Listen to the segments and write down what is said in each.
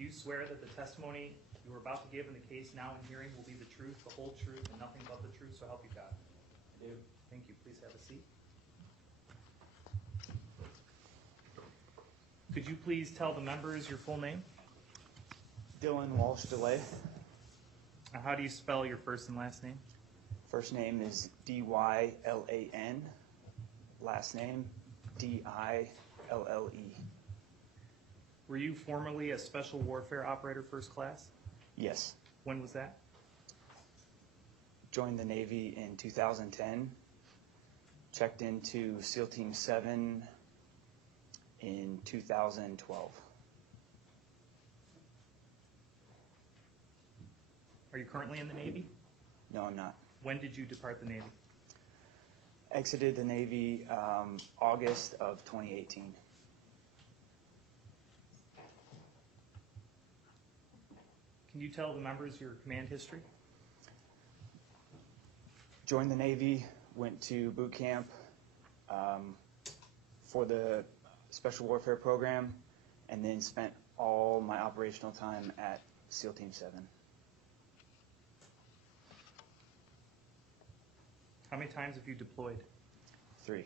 Do you swear that the testimony you are about to give in the case now in hearing will be the truth, the whole truth, and nothing but the truth, so help you God? I do. Thank you. Please have a seat. Could you please tell the members your full name? Dille. How do you spell your first and last name? First name is Dylan. Last name Dille. Were you formerly a Special Warfare Operator First Class? Yes. When was that? Joined the Navy in 2010. Checked into SEAL Team 7 in 2012. Are you currently in the Navy? No, I'm not. When did you depart the Navy? Exited the Navy August of 2018. Can you tell the members your command history? Joined the Navy, went to boot camp for the Special Warfare program, and then spent all my operational time at SEAL Team 7. How many times have you deployed? 3.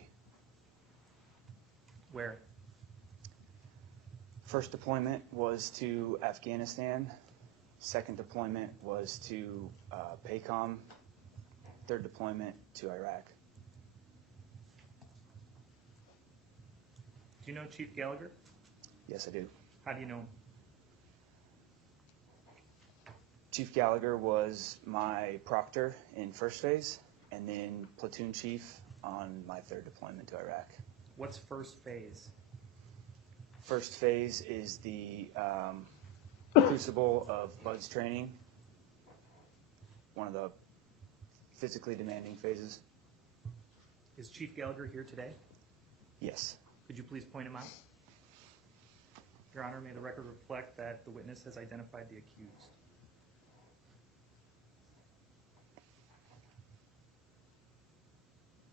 Where? First deployment was to Afghanistan. Second deployment was to PACOM. Third deployment to Iraq. Do you know Chief Gallagher? Yes, I do. How do you know him? Chief Gallagher was my proctor in first phase, and then platoon chief on my third deployment to Iraq. What's first phase? First phase is the crucible of BUDS training, one of the physically demanding phases. Is Chief Gallagher here today? Yes. Could you please point him out? Your Honor, may the record reflect that the witness has identified the accused.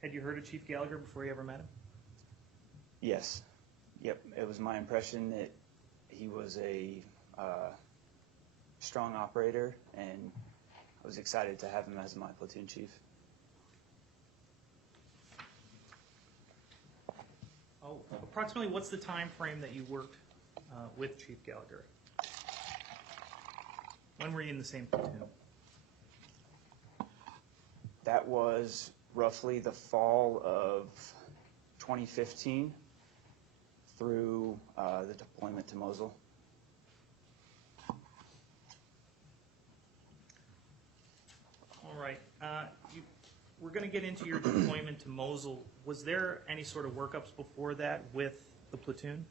Had you heard of Chief Gallagher before you ever met him? Yes. Yep. It was my impression that he was a strong operator, and I was excited to have him as my platoon chief. Oh, approximately what's the time frame that you worked with Chief Gallagher? When were you in the same platoon? That was roughly the fall of 2015 through the deployment to Mosul. All right. We're going to get into your deployment to Mosul. Was there any sort of workups before that with the platoon?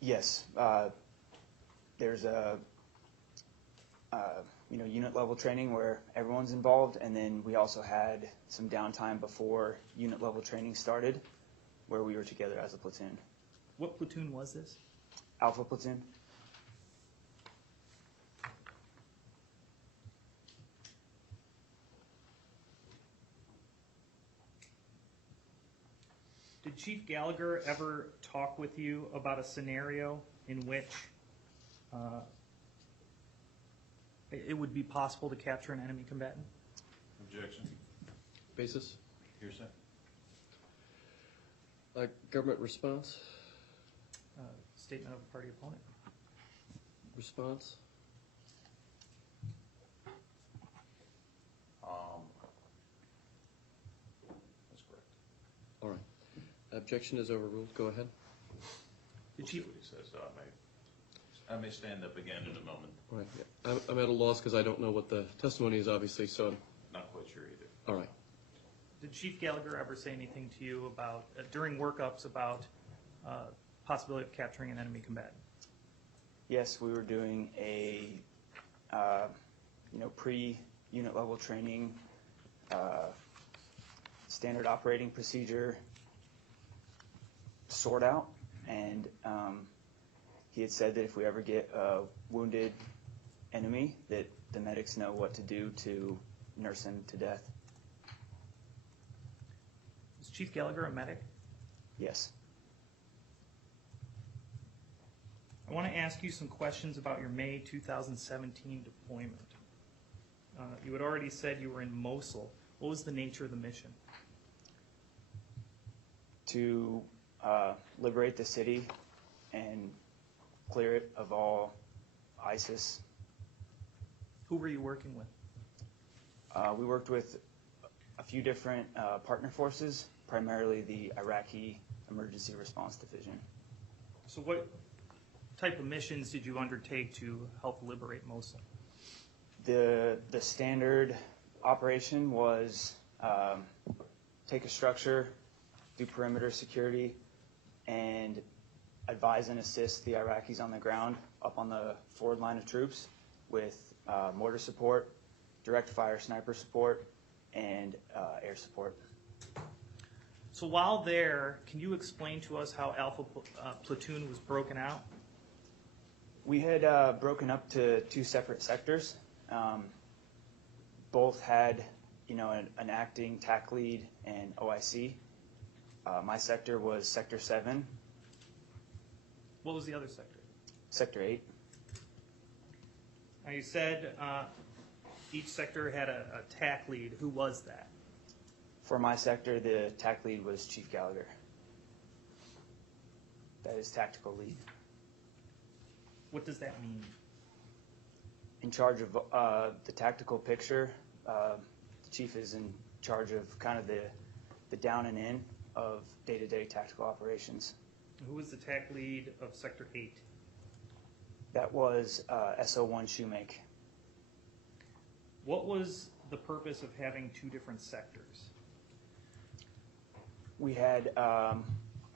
Yes. There's a unit level training where everyone's involved, and then we also had some downtime before unit level training started where we were together as a platoon. What platoon was this? Alpha platoon. Did Chief Gallagher ever talk with you about a scenario in which it would be possible to capture an enemy combatant? Objection. Basis? Hearsay. Government response? Statement of a party opponent. Response? That's correct. All right. Objection is overruled. Go ahead. We'll see what he says. I may stand up again in a moment. All right. Yeah. I'm at a loss because I don't know what the testimony is, obviously, so. Not quite sure either. All right. Did Chief Gallagher ever say anything to you about, during workups, about possibility of capturing an enemy combatant? Yes, we were doing a pre-unit level training, standard operating procedure sort out, and he had said that if we ever get a wounded enemy, that the medics know what to do to nurse him to death. Is Chief Gallagher a medic? Yes. I want to ask you some questions about your May 2017 deployment. You had already said you were in Mosul. What was the nature of the mission? To liberate the city and clear it of all ISIS. Who were you working with? We worked with a few different partner forces, primarily the Iraqi Emergency Response Division. So what type of missions did you undertake to help liberate Mosul? The standard operation was take a structure, do perimeter security, and advise and assist the Iraqis on the ground up on the forward line of troops with mortar support, direct fire sniper support, and air support. So while there, can you explain to us how Alpha Platoon was broken out? We had broken up to two separate sectors. Both had, an acting TAC lead and OIC. My sector was Sector 7. What was the other sector? Sector 8. Now you said each sector had a TAC lead. Who was that? For my sector, the TAC lead was Chief Gallagher. That is tactical lead. What does that mean? In charge of the tactical picture, the chief is in charge of kind of the down and in of day-to-day tactical operations. Who was the TAC lead of Sector 8? That was SO1 Shoemake. What was the purpose of having two different sectors? We had a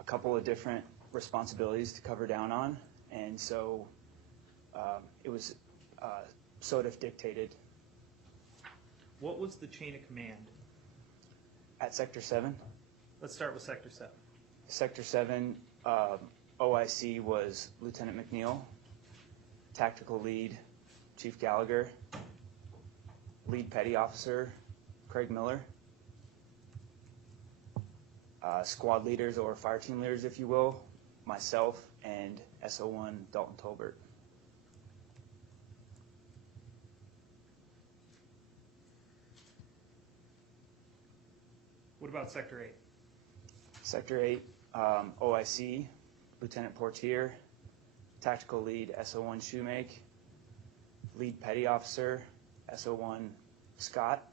couple of different responsibilities to cover down on, and so it was sort of dictated. What was the chain of command? At Sector 7, Let's start with Sector 7. Sector 7 OIC was Lieutenant McNeil, tactical lead Chief Gallagher, lead petty officer Craig Miller, squad leaders or fire team leaders, if you will, myself and SO1 Dalton Tolbert. What about Sector 8? Sector 8 OIC Lieutenant Portier, tactical lead SO1 Shoemake, lead petty officer SO1 Scott,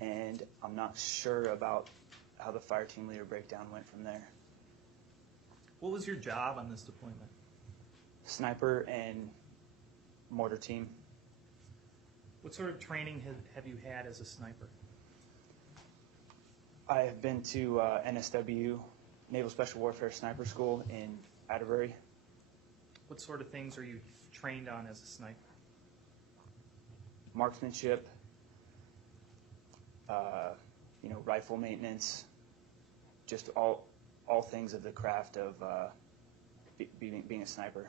and I'm not sure about how the fire team leader breakdown went from there. What was your job on this deployment? Sniper and mortar team. What sort of training have you had as a sniper? I have been to NSW, Naval Special Warfare Sniper School in Atterbury. What sort of things are you trained on as a sniper? Marksmanship, rifle maintenance, just all things of the craft of being a sniper.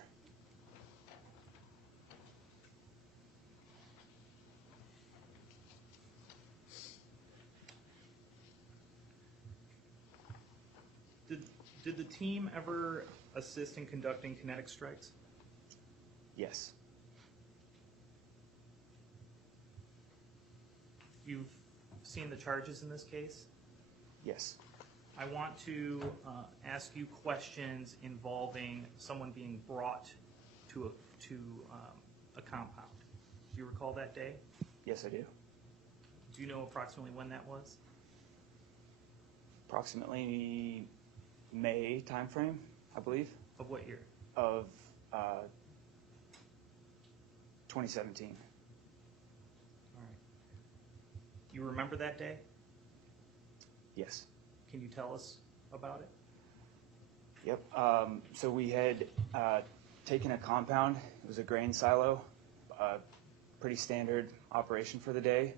Did the team ever assist in conducting kinetic strikes? Yes. You've seen the charges in this case? Yes. I want to ask you questions involving someone being brought to a compound. Do you recall that day? Yes, I do. Do you know approximately when that was? Approximately May timeframe, I believe, Of what year? of 2017. All right. Do you remember that day? Yes. Can you tell us about it? Yep. So we had taken a compound. It was a grain silo, pretty standard operation for the day,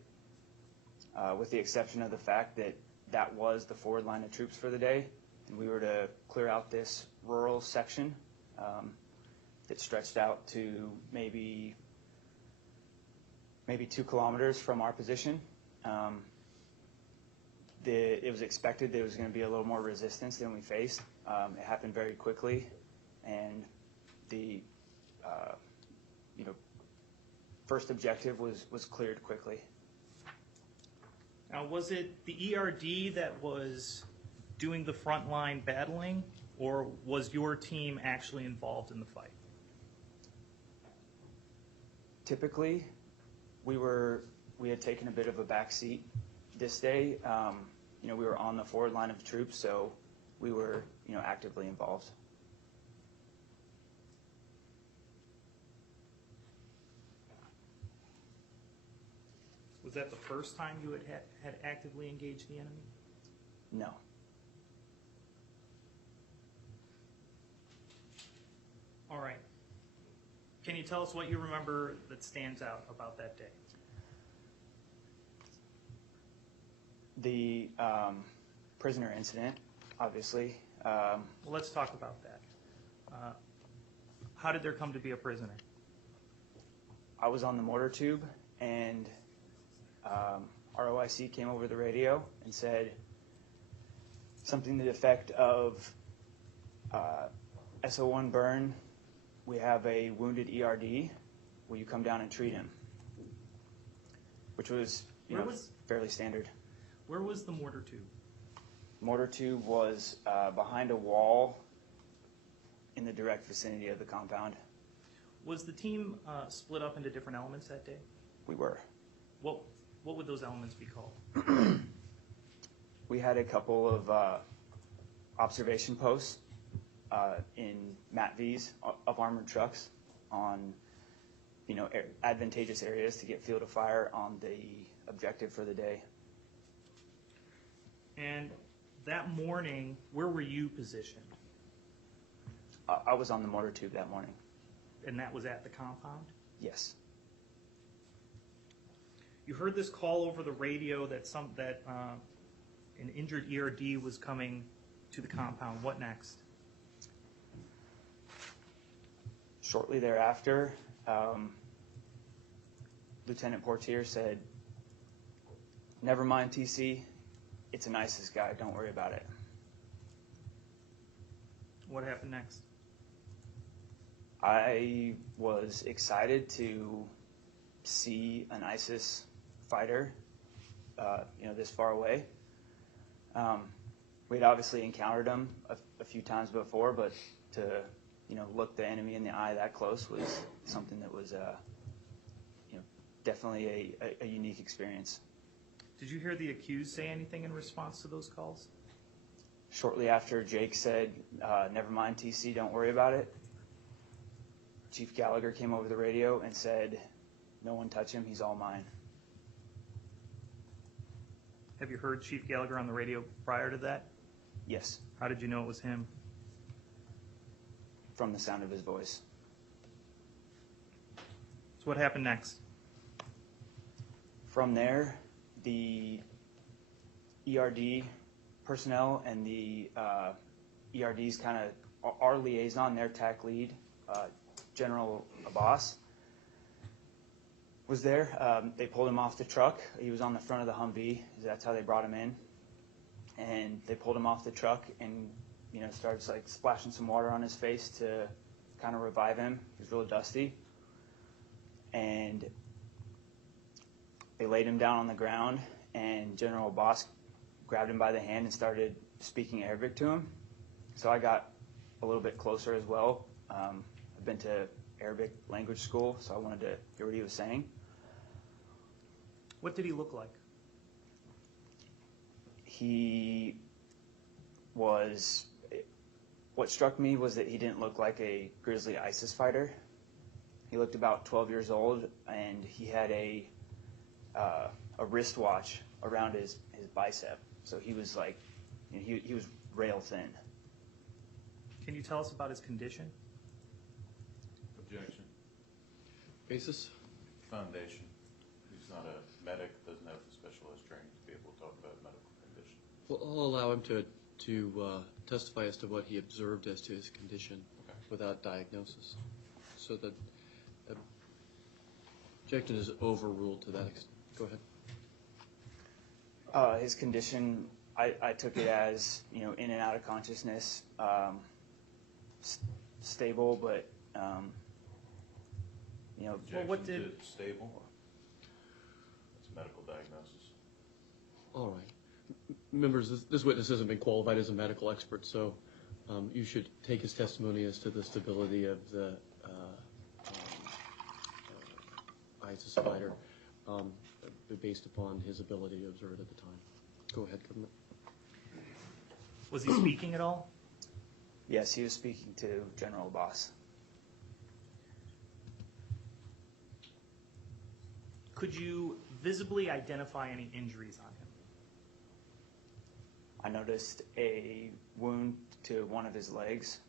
with the exception of the fact that that was the forward line of troops for the day, and we were to clear out this rural section that stretched out to maybe 2 kilometers from our position. It was expected there was going to be a little more resistance than we faced. It happened very quickly, and first objective was cleared quickly. Now, was it the ERD that was doing the frontline battling, or was your team actually involved in the fight? Typically, we had taken a bit of a back seat. This day, we were on the forward line of troops, so we were, actively involved. Was that the first time you had actively engaged the enemy? No. All right. Can you tell us what you remember that stands out about that day? The prisoner incident, obviously. Well, let's talk about that. How did there come to be a prisoner? I was on the mortar tube, and ROIC came over the radio and said something to the effect of SO1 burn, we have a wounded ERD, will you come down and treat him? Which was, fairly standard. Where was the mortar tube? Mortar tube was behind a wall in the direct vicinity of the compound. Was the team split up into different elements that day? We were. What would those elements be called? We had a couple of observation posts in MATVs of armored trucks on, advantageous areas to get field of fire on the objective for the day. And that morning, where were you positioned? I was on the mortar tube that morning. And that was at the compound? Yes. You heard this call over the radio that an injured ERD was coming to the compound. What next? Shortly thereafter, Lieutenant Portier said, "Never mind, TC. It's an ISIS guy. Don't worry about it." What happened next? I was excited to see an ISIS fighter, this far away. We'd obviously encountered them a few times before, but to, look the enemy in the eye that close was something that was, definitely a unique experience. Did you hear the accused say anything in response to those calls? Shortly after Jake said, "Never mind, TC, don't worry about it," Chief Gallagher came over the radio and said, "No one touch him, he's all mine." Have you heard Chief Gallagher on the radio prior to that? Yes, How did you know it was him? from the sound of his voice. So what happened next? From there, the ERD personnel and the ERD's kind of our liaison, their TAC lead, General Abbas, was there. They pulled him off the truck. He was on the front of the Humvee. That's how they brought him in. And they pulled him off the truck and, started like splashing some water on his face to kind of revive him. He was real dusty. And they laid him down on the ground, and General Abbas grabbed him by the hand and started speaking Arabic to him. So I got a little bit closer as well. I've been to Arabic language school, so I wanted to hear what he was saying. What did he look like? What struck me was that he didn't look like a grizzly ISIS fighter. He looked about 12 years old, and he had a wristwatch around his bicep. So he was like, he was rail thin. Can you tell us about his condition? Objection. Basis? Foundation. He's not a medic, doesn't have the specialist training to be able to talk about medical condition. Well, I'll allow him to testify as to what he observed as to his condition without diagnosis. So the objection is overruled to that extent. Go ahead. His condition, I took it as, in and out of consciousness, stable, but you know, Objection what to did- stable? That's a medical diagnosis. All right. Members, this witness hasn't been qualified as a medical expert, so you should take his testimony as to the stability of the eyes of spider based upon his ability to observe it at the time. Go ahead, Government. Was he speaking at all? yes, he was speaking to General Abbas. Could you visibly identify any injuries on him? I noticed a wound to one of his legs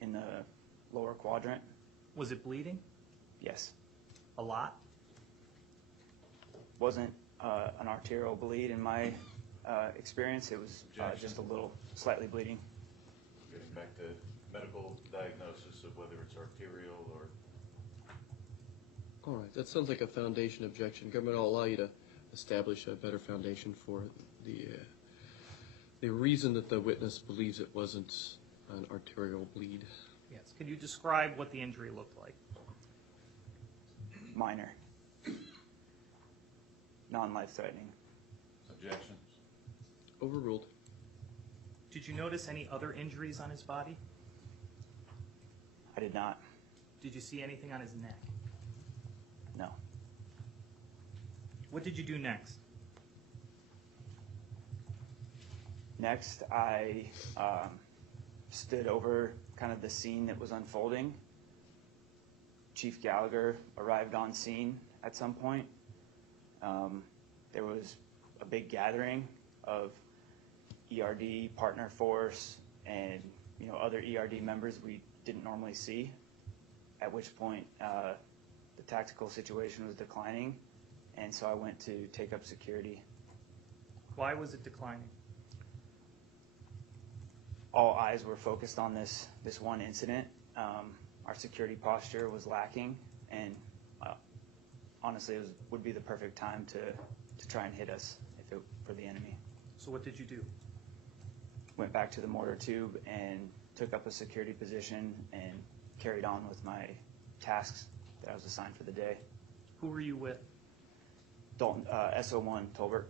in the lower quadrant. Was it bleeding? Yes. A lot? Wasn't an arterial bleed in my experience. It was Objection. just a little slightly bleeding. Getting back to medical diagnosis of whether it's arterial or All right. That sounds like a foundation objection. Government, I'll allow you to establish a better foundation for the reason that the witness believes it wasn't an arterial bleed. Yes. Could you describe what the injury looked like? Minor. Non-life-threatening. objection. Overruled. Did you notice any other injuries on his body? I did not. Did you see anything on his neck? No. What did you do next? Next, I stood over kind of the scene that was unfolding. Chief Gallagher arrived on scene at some point. There was a big gathering of ERD, partner force, and other ERD members we didn't normally see, at which point the tactical situation was declining, and so I went to take up security. Why was it declining? All eyes were focused on this one incident. Our security posture was lacking, and honestly, it would be the perfect time to try and hit us for the enemy. So what did you do? Went back to the mortar tube and took up a security position and carried on with my tasks that I was assigned for the day. Who were you with? Dalton, SO1 Tolbert.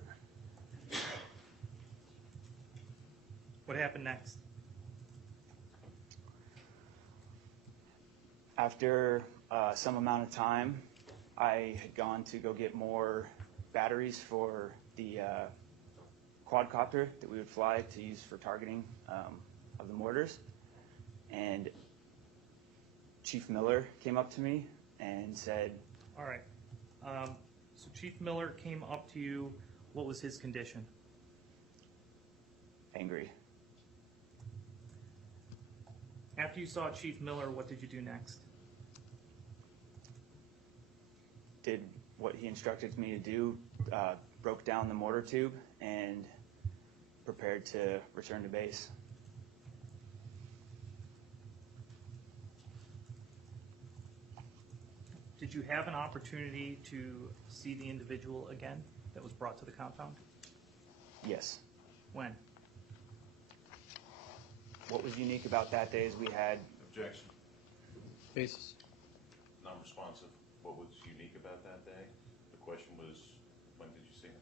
What happened next? After some amount of time, I had gone to go get more batteries for the quadcopter that we would fly to use for targeting of the mortars. And Chief Miller came up to me and said, All right. So Chief Miller came up to you. What was his condition? angry. After you saw Chief Miller, what did you do next? Did what he instructed me to do, broke down the mortar tube, and prepared to return to base. Did you have an opportunity to see the individual again that was brought to the compound? Yes. When? What was unique about that day is we had Objection. Basis. Non-responsive. What was unique about that day? The question was, when did you see him?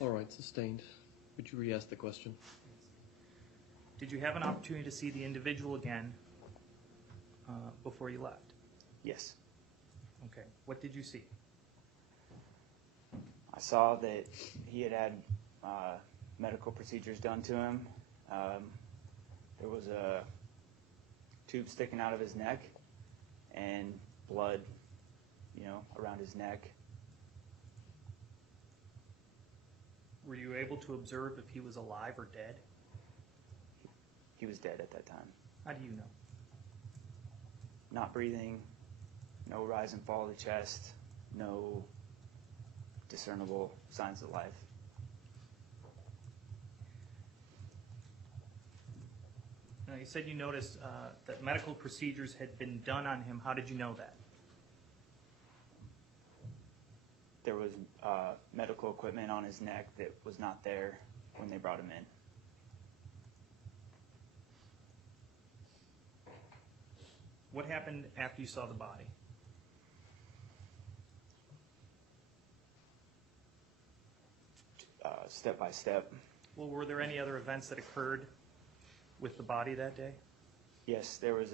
All right, sustained. Would you re-ask the question? Did you have an opportunity to see the individual again before you left? yes. Okay. What did you see? I saw that he had medical procedures done to him. There was a tube sticking out of his neck and blood, around his neck. Were you able to observe if he was alive or dead? He was dead at that time. How do you know? Not breathing, no rise and fall of the chest, no discernible signs of life. Now, you said you noticed that medical procedures had been done on him. How did you know that? There was medical equipment on his neck that was not there when they brought him in. What happened after you saw the body? Step by step. Well, were there any other events that occurred with the body that day? Yes, there was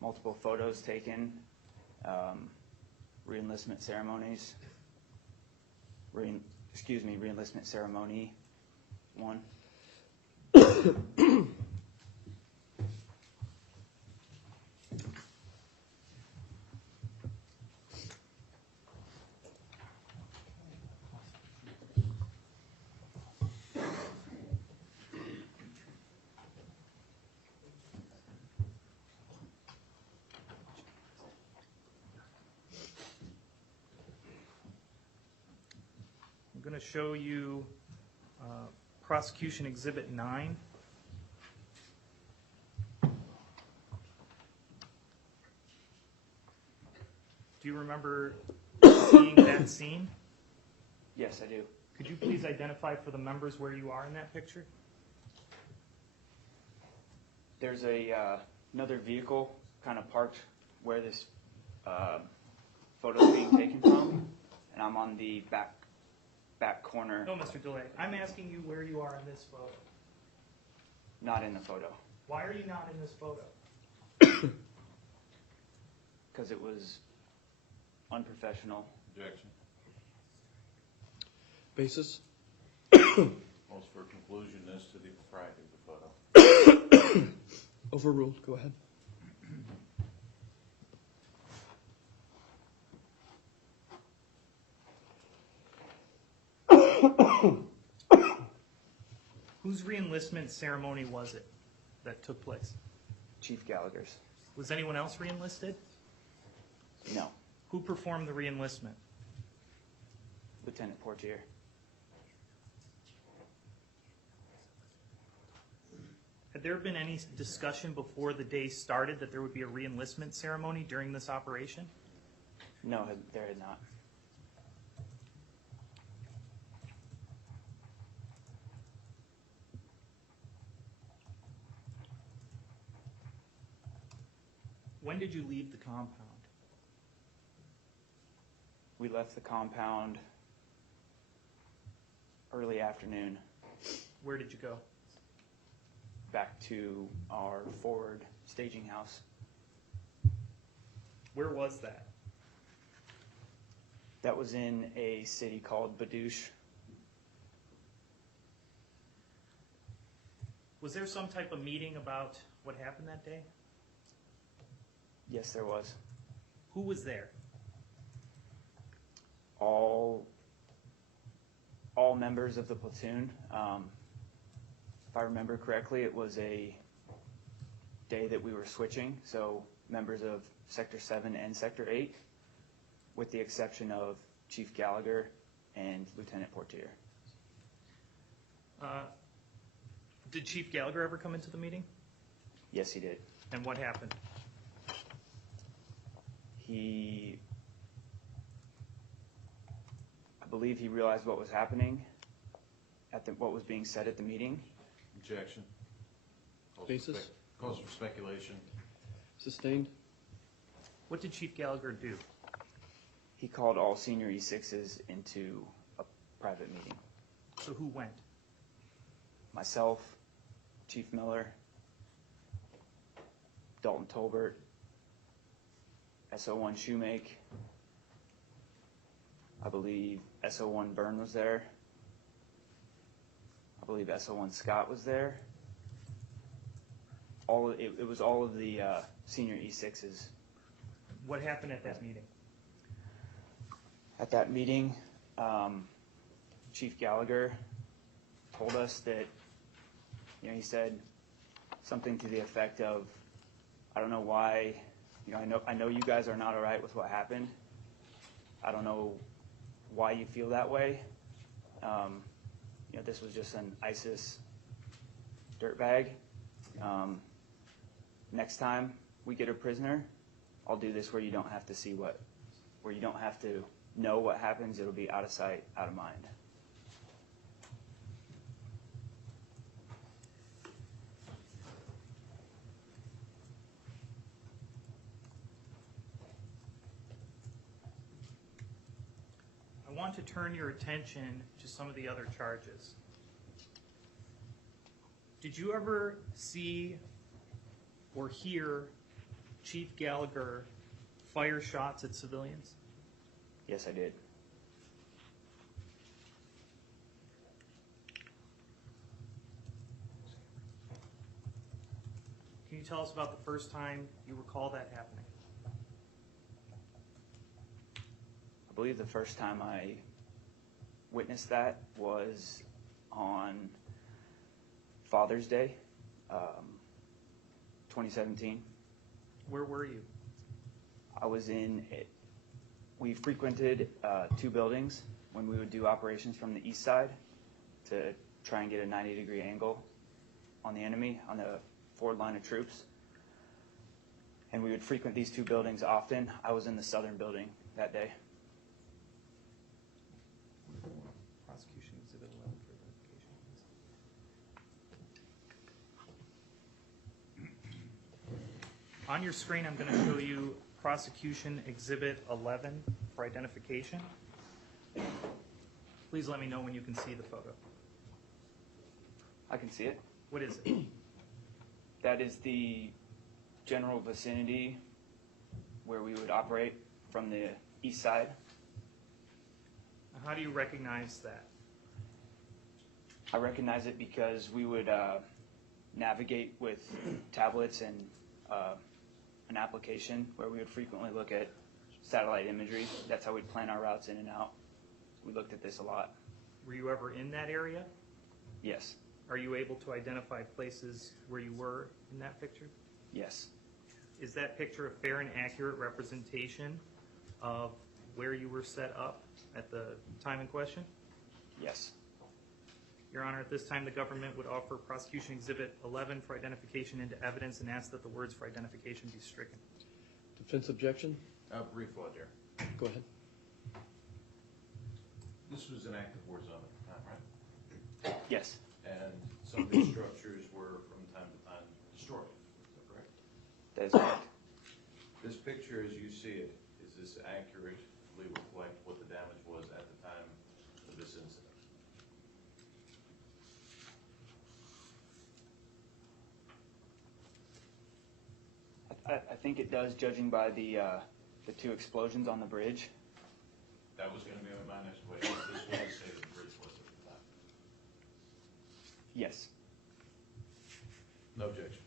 multiple photos taken, re-enlistment ceremonies. Re-enlistment ceremony one. I'm going to show you Prosecution Exhibit 9. Do you remember seeing that scene? Yes, I do. Could you please identify for the members where you are in that picture? There's another vehicle kind of parked where this photo is being taken from, and I'm on the back corner, No, Mr. Dille. I'm asking you where you are in this photo. not in the photo, Why are you not in this photo? because it was unprofessional. Objection. Basis? Calls for conclusion as to the propriety of the photo. Overruled. Go ahead. Whose re-enlistment ceremony was it that took place? Chief Gallagher's. Was anyone else re-enlisted? No, Who performed the re-enlistment? Lieutenant Portier. Had there been any discussion before the day started that there would be a re-enlistment ceremony during this operation? No, there had not. When did you leave the compound? We left the compound early afternoon, Where did you go? back to our forward staging house. Where was that? That was in a city called Badoosh. Was there some type of meeting about what happened that day? Yes, there was. Who was there? All members of the platoon. If I remember correctly, it was a day that we were switching, so members of Sector 7 and Sector 8, with the exception of Chief Gallagher and Lieutenant Portier. Did Chief Gallagher ever come into the meeting? Yes, he did. And what happened? I believe he realized what was happening what was being said at the meeting. Objection. Basis? Calls for speculation. Sustained? What did Chief Gallagher do? He called all senior E6s into a private meeting. So who went? Myself, Chief Miller, Dalton Tolbert, SO1 Shoemake, I believe SO1 Byrne was there. I believe SO1 Scott was there. It was all of the senior E6s. What happened at that meeting? At that meeting, Chief Gallagher told us that, he said something to the effect of, I don't know why, I know you guys are not all right with what happened. I don't know why you feel that way. This was just an ISIS dirtbag. Next time we get a prisoner, I'll do this where you don't have to where you don't have to know what happens. It'll be out of sight, out of mind. want to turn your attention to some of the other charges. Did you ever see or hear Chief Gallagher fire shots at civilians? Yes, I did. Can you tell us about the first time you recall that happening? I believe the first time I witnessed that was on Father's Day, 2017. Where were you? I was in it. We frequented 2 buildings when we would do operations from the east side to try and get a 90-degree angle on the enemy, on the forward line of troops. And we would frequent these 2 buildings often. I was in the southern building that day. Prosecution Exhibit 11 for identification. On your screen, I'm going to show you Prosecution Exhibit 11 for identification. Please let me know when you can see the photo. I can see it. What is it? That is the general vicinity where we would operate from the east side. How do you recognize that? I recognize it because we would navigate with tablets and an application where we would frequently look at satellite imagery. That's how we'd plan our routes in and out. We looked at this a lot. Were you ever in that area? Yes. Are you able to identify places where you were in that picture? Yes. Is that picture a fair and accurate representation of where you were set up at the time in question? Yes. Your Honor, at this time, the government would offer Prosecution Exhibit 11 for identification into evidence and ask that the words for identification be stricken. Defense objection? Brief one here. Go ahead. This was an active war zone at the time, right? Yes. And some of these structures were from time to time destroyed, is that correct? That is correct. This picture, as you see it, is this accurately reflect what the damage was at the time of this incident? I think it does, judging by the 2 explosions on the bridge. That was going to be my next question. This was the state of the bridge was at the time. Yes. No objection.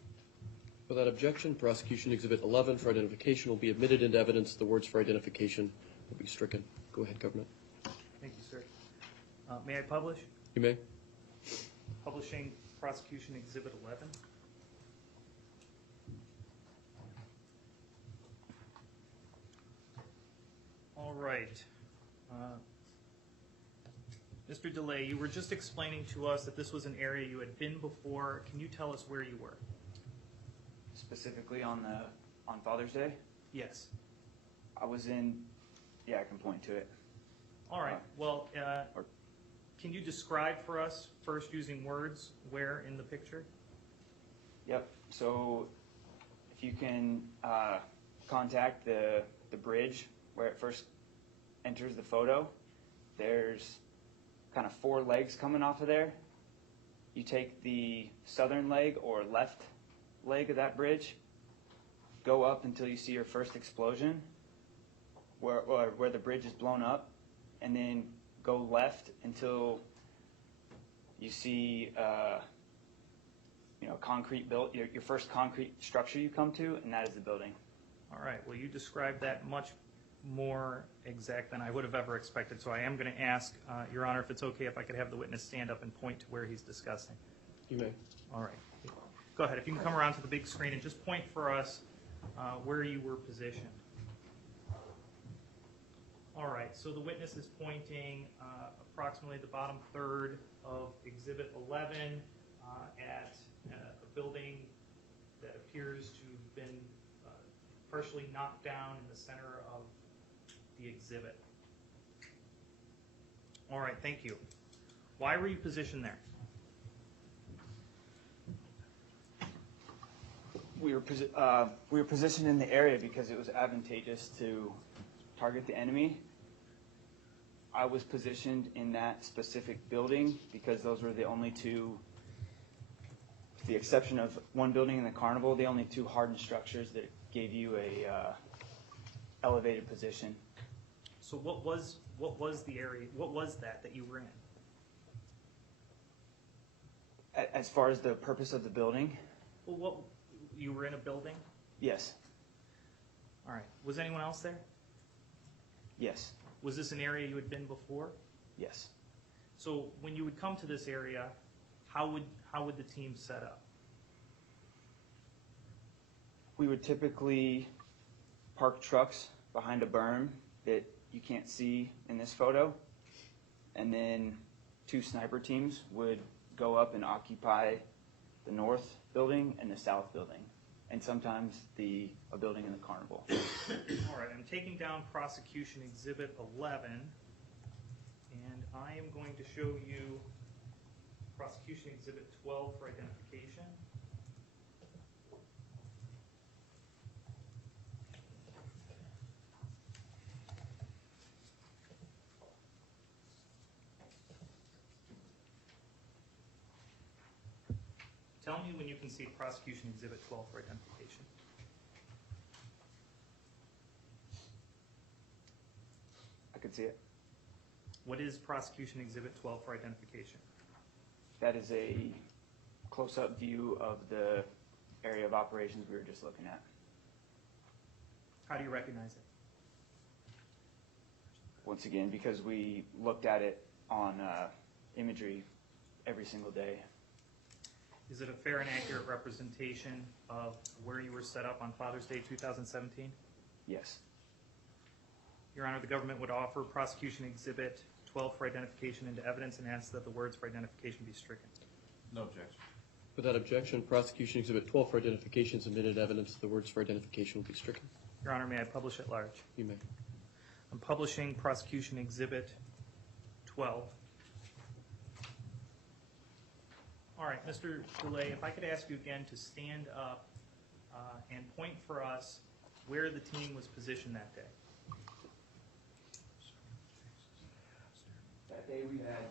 For that objection, Prosecution Exhibit 11 for identification will be admitted into evidence. The words for identification will be stricken. Go ahead, Government. Thank you, sir. May I publish? You may. Publishing Prosecution Exhibit 11. All right. Mr. Dille, you were just explaining to us that this was an area you had been before. Can you tell us where you were? Specifically on Father's Day, Yes. I was in. Yeah, I can point to it. All right. Well, can you describe for us, first using words, where in the picture? Yep. So, if you can contact the bridge where it first enters the photo, there's kind of 4 legs coming off of there. You take the southern leg or left leg of that bridge, go up until you see your first explosion, where the bridge is blown up, and then go left until you see concrete built, your first concrete structure you come to, and that is the building. All right. Well, you described that much more exact than I would have ever expected. So I am going to ask, Your Honor, if it's okay if I could have the witness stand up and point to where he's discussing. You may. All right. Go ahead. If you can come around to the big screen and just point for us where you were positioned. All right. So the witness is pointing approximately the bottom third of Exhibit 11 at a building that appears to have been partially knocked down in the center of the exhibit. All right, thank you. Why were you positioned there? We were positioned in the area because it was advantageous to target the enemy. I was positioned in that specific building because those were the only two, with the exception of one building in the carnival, the only two hardened structures that gave you a elevated position. So what was the area, what was that you were in? As far as the purpose of the building, Well, you were in a building? yes, All right. Was anyone else there? yes, Was this an area you had been before? yes. So when you would come to this area, how would the team set up? We would typically park trucks behind a berm that you can't see in this photo, and then two sniper teams would go up and occupy the north building and the south building, and sometimes a building in the carnival. All right, I'm taking down Prosecution Exhibit 11, and I am going to show you Prosecution Exhibit 12 for identification. Tell me when you can see Prosecution Exhibit 12 for identification. I could see it. What is Prosecution Exhibit 12 for identification? That is a close-up view of the area of operations we were just looking at. How do you recognize it? Once again, because we looked at it on imagery every single day. Is it a fair and accurate representation of where you were set up on Father's Day 2017? Yes. Your Honor, the government would offer Prosecution Exhibit 12 for identification into evidence and ask that the words for identification be stricken. No objection. Without objection, Prosecution Exhibit 12 for identification submitted evidence. The words for identification will be stricken. Your Honor, may I publish at large? You may. I'm publishing Prosecution Exhibit 12. All right, Mr. Dille, if I could ask you again to stand up and point for us where the team was positioned that day. That day we had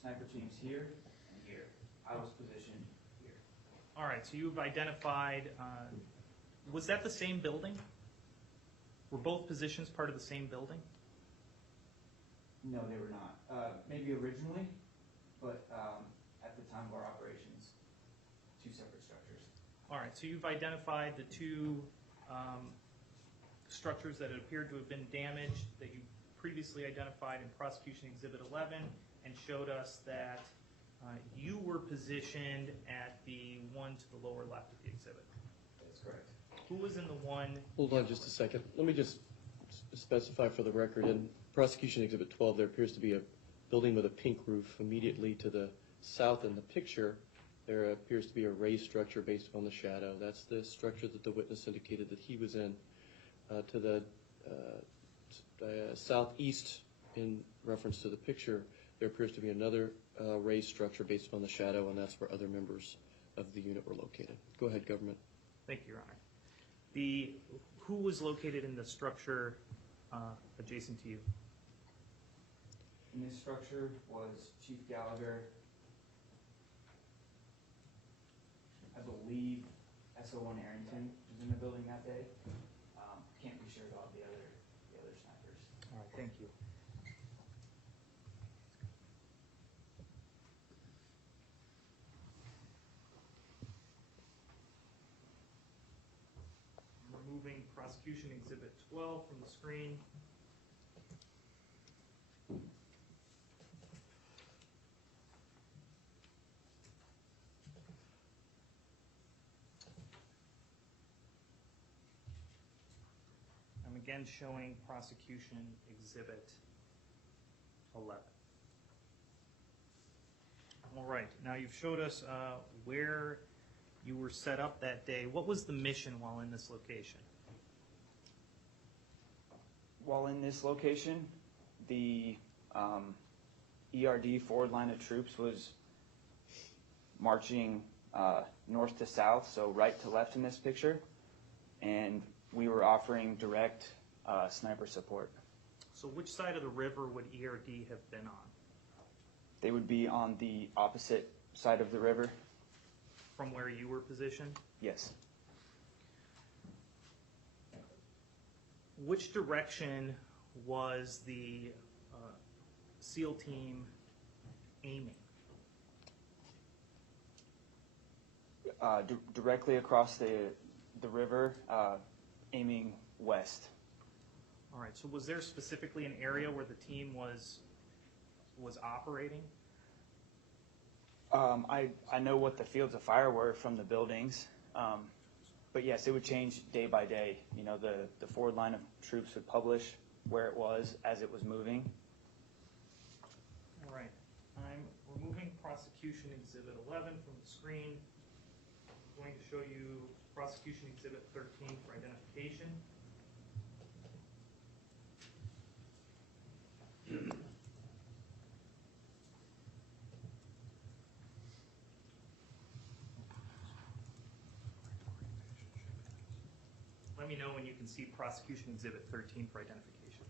sniper teams here and here. I was positioned here. All right, so you've identified, was that the same building? Were both positions part of the same building? No, they were not. Maybe originally, but at the time of our operations, two separate structures. All right, so you've identified the two structures that appeared to have been damaged that you previously identified in Prosecution Exhibit 11 and showed us that you were positioned at the one to the lower left of the exhibit. That is correct. Who was in the one? Hold on just a second. Let me just specify for the record. In Prosecution Exhibit 12, there appears to be a building with a pink roof. Immediately to the south in the picture, there appears to be a raised structure based on the shadow. That's the structure that the witness indicated that he was in. To the southeast, in reference to the picture, there appears to be another raised structure based on the shadow, and that's where other members of the unit were located. Go ahead, government. Thank you, Your Honor. Who was located in the structure adjacent to you? In this structure was Chief Gallagher, I believe SO1 Arrington was in the building that day. Can't be sure about the other snipers. All right, thank you. I'm removing Prosecution Exhibit 12 from the screen. I'm again showing Prosecution Exhibit 11. All right, now you've showed us where you were set up that day. What was the mission while in this location? While in this location, the ERD forward line of troops was marching north to south, so right to left in this picture, and we were offering direct sniper support. So which side of the river would ERD have been on? They would be on the opposite side of the river. From where you were positioned? Yes. Which direction was the SEAL team aiming? Directly across the river, aiming west. All right, so was there specifically an area where the team was operating? I know what the fields of fire were from the buildings, but yes, it would change day by day. You know, the forward line of troops would publish where it was as it was moving. All right, I'm removing Prosecution Exhibit 11 from the screen. I'm going to show you Prosecution Exhibit 13 for identification. Let me know when you can see Prosecution Exhibit 13 for identification.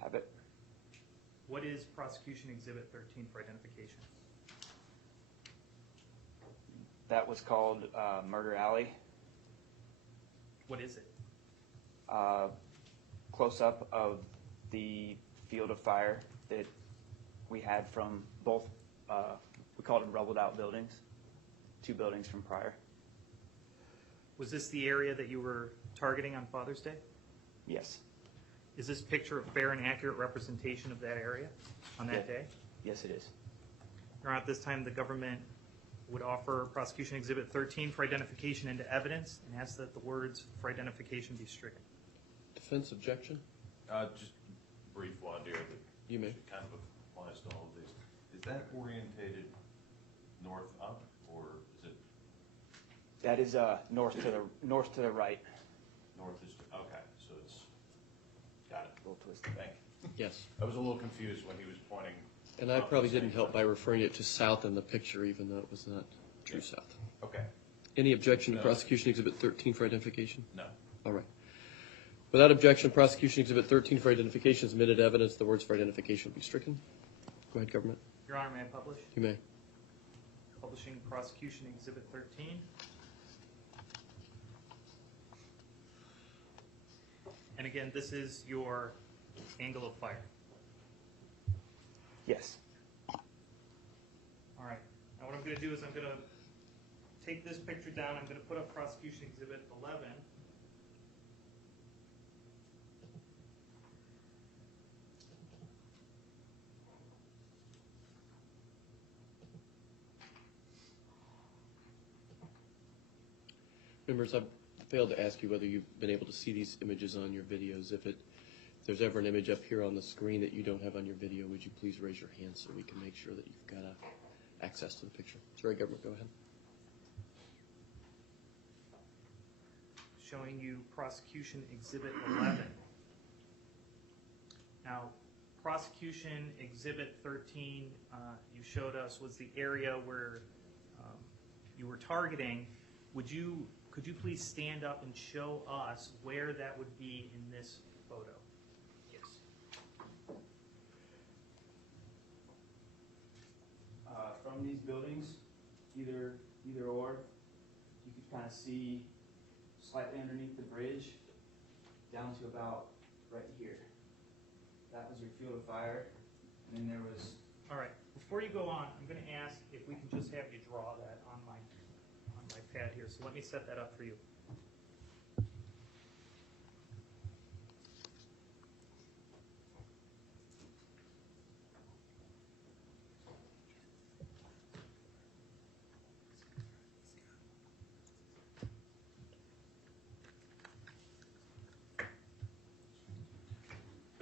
Have it. What is Prosecution Exhibit 13 for identification? That was called Murder Alley. What is it? Close up of the field of fire that we had from both, we called them rubbled out buildings, 2 buildings from prior. Was this the area that you were targeting on Father's Day? Yes. Is this picture a fair and accurate representation of that area on that day? Yes, it is. Your Honor, at this time, the government would offer Prosecution Exhibit 13 for identification into evidence and ask that the words for identification be stricken. Defense objection? Just a brief one, dear, that You may. kind of applies to all of these. Is that orientated north up, or is it That is north to the right. north is, okay, so it's, got it. A little twisted. Thank you. Yes. I was a little confused when he was pointing. And I up probably the same didn't help by time. referring it to south in the picture, even though it was not true Yeah. south. Okay, Any objection to No. Prosecution Exhibit 13 for identification? no. All right. Without objection, Prosecution Exhibit 13 for identification is admitted evidence. The words for identification will be stricken. Go ahead, government. Your Honor, may I publish? You may. Publishing Prosecution Exhibit 13. And again, this is your angle of fire. Yes. All right. Now what I'm going to do is I'm going to take this picture down. I'm going to put up Prosecution Exhibit 11. Members, I've failed to ask you whether you've been able to see these images on your videos. If there's ever an image up here on the screen that you don't have on your video, would you please raise your hand so we can make sure that you've got access to the picture? Sorry, government, go ahead. Showing you Prosecution Exhibit 11. Now, Prosecution Exhibit 13, you showed us, was the area where you were targeting. Could you please stand up and show us where that would be in this photo? Yes. From these buildings, either or, you could kind of see slightly underneath the bridge down to about right here. That was your field of fire, and then there was. All right. Before you go on, I'm going to ask if we can just have you draw that on my pad here. So let me set that up for you.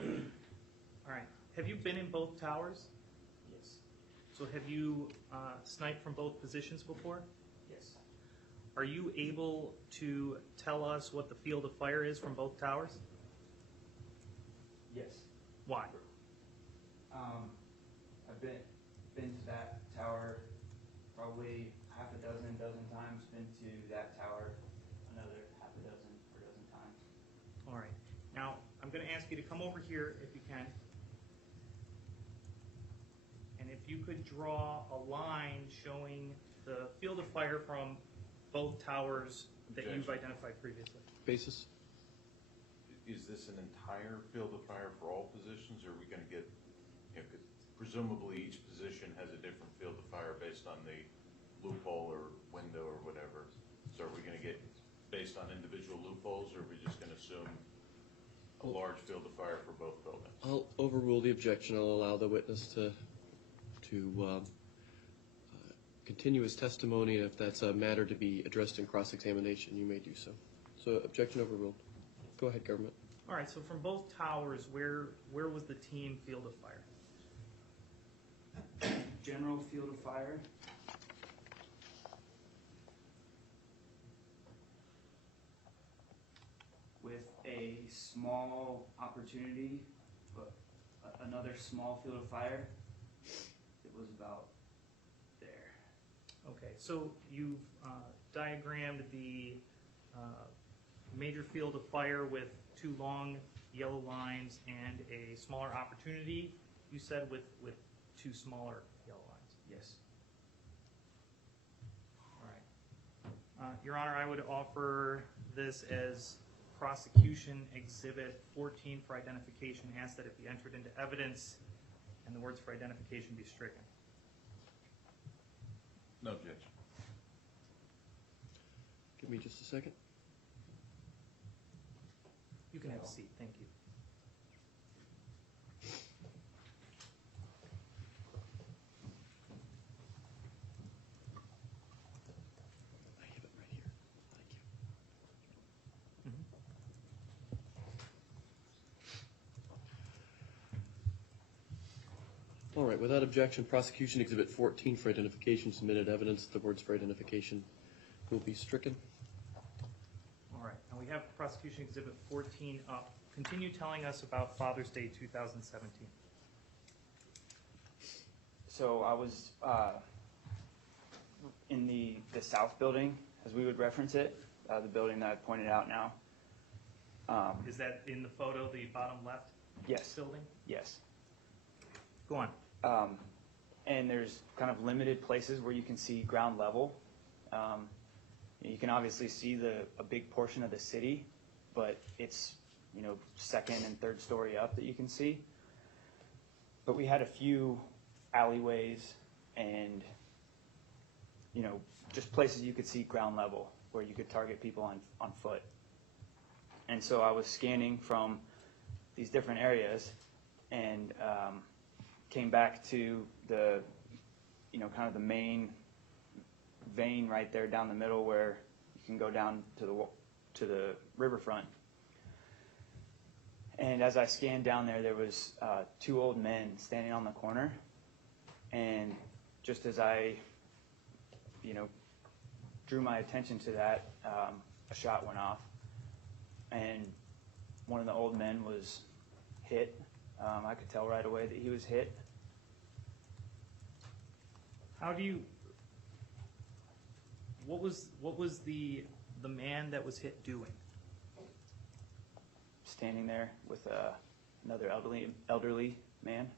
All right. Have you been in both towers? Yes. So have you sniped from both positions before? Yes. Are you able to tell us what the field of fire is from both towers? Yes. Why? I've been to that tower probably half a dozen times. Been to that tower another half a dozen or dozen times. All right. Now, I'm going to ask you to come over here if you can. And if you could draw a line showing the field of fire from both towers that you've identified previously. Basis? Is this an entire field of fire for all positions, or are we gonna get, you know, 'cause presumably each position has a different field of fire based on the loophole or window or whatever. So are we gonna get based on individual loopholes, or are we just gonna assume a large field of fire for both buildings? I'll overrule the objection. I'll allow the witness to continue his testimony. If that's a matter to be addressed in cross-examination, you may do so. So objection overruled. Go ahead, government. All right, so from both towers, where was the team field of fire? General field of fire. With a small opportunity, but another small field of fire. It was about there. Okay, so you've diagrammed the major field of fire with two long yellow lines and a smaller opportunity, you said, with two smaller yellow lines. Yes. All right. Your Honor, I would offer this as Prosecution Exhibit 14 for identification. Ask that it be entered into evidence and the words for identification be stricken. No objection. Give me just a second. You can have a seat. Thank you. I have it right here. Thank you. All right, without objection, Prosecution Exhibit 14 for identification submitted evidence. The words for identification will be stricken. All right. Now we have Prosecution Exhibit 14 up. Continue telling us about Father's Day 2017. So I was in the South building, as we would reference it, the building that I pointed out now. Is that in the photo, the bottom left Yes. building? Yes. Go on. And there's kind of limited places where you can see ground level. You can obviously see a big portion of the city, but it's, second and third story up that you can see. But we had a few alleyways and, just places you could see ground level where you could target people on foot. And so I was scanning from these different areas and came back to the, kind of the main vein right there down the middle where you can go down to the riverfront. And as I scanned down there, there was two old men standing on the corner. And just as I, drew my attention to that, a shot went off. And one of the old men was hit. I could tell right away that he was hit. What was the man that was hit doing? Standing there with another elderly man.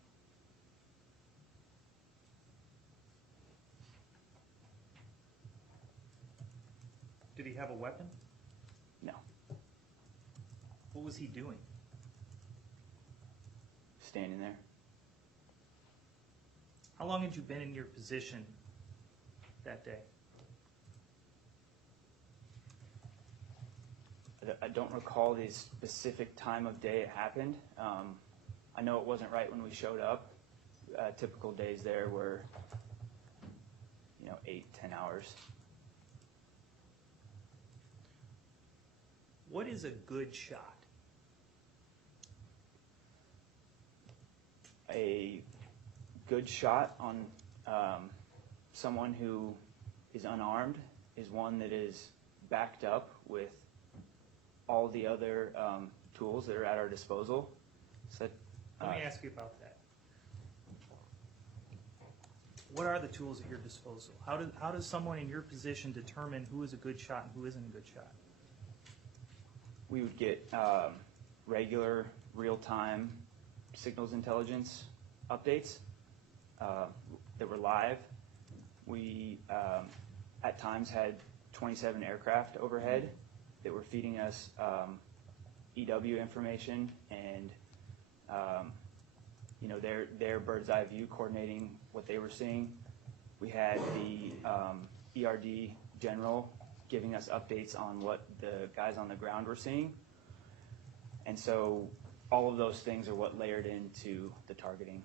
Did he have a weapon? No. What was he doing? Standing there. How long had you been in your position that day? I don't recall the specific time of day it happened. I know it wasn't right when we showed up. Typical days there were, 8-10 hours. What is a good shot? A good shot on someone who is unarmed is one that is backed up with all the other tools that are at our disposal. So, Let me ask you about that. What are the tools at your disposal? How does someone in your position determine who is a good shot and who isn't a good shot? we would get regular real-time signals intelligence updates that were live. We at times had 27 aircraft overhead that were feeding us EW information and their bird's eye view coordinating what they were seeing. We had the ERD general giving us updates on what the guys on the ground were seeing. And so all of those things are what layered into the targeting.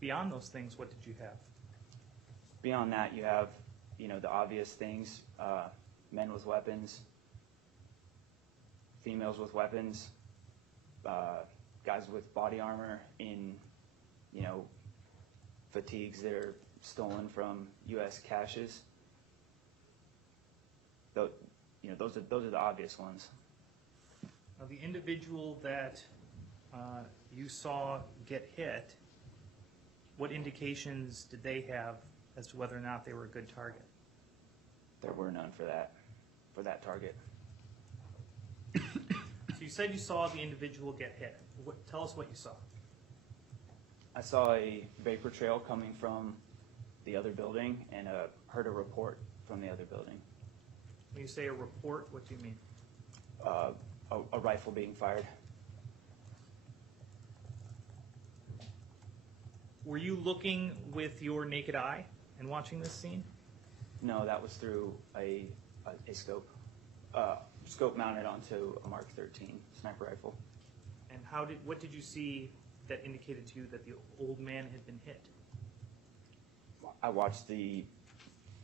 Beyond those things, what did you have? Beyond that, you have, the obvious things, men with weapons, females with weapons, guys with body armor in, fatigues that are stolen from U.S. caches. Those are the obvious ones. Now, the individual that you saw get hit, what indications did they have as to whether or not they were a good target? There were none for that target. So you said you saw the individual get hit. Tell us what you saw. I saw a vapor trail coming from the other building and heard a report from the other building. When you say a report, what do you mean? A rifle being fired. Were you looking with your naked eye and watching this scene? No, that was through a scope. Scope mounted onto a Mark 13 sniper rifle. And what did you see that indicated to you that the old man had been hit? I watched the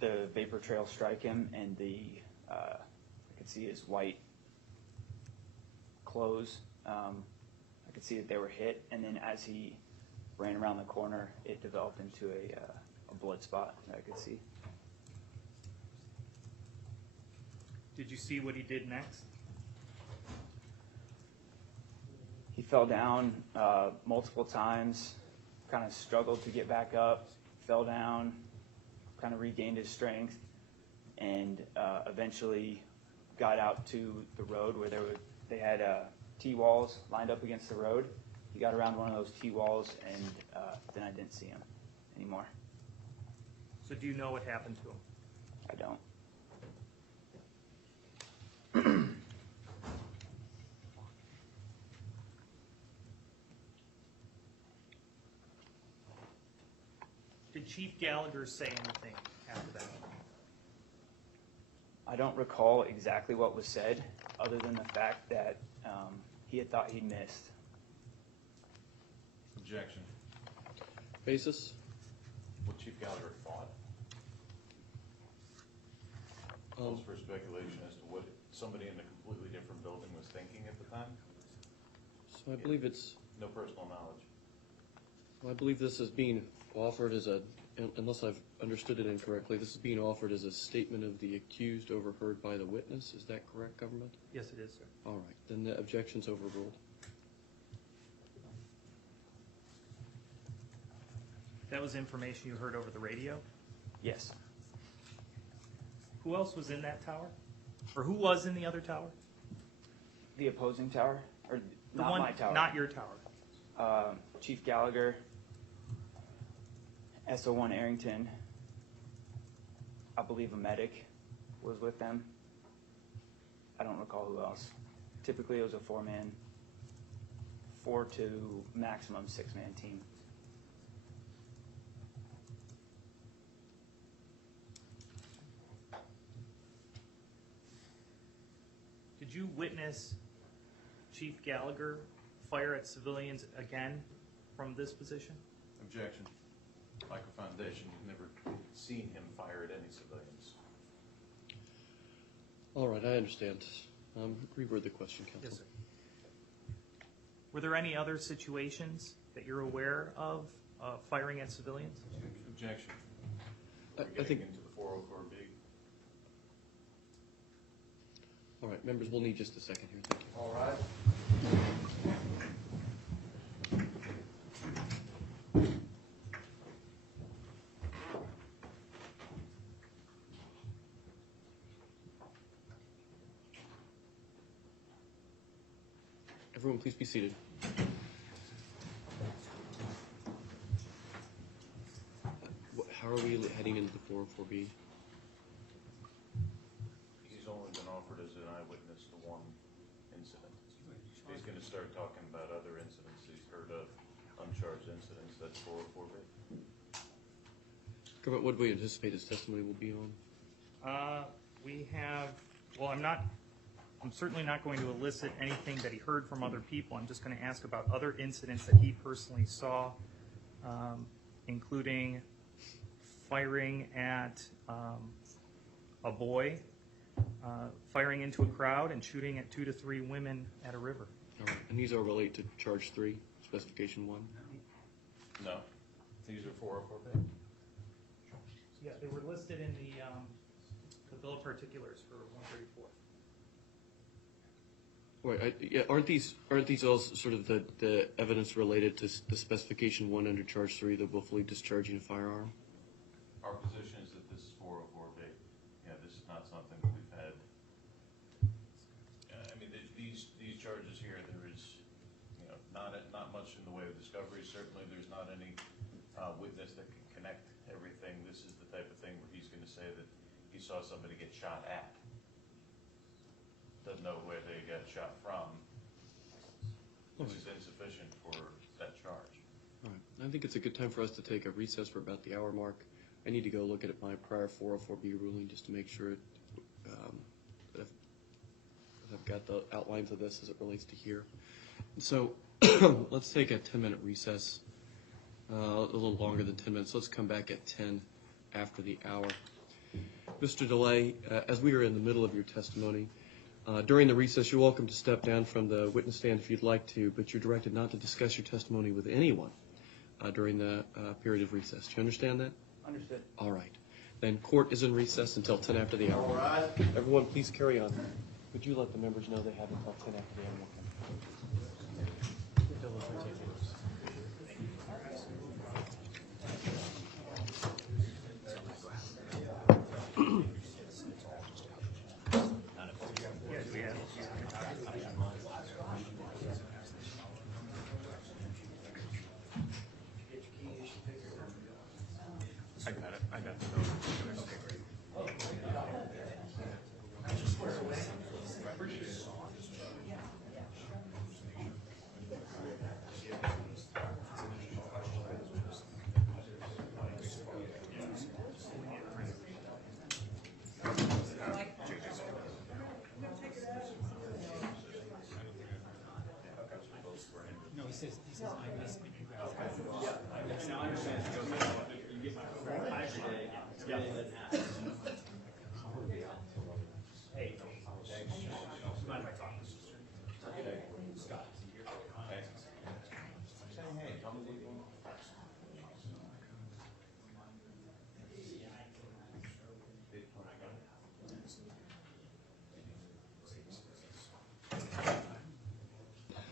vapor trail strike him, and I could see his white clothes. I could see that they were hit, and then as he ran around the corner, it developed into a blood spot that I could see. Did you see what he did next? He fell down multiple times, kind of struggled to get back up, fell down, kind of regained his strength, and eventually got out to the road where they had T-walls lined up against the road. He got around one of those T-walls, and then I didn't see him anymore. So do you know what happened to him? I don't. Did Chief Gallagher say anything after that? I don't recall exactly what was said, other than the fact that he had thought he'd missed. Objection. Basis? What Chief Gallagher thought. Calls for speculation as to what somebody in a completely different building was thinking at the time. So I believe it's, No personal knowledge. I believe this is being offered as unless I've understood it incorrectly, this is being offered as a statement of the accused overheard by the witness. Is that correct, government? Yes, it is, sir. All right, then the objection's overruled. That was information you heard over the radio? Yes. Who else was in that tower? Or who was in the other tower? The opposing tower? Or The not one, my tower? not your tower. Chief Gallagher, SO1 Arrington, I believe a medic was with them. I don't recall who else. Typically it was a 4 to maximum 6-man team. Did you witness Chief Gallagher fire at civilians again from this position? Objection. Like a foundation, you've never seen him fire at any civilians. All right, I understand. Reword the question, counsel. Yes, sir. Were there any other situations that you're aware of firing at civilians? Objection. I We're getting think, into the 404B. all right, members, we'll need just a second here. Thank you. All right. Everyone, please be seated. How are we heading into the 404B? He's only been offered as an eyewitness to one incident. He's going to start talking about other incidents he's heard of, uncharged incidents. That's 404B. Government, what do we anticipate his testimony will be on? We have, well, I'm certainly not going to elicit anything that he heard from other people. I'm just going to ask about other incidents that he personally saw, including firing at a boy, firing into a crowd, and shooting at 2 to 3 women at a river. All right. And these all relate to charge 3, specification 1? No, these are 404B. Yeah, they were listed in the bill of particulars for 134. Right. Aren't these all sort of the evidence related to the specification 1 under charge 3, the willfully discharging a firearm? Our position is that this is 404B. Yeah, this is not something that we've had. I mean, these charges here, there is, not much in the way of discovery. Certainly, there's not any witness that can connect everything. This is the type of thing where he's going to say that he saw somebody get shot at. Doesn't know where they got shot from. This is insufficient for that charge. All right. I think it's a good time for us to take a recess for about the hour mark. I need to go look at my prior 404B ruling just to make sure that I've got the outlines of this as it relates to here. And so let's take a 10-minute recess, a little longer than 10 minutes. Let's come back at 10 after the hour. Mr. Dille, as we are in the middle of your testimony, during the recess, you're welcome to step down from the witness stand if you'd like to, but you're directed not to discuss your testimony with anyone during the period of recess. Do you understand that? Understood. All right. Then court is in recess until 10 after the hour. All right. Everyone, please carry on. Would you let the members know they have until 10 after the hour? I got the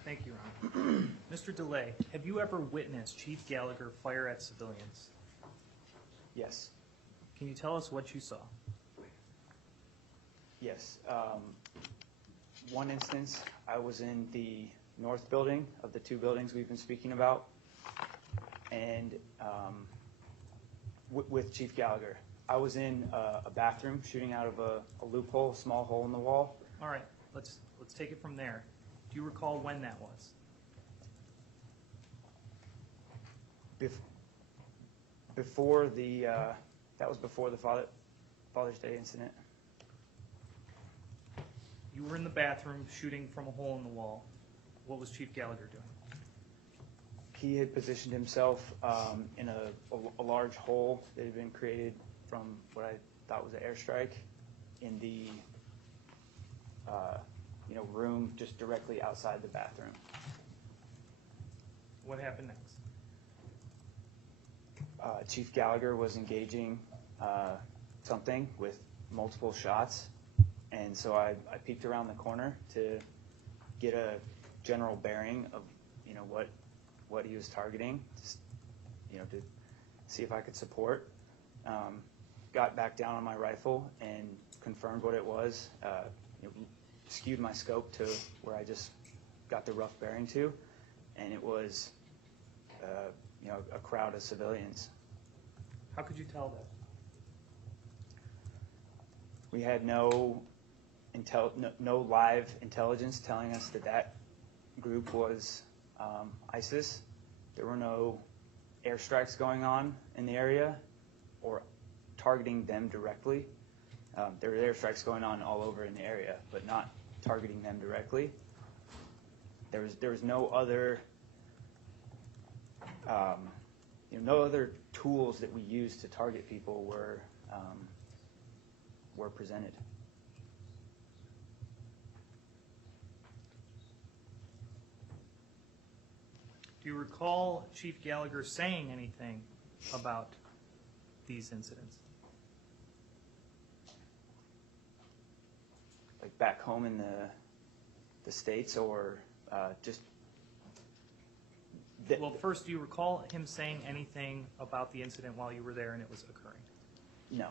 Thank you, Ron. Mr. Dille, have you ever witnessed Chief Gallagher fire at civilians? Yes. Can you tell us what you saw? Yes. One instance, I was in the north building of the 2 buildings we've been speaking about, and with Chief Gallagher. I was in a bathroom shooting out of a loophole, a small hole in the wall. All right, let's take it from there. Do you recall when that was? Before the that was before the Father's Day incident. You were in the bathroom shooting from a hole in the wall. What was Chief Gallagher doing? He had positioned himself in a large hole that had been created from what I thought was an airstrike in the room just directly outside the bathroom. What happened next? Chief Gallagher was engaging something with multiple shots, and so I peeked around the corner to get a general bearing of what he was targeting, to see if I could support. Got back down on my rifle and confirmed what it was. Skewed my scope to where I just got the rough bearing to, and it was, a crowd of civilians. How could you tell that? We had no live intelligence telling us that group was ISIS. There were no airstrikes going on in the area or targeting them directly. There were airstrikes going on all over in the area, but not targeting them directly. There was no other no other tools that we used to target people were presented. Do you recall Chief Gallagher saying anything about these incidents? Like back home in the States, or just... Well, first, do you recall him saying anything about the incident while you were there and it was occurring? No.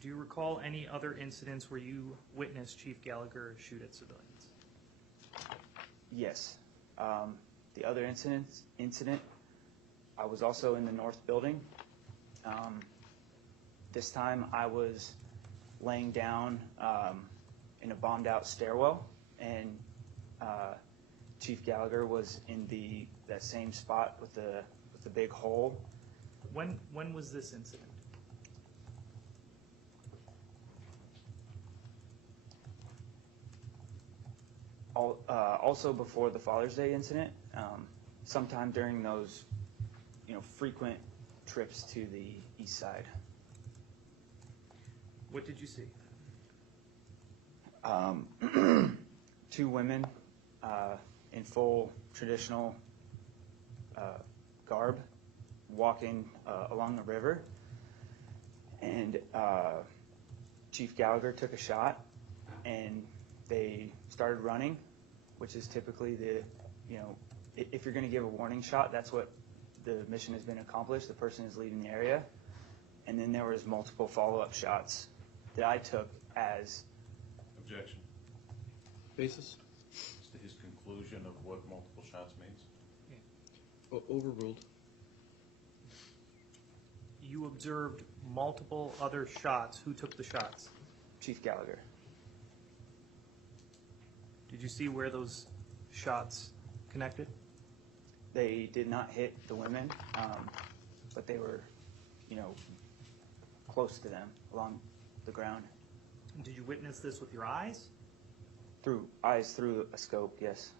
Do you recall any other incidents where you witnessed Chief Gallagher shoot at civilians? Yes. The other incident, I was also in the north building. This time I was laying down in a bombed out stairwell, and Chief Gallagher was in that same spot with the big hole. When was this incident? Also before the Father's Day incident, sometime during those, frequent trips to the east side. What did you see? 2 women in full traditional garb walking along the river, and Chief Gallagher took a shot, and they started running, which is typically if you're going to give a warning shot, that's what the mission has been accomplished. The person is leaving the area. And then there was multiple follow-up shots that I took as... Objection. Basis? As to his conclusion of what multiple shots means? Overruled. You observed multiple other shots. Who took the shots? Chief Gallagher. Did you see where those shots connected? They did not hit the women, but they were, close to them along the ground. Did you witness this with your eyes? Through a scope, yes.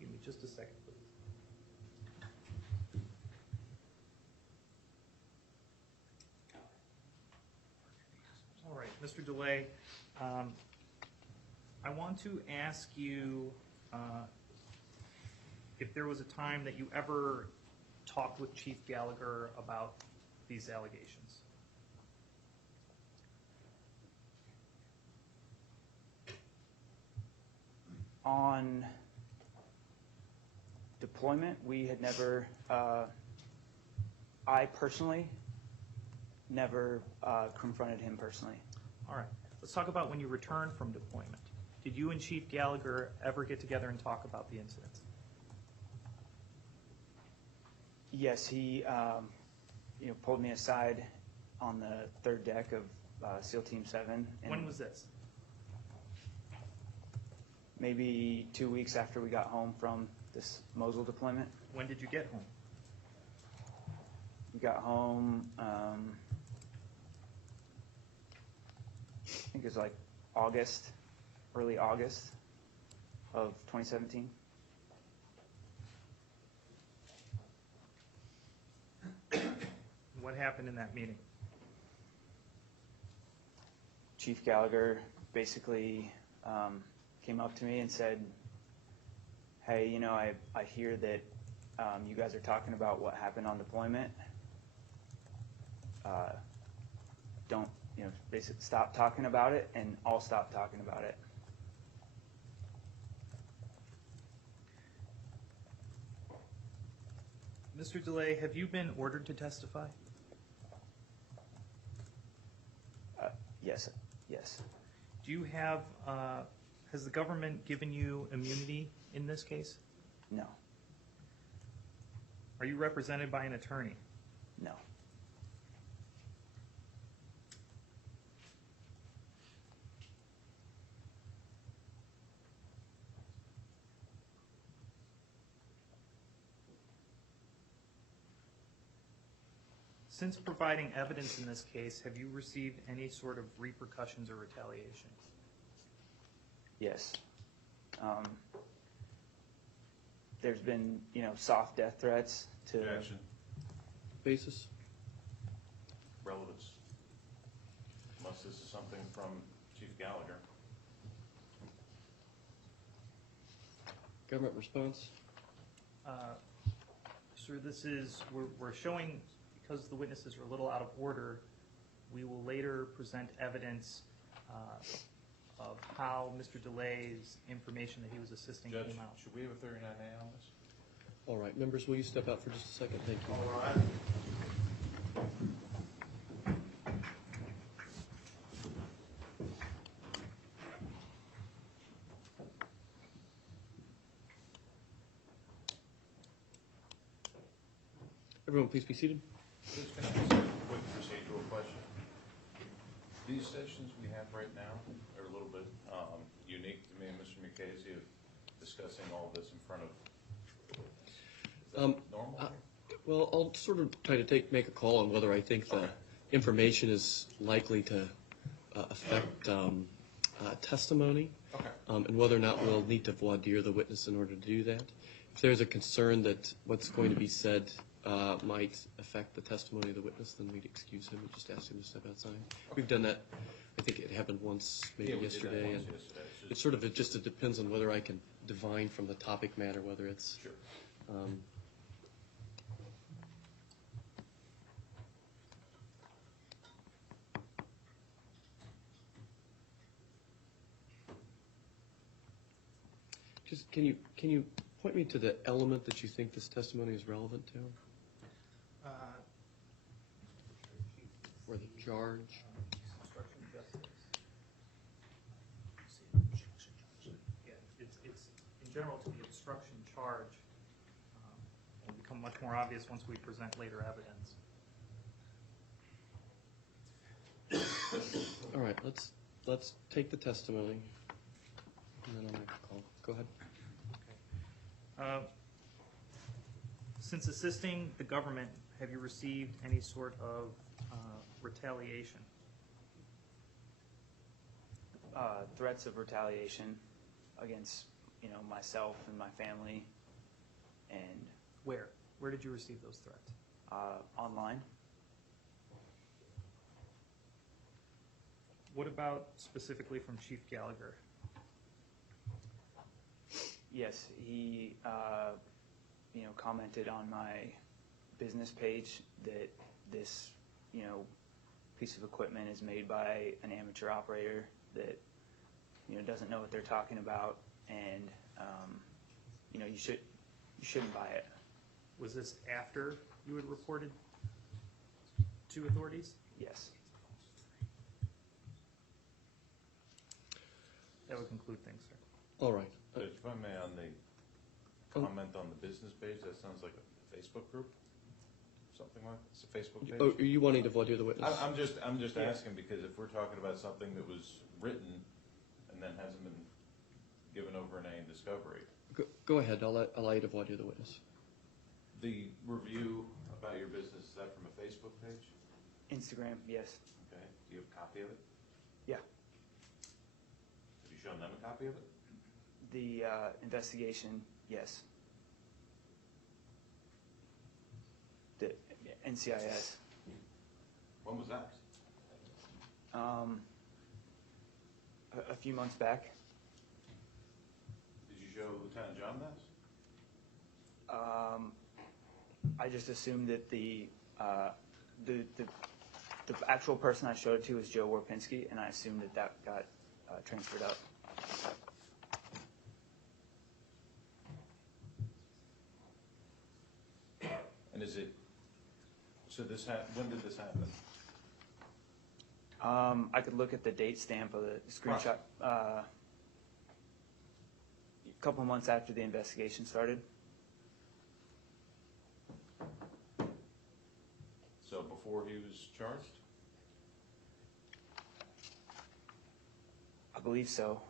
Give me just a second, please. All right, Mr. Dille, I want to ask you if there was a time that you ever talked with Chief Gallagher about these allegations. On deployment, we had never, I personally, never confronted him personally. All right, let's talk about when you returned from deployment. Did you and Chief Gallagher ever get together and talk about the incidents? Yes, he pulled me aside on the third deck of SEAL Team 7. And When was this? maybe 2 weeks after we got home from this Mosul deployment. When did you get home? We got home, I think it was like August, early August of 2017. What happened in that meeting? Chief Gallagher basically came up to me and said, hey, I hear that you guys are talking about what happened on deployment. don't, basically stop talking about it, and I'll stop talking about it. Mr. Dille, have you been ordered to testify? Yes, yes. Do you have, has the government given you immunity in this case? No, Are you represented by an attorney? no. Since providing evidence in this case, have you received any sort of repercussions or retaliation? Yes. There's been, soft death threats to. Objection. Basis? Relevance. Unless this is something from Chief Gallagher. Government response? Sir, this is, we're showing, because the witnesses are a little out of order, we will later present evidence of how Mr. Dille's information that he was assisting Judge, came out. should we have a 39A on this? All right, members, will you step out for just a second? Thank you. All right. Everyone, please be seated. Just can I ask a quick procedural question? These sessions we have right now are a little bit unique to me and Mr. Mukasey of discussing all this in front of. Is that normal? Well, I'll sort of try to make a call on whether I think the information is likely to affect testimony, Okay. and whether or not we'll need to voir dire the witness in order to do that. If there's a concern that what's going to be said might affect the testimony of the witness, then we'd excuse him and just ask him to step outside. We've done that. I think it happened once, maybe Yeah, we did that yesterday, once and yesterday. it's sort of it depends on whether I can divine from the topic matter whether it's. Sure. Just can you point me to the element that you think this testimony is relevant to, or the charge? Obstruction of justice. Yeah, it's in general to the obstruction charge. Will become much more obvious once we present later evidence. All right, let's take the testimony, and then I'll make a call. Go ahead. Since assisting the government, have you received any sort of retaliation? Threats of retaliation against, myself and my family, and Where? Where did you receive those threats? online. What about specifically from Chief Gallagher? Yes, he, commented on my business page that this, piece of equipment is made by an amateur operator that, doesn't know what they're talking about, and, you shouldn't buy it. Was this after you had reported to authorities? Yes. That would conclude things, sir. All right. Judge, if I may, on the comment on the business page, that sounds like a Facebook group, something like that. It's a Facebook page. Oh, are you wanting to voir dire the witness? I'm just asking because if we're talking about something that was written and then hasn't been given over in any discovery, Go ahead. I'll allow you to voir dire the witness. the review about your business, is that from a Facebook page? Instagram, yes. Okay. Do you have a copy of it? Yeah. Have you shown them a copy of it? The investigation, yes. The NCIS. When was that? A few months back. Did you show Lieutenant John this? I just assumed that the The actual person I showed it to was Joe Warpinski, and I assumed that got transferred up. And is it, so when did this happen? I could look at the date stamp of the screenshot. A couple months after the investigation started. So before he was charged? I believe so.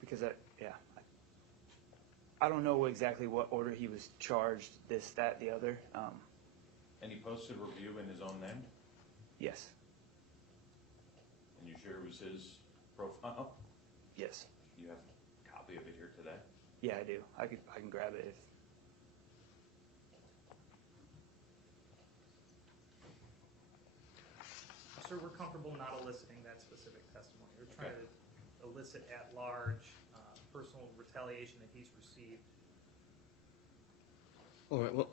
Because I don't know exactly what order he was charged, this, that, the other. And he posted a review in his own name? Yes. And you sure it was his profile? Yes. You have a copy of it here today? Yeah, I do. I can grab it if. Sir, we're comfortable not eliciting that specific testimony. We're trying to elicit at large personal retaliation that he's received. All right, well,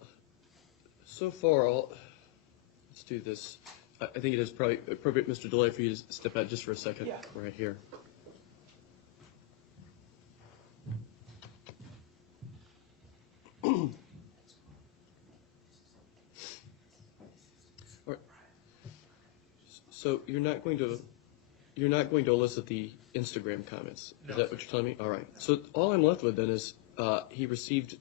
so far, let's do this. I think it is probably appropriate, Mr. Dille, for you to step out just for a second. Yeah. Right here. All right. So you're not going to elicit the Instagram comments. Is that what you're telling me? All right. So all I'm left with then is he received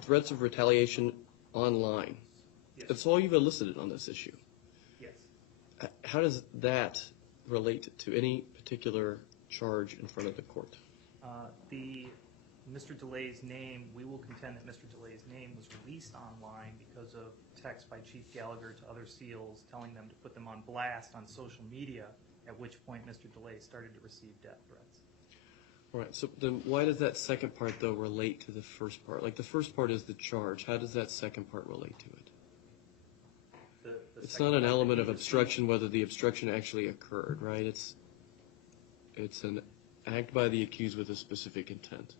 threats of retaliation online. Yes. That's all you've elicited on this issue. Yes. How does that relate to any particular charge in front of the court? Mr. Dille's name, we will contend that Mr. Dille's name was released online because of text by Chief Gallagher to other SEALs telling them to put them on blast on social media, at which point Mr. Dille started to receive death threats. All right, so then why does that second part, though, relate to the first part? Like the first part is the charge. How does that second part relate to it? It's not an element of obstruction whether the obstruction actually occurred, right? It's an act by the accused with a specific intent.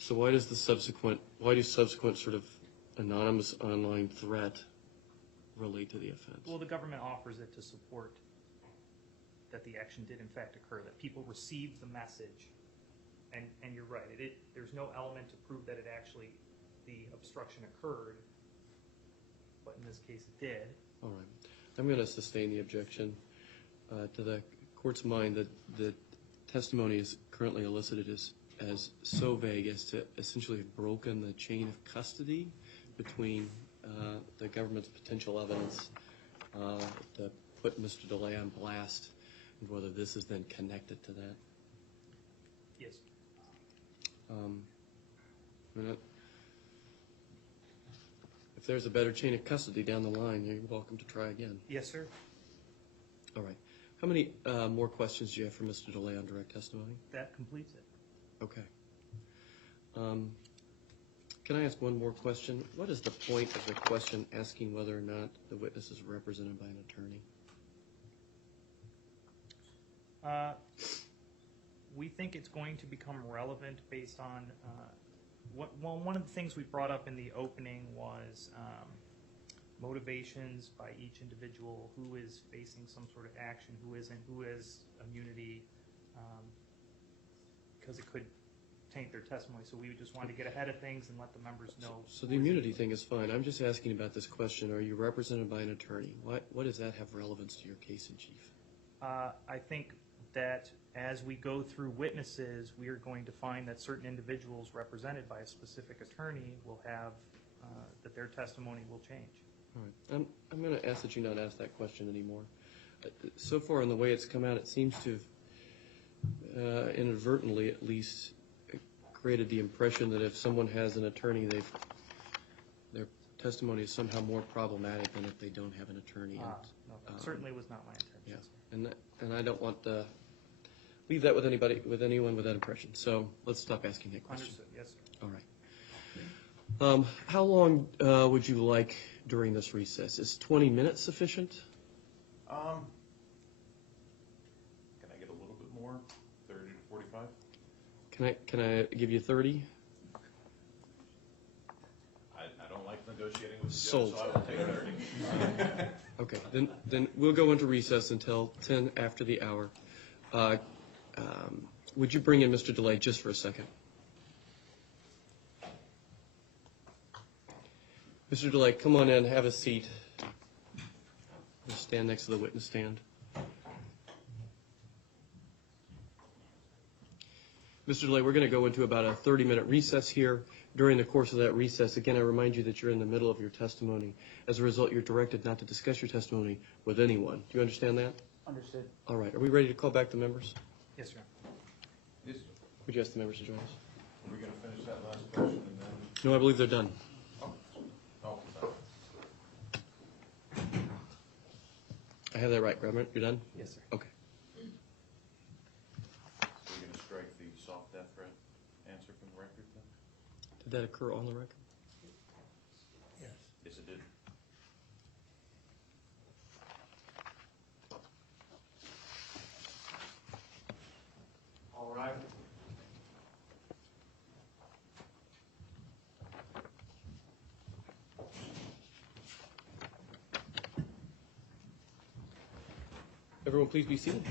So why do subsequent sort of anonymous online threat relate to the offense? Well, the government offers it to support that the action did in fact occur, that people received the message, and you're right, there's no element to prove that the obstruction occurred, but in this case it did. All right. I'm going to sustain the objection. To the court's mind, that the testimony is currently elicited as so vague as to essentially have broken the chain of custody between the government's potential evidence to put Mr. Dille on blast, and whether this is then connected to that. Yes. If there's a better chain of custody down the line, you're welcome to try again. Yes, sir. All right. How many more questions do you have for Mr. Dille on direct testimony? That completes it. Okay. Can I ask one more question? What is the point of the question asking whether or not the witness is represented by an attorney? We think it's going to become relevant based on one of the things we brought up in the opening was motivations by each individual, who is facing some sort of action, who isn't, who has immunity, because it could taint their testimony. So we just wanted to get ahead of things and let the members know. So the immunity thing is fine. I'm just asking about this question. Are you represented by an attorney? What does that have relevance to your case in chief? I think that as we go through witnesses, we are going to find that certain individuals represented by a specific attorney will have, that their testimony will change. All right. I'm going to ask that you not ask that question anymore. So far in the way it's come out, it seems to have, inadvertently at least, created the impression that if someone has an attorney, their testimony is somehow more problematic than if they don't have an attorney. No, that certainly was not my intention. Yeah. And I don't want to leave that with anyone with that impression. So let's stop asking that question. Understood. Yes, sir. All right. How long would you like during this recess? Is 20 minutes sufficient? Can I get a little bit more? 30 to 45? Can I give you 30? I don't like the negotiating with the judge, Sold. so I will take 30. Okay, then we'll go into recess until 10 after the hour. Would you bring in Mr. Dille just for a second? Mr. Dille, come on in, have a seat. Just stand next to the witness stand. Mr. Dille, we're going to go into about a 30-minute recess here. During the course of that recess, again, I remind you that you're in the middle of your testimony. As a result, you're directed not to discuss your testimony with anyone. Do you understand that? Understood. All right. Are we ready to call back the members? Yes, sir. Yes. Would you ask the members to join us? Are we going to finish that last question and then? No, I believe they're done. Oh, sorry. I have that right, Reverend? You're done? Yes, sir. Okay. So we're going to strike the soft death threat answer from the record then? Did that occur on the record? Yes. Yes, it did. All right. Everyone, please be seated.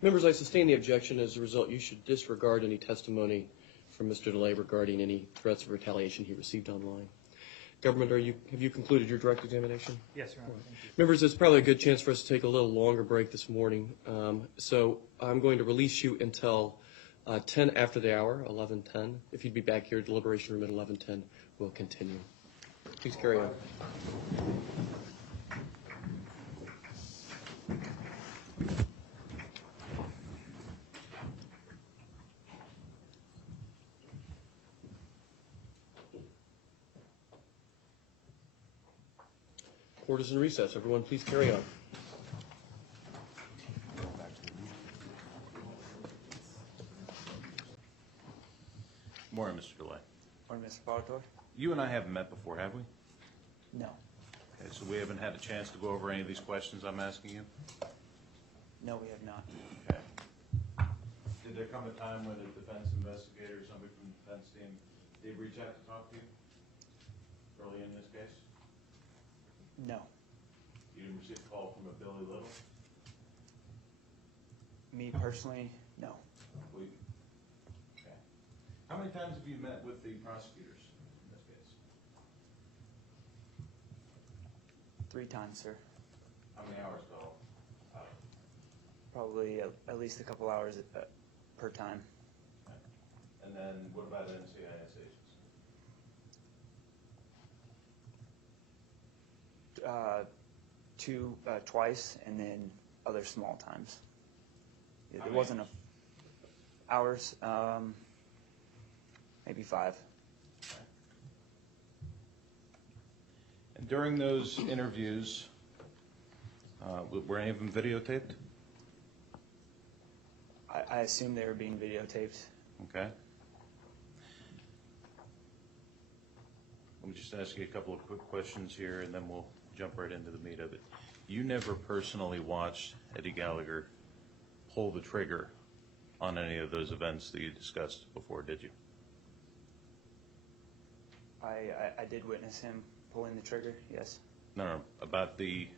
Members, I sustain the objection. As a result, you should disregard any testimony from Mr. Dille regarding any threats of retaliation he received online. Government, have you concluded your direct examination? Yes, Your Honor. Thank you. Members, there's probably a good chance for us to take a little longer break this morning. So I'm going to release you until 10 after the hour, 11:10. If you'd be back here at the deliberation room at 11:10, we'll continue. Please carry on. Court is in recess. Everyone, please carry on. Morning, Mr. Dille. Morning, Mr. Palator. You and I haven't met before, have we? No. Okay, so we haven't had a chance to go over any of these questions I'm asking you? No, we have not. Okay. Did there come a time when a defense investigator or somebody from the defense team did reach out to talk to you early in this case? No. You didn't receive a call from a Billy Little? Me personally, no. Okay. How many times have you met with the prosecutors in this case? 3 times, sir. How many hours total? Probably at least a couple hours per time. Okay. And then what about NCIS agents? Twice, and then other small times. Yeah, How there many wasn't hours, maybe 5. Okay. And during those interviews, were any of them videotaped? I assume they were being videotaped. Okay. Let me just ask you a couple of quick questions here, and then we'll jump right into the meat of it. You never personally watched Eddie Gallagher pull the trigger on any of those events that you discussed before, did you? I did witness him pulling the trigger, yes. No, about the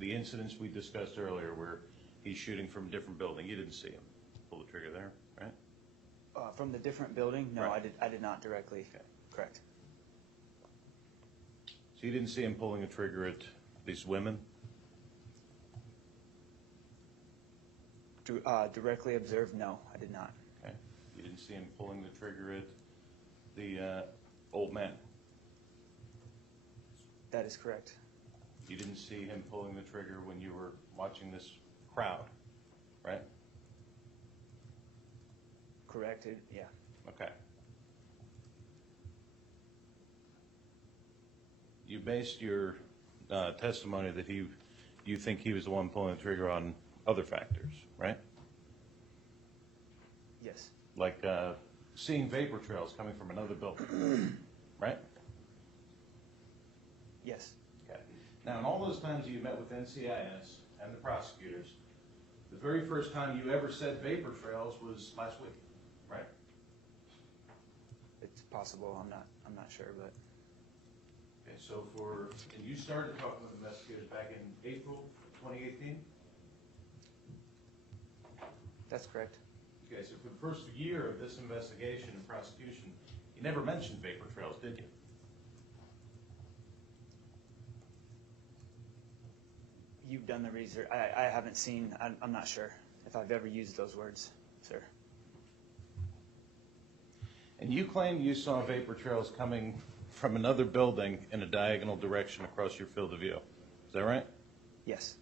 incidents we discussed earlier where he's shooting from a different building. You didn't see him pull the trigger there, right? From the different building? No, Right. I did not directly. Okay. Correct. So you didn't see him pulling a trigger at these women? Directly observed? No, I did not. Okay. You didn't see him pulling the trigger at the old man? That is correct. You didn't see him pulling the trigger when you were watching this crowd, right? Correct, yeah. Okay. You based your testimony that you think he was the one pulling the trigger on other factors, right? Yes. Like seeing vapor trails coming from another building, right? Yes. Okay. Now, in all those times you met with NCIS and the prosecutors, The very first time you ever said vapor trails was last week, right? It's possible. I'm not sure, but Okay, so and you started talking with investigators back in April 2018? that's correct. Okay, so for the first year of this investigation and prosecution, you never mentioned vapor trails, did you? You've done the research. I haven't seen. I'm not sure if I've ever used those words, sir. And you claim you saw vapor trails coming from another building in a diagonal direction across your field of view. Is that right? Yes.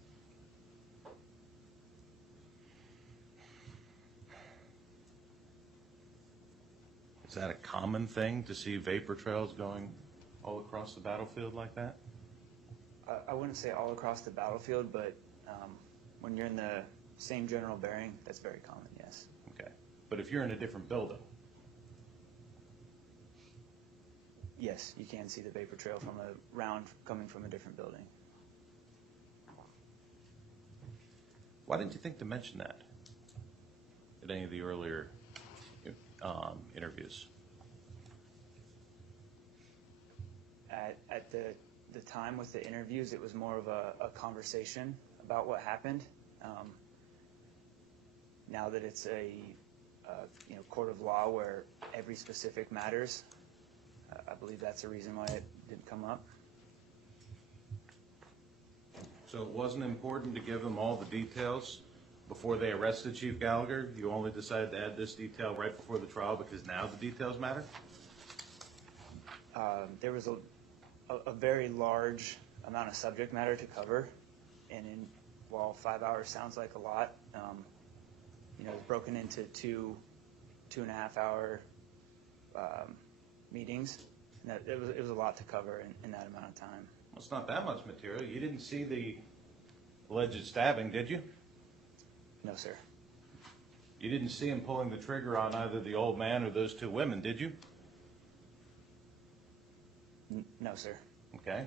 Is that a common thing to see vapor trails going all across the battlefield like that? I wouldn't say all across the battlefield, but when you're in the same general bearing, that's very common, yes. Okay. But if you're in a different building, Yes, you can see the vapor trail from a round coming from a different building. why didn't you think to mention that at any of the earlier interviews? At the time with the interviews, it was more of a conversation about what happened. Now that it's a court of law where every specific matters, I believe that's the reason why it didn't come up. So it wasn't important to give them all the details before they arrested Chief Gallagher? You only decided to add this detail right before the trial because now the details matter? There was a very large amount of subject matter to cover, and while 5 hours sounds like a lot, it was broken into two and a half hour meetings. And it was a lot to cover in that amount of time. Well, it's not that much material. You didn't see the alleged stabbing, did you? No, sir. You didn't see him pulling the trigger on either the old man or those two women, did you? No, sir. Okay.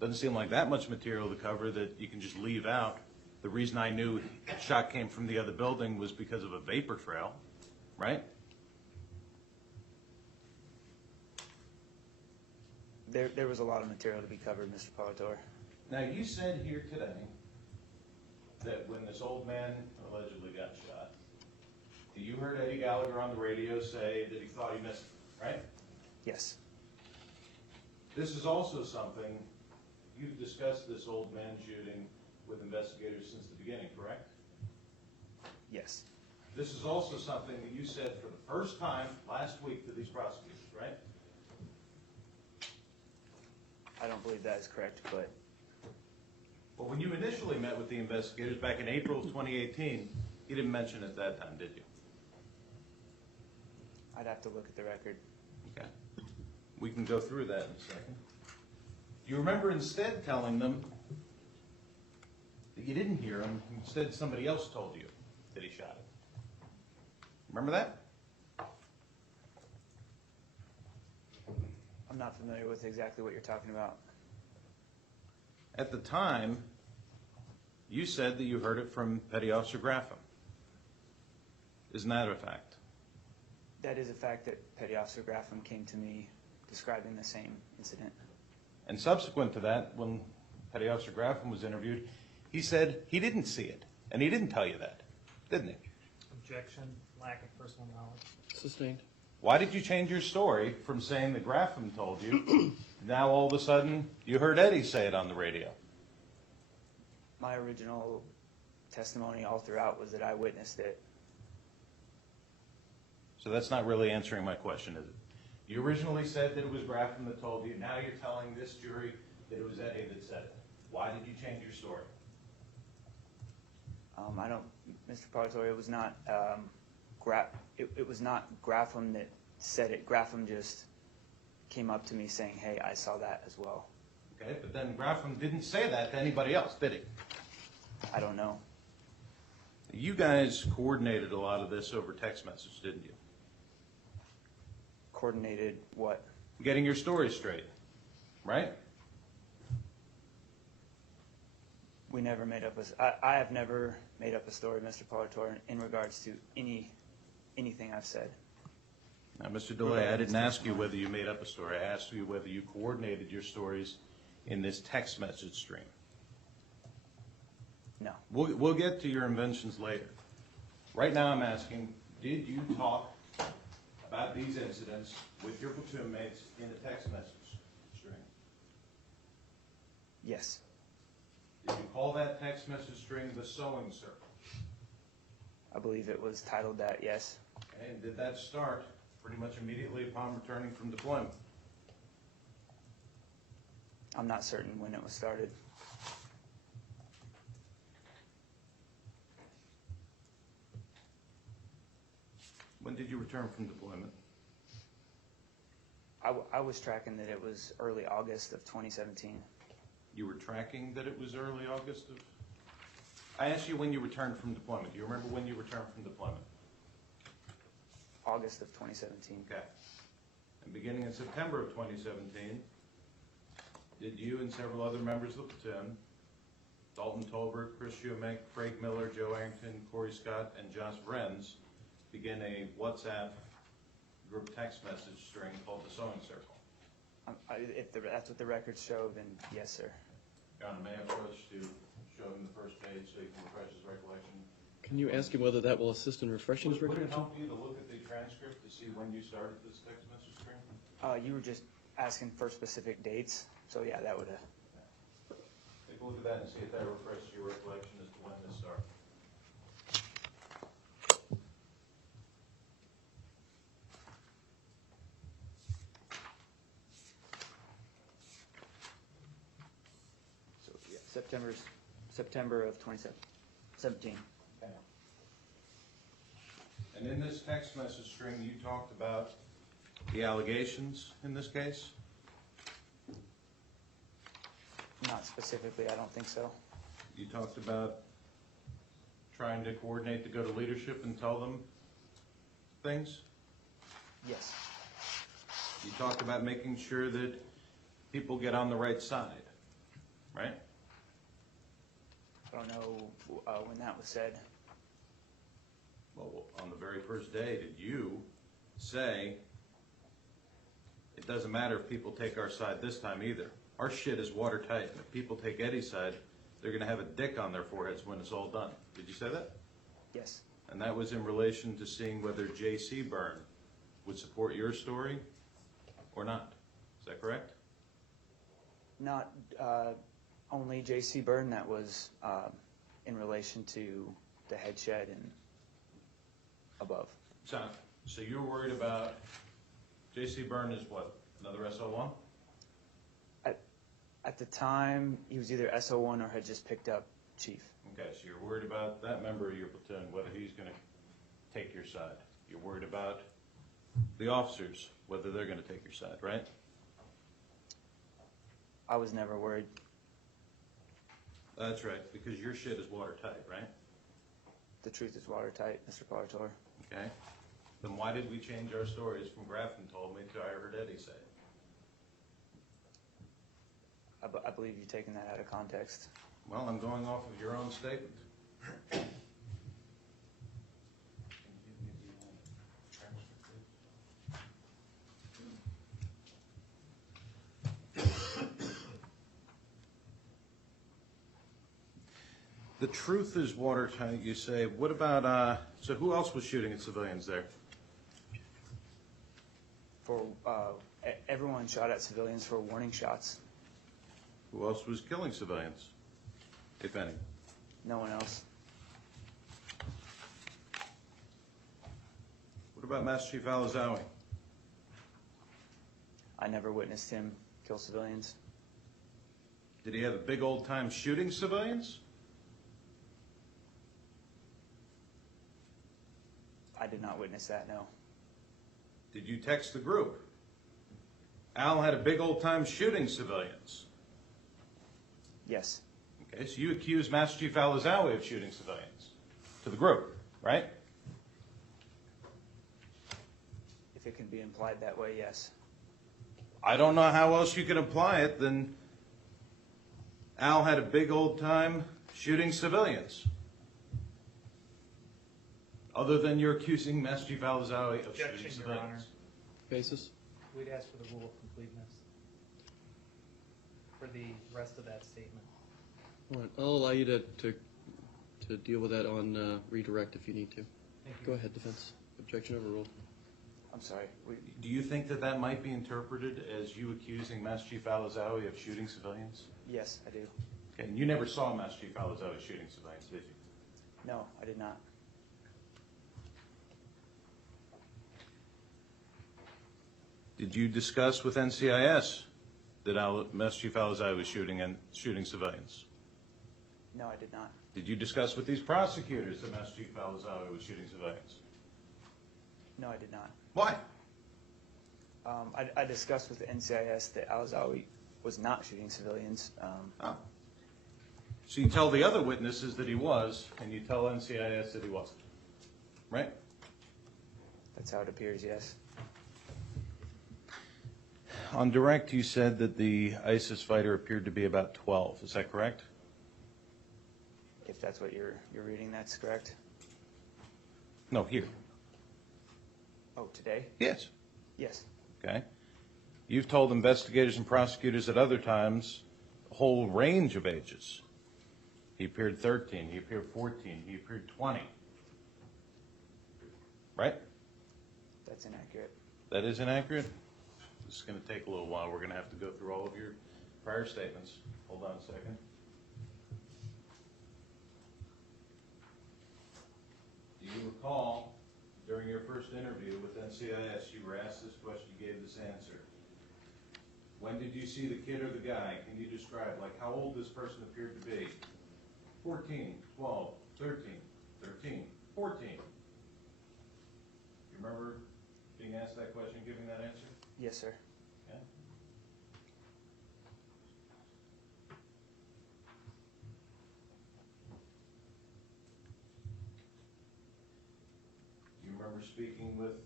Doesn't seem like that much material to cover that you can just leave out. The reason I knew the shot came from the other building was because of a vapor trail, right? There was a lot of material to be covered, Mr. Palator. Now, you said here today that when this old man allegedly got shot, that you heard Eddie Gallagher on the radio say that he thought he missed him, right? Yes. This is also something, you've discussed this old man shooting with investigators since the beginning, correct? Yes. This is also something that you said for the first time last week to these prosecutors, right? I don't believe that is correct, but Well, when you initially met with the investigators back in April of 2018, you didn't mention it at that time, did you? I'd have to look at the record. Okay. We can go through that in a second. You remember instead telling them that you didn't hear him, instead somebody else told you that he shot him. Remember that? I'm not familiar with exactly what you're talking about. At the time, you said that you heard it from Petty Officer Graffam. Isn't that a fact? That is a fact that Petty Officer Graffam came to me describing the same incident. And subsequent to that, when Petty Officer Graffam was interviewed, he said he didn't see it. And he didn't tell you that, didn't he? Objection, lack of personal knowledge. Sustained. Why did you change your story from saying that Graffam told you, now all of a sudden you heard Eddie say it on the radio? My original testimony all throughout was that I witnessed it. So that's not really answering my question, is it? You originally said that it was Graffam that told you, now you're telling this jury that it was Eddie that said it. Why did you change your story? Mr. Partori, it was not, it was not Graffam that said it. Graffam just came up to me saying, hey, I saw that as well. Okay, but then Graffam didn't say that to anybody else, did he? I don't know. You guys coordinated a lot of this over text message, didn't you? Coordinated what? Getting your story straight, right? We never made up I have never made up a story, Mr. Parlator, in regards to anything I've said. Now, Mr. Dille, I didn't ask you whether you made up a story. I asked you whether you coordinated your stories in this text message stream. No. We'll get to your inventions later. Right now I'm asking, did you talk about these incidents with your platoon mates in a text message string? Yes. Did you call that text message string the sewing circle? I believe it was titled that, yes. Okay, and did that start pretty much immediately upon returning from deployment? I'm not certain when it was started. When did you return from deployment? I was tracking that it was early August of 2017. You were tracking that it was early August of... I asked you when you returned from deployment. Do you remember when you returned from deployment? August of 2017. Okay. And beginning in September of 2017, did you and several other members of the platoon, Dalton Tolbert, Chris Schumann, Craig Miller, Joe Arrington, Corey Scott, and Josh Vrenz, begin a WhatsApp group text message string called the sewing circle? If that's what the records show, then yes, sir. Your Honor, may I approach to show him the first page so he can refresh his recollection? Can you ask him whether that will assist in refreshing his Would it recollection? help you to look at the transcript to see when you started this text message string? You were just asking for specific dates, so yeah, that would Take a look at that and see if that refreshes your recollection as to when this started. So yeah, September of 2017. Okay. And in this text message string, you talked about the allegations in this case? Not specifically, I don't think so. You talked about trying to coordinate to go to leadership and tell them things? Yes. You talked about making sure that people get on the right side, right? I don't know when that was said. Well, on the very first day, did you say, it doesn't matter if people take our side this time either. Our shit is watertight, and if people take Eddie's side, they're going to have a dick on their foreheads when it's all done. Did you say that? Yes. And that was in relation to seeing whether J.C. Byrne would support your story or not. Is that correct? Not only J.C. Byrne, that was in relation to the head shed and above. So you're worried about J.C. Byrne is what, another SO1? At the time, he was either SO1 or had just picked up chief. Okay, so you're worried about that member of your platoon, whether he's going to take your side. You're worried about the officers, whether they're going to take your side, right? I was never worried. That's right, because your shit is watertight, right? The truth is watertight, Mr. Parlator. Okay. Then why did we change our stories from Grafton told me to I heard Eddie say it? I believe you've taken that out of context. Well, I'm going off of your own statement. The truth is watertight, you say. What about, so who else was shooting at civilians there? For everyone shot at civilians for warning shots. Who else was killing civilians, if any? No one else. What about Master Chief Alizawi? I never witnessed him kill civilians. Did he have a big old time shooting civilians? I did not witness that, no. Did you text the group? Al had a big old time shooting civilians. Yes. Okay, so you accuse Master Chief Alizawi of shooting civilians to the group, right? If it can be implied that way, yes. I don't know how else you can apply it than Al had a big old time shooting civilians? Other than you're accusing Master Chief Al-Azawi of shooting Objection, Your Honor. civilians. Basis? We'd ask for the rule of completeness for the rest of that statement. All right, I'll allow you to deal with that on redirect if you need to. Thank you. Go ahead, defense. Objection overruled. I'm sorry. Do you think that that might be interpreted as you accusing Master Chief Al-Azawi of shooting civilians? Yes, I do. Okay, and you never saw Master Chief Al-Azawi shooting civilians, did you? No, I did not. Did you discuss with NCIS that Master Chief Al-Azawi was shooting civilians? No, I did not. Did you discuss with these prosecutors that Master Chief Al-Azawi was shooting civilians? No, I did not. Why? I discussed with the NCIS that Al-Azawi was not shooting civilians. Oh. So you tell the other witnesses that he was, and you tell NCIS that he wasn't, right? That's how it appears, yes. On direct, you said that the ISIS fighter appeared to be about 12. Is that correct? If that's what you're reading, that's correct. No, here. Oh, today? Yes. Yes. Okay. You've told investigators and prosecutors at other times a whole range of ages. He appeared 13, he appeared 14, he appeared 20. Right? That's inaccurate. That is inaccurate? This is going to take a little while. We're going to have to go through all of your prior statements. Hold on a second. Do you recall, during your first interview with NCIS, you were asked this question, you gave this answer. When did you see the kid or the guy? Can you describe, like, how old this person appeared to be? 14, 12, 13, 13, 14. You remember being asked that question, giving that answer? Yes, sir. Yeah. Do you remember speaking with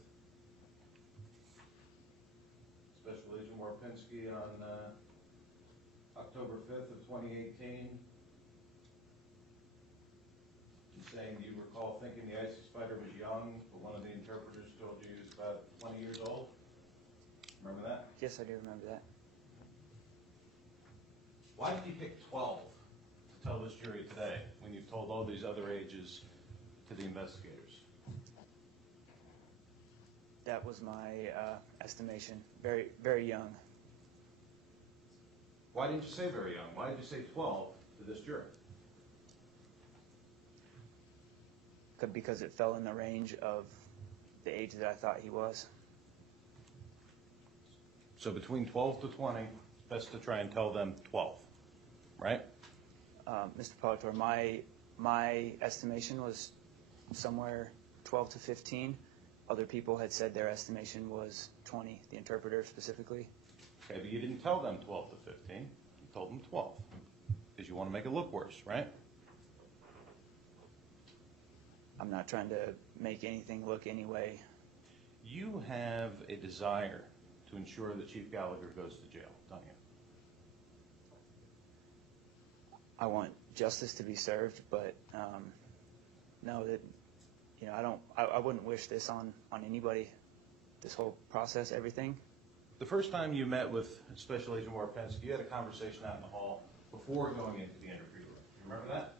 Special Agent Warpinski on October 5th of 2018? And saying, do you recall thinking the ISIS fighter was young, but one of the interpreters told you he was about 20 years old? Remember that? Yes, I do remember that. Why did you pick 12 to tell this jury today when you've told all these other ages to the investigators? That was my estimation. Very, very young. Why didn't you say very young? Why did you say 12 to this jury? Because it fell in the range of the age that I thought he was. So between 12 to 20, best to try and tell them 12, right? Mr. Palator, my estimation was somewhere 12 to 15. Other people had said their estimation was 20, the interpreter specifically. Okay, but you didn't tell them 12 to 15. You told them 12 because you want to make it look worse, right? I'm not trying to make anything look any way. You have a desire to ensure that Chief Gallagher goes to jail, don't you? I want justice to be served, but no, that I wouldn't wish this on anybody. This whole process, everything. The first time you met with Special Agent Warpinski, you had a conversation out in the hall before going into the interview room. You remember that?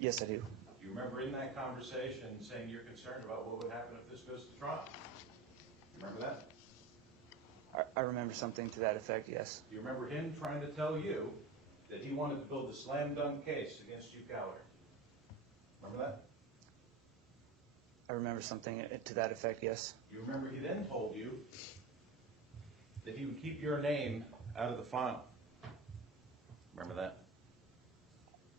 Yes, I do. Do you remember in that conversation saying you're concerned about what would happen if this goes to trial? Remember that? I remember something to that effect, yes. Do you remember him trying to tell you that he wanted to build a slam dunk case against Chief Gallagher? Remember that? I remember something to that effect, yes. You remember he then told you that he would keep your name out of the file. Remember that?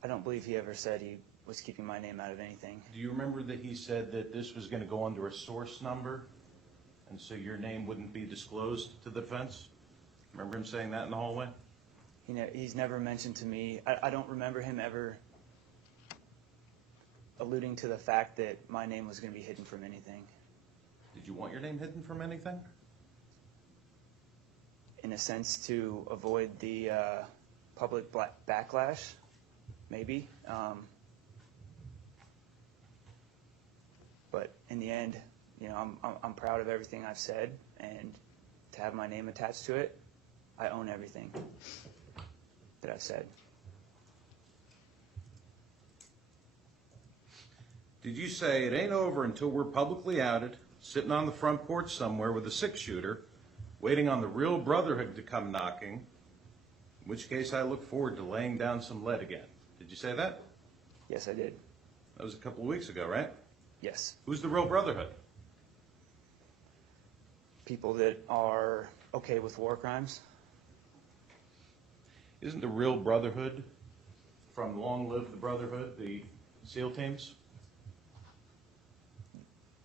I don't believe he ever said he was keeping my name out of anything. Do you remember that he said that this was going to go under a source number, and so your name wouldn't be disclosed to the defense? Remember him saying that in the hallway? He's never mentioned to me. I don't remember him ever alluding to the fact that my name was going to be hidden from anything. Did you want your name hidden from anything? In a sense, to avoid the public backlash. maybe. But in the end, I'm proud of everything I've said, and to have my name attached to it, I own everything that I've said. Did you say it ain't over until we're publicly outed, sitting on the front porch somewhere with a 6-shooter, waiting on the real brotherhood to come knocking, in which case I look forward to laying down some lead again? Did you say that? Yes, I did. That was a couple of weeks ago, right? Yes. Who's the real brotherhood? People that are okay with war crimes. Isn't the real brotherhood from Long Live the Brotherhood, the SEAL teams?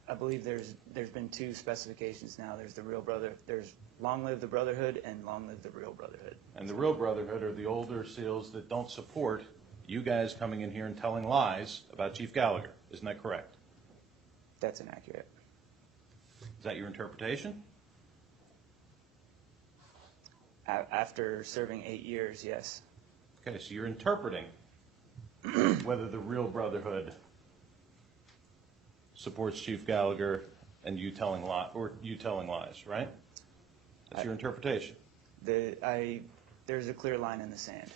I believe there's been 2 specifications now. There's there's Long Live the Brotherhood and Long Live the Real Brotherhood. And the real brotherhood are the older SEALs that don't support you guys coming in here and telling lies about Chief Gallagher. Isn't that correct? That's inaccurate. Is that your interpretation? After serving 8 years, yes. Okay, so you're interpreting whether the real brotherhood supports Chief Gallagher and you telling lies, right? That's your interpretation. There's a clear line in the sand.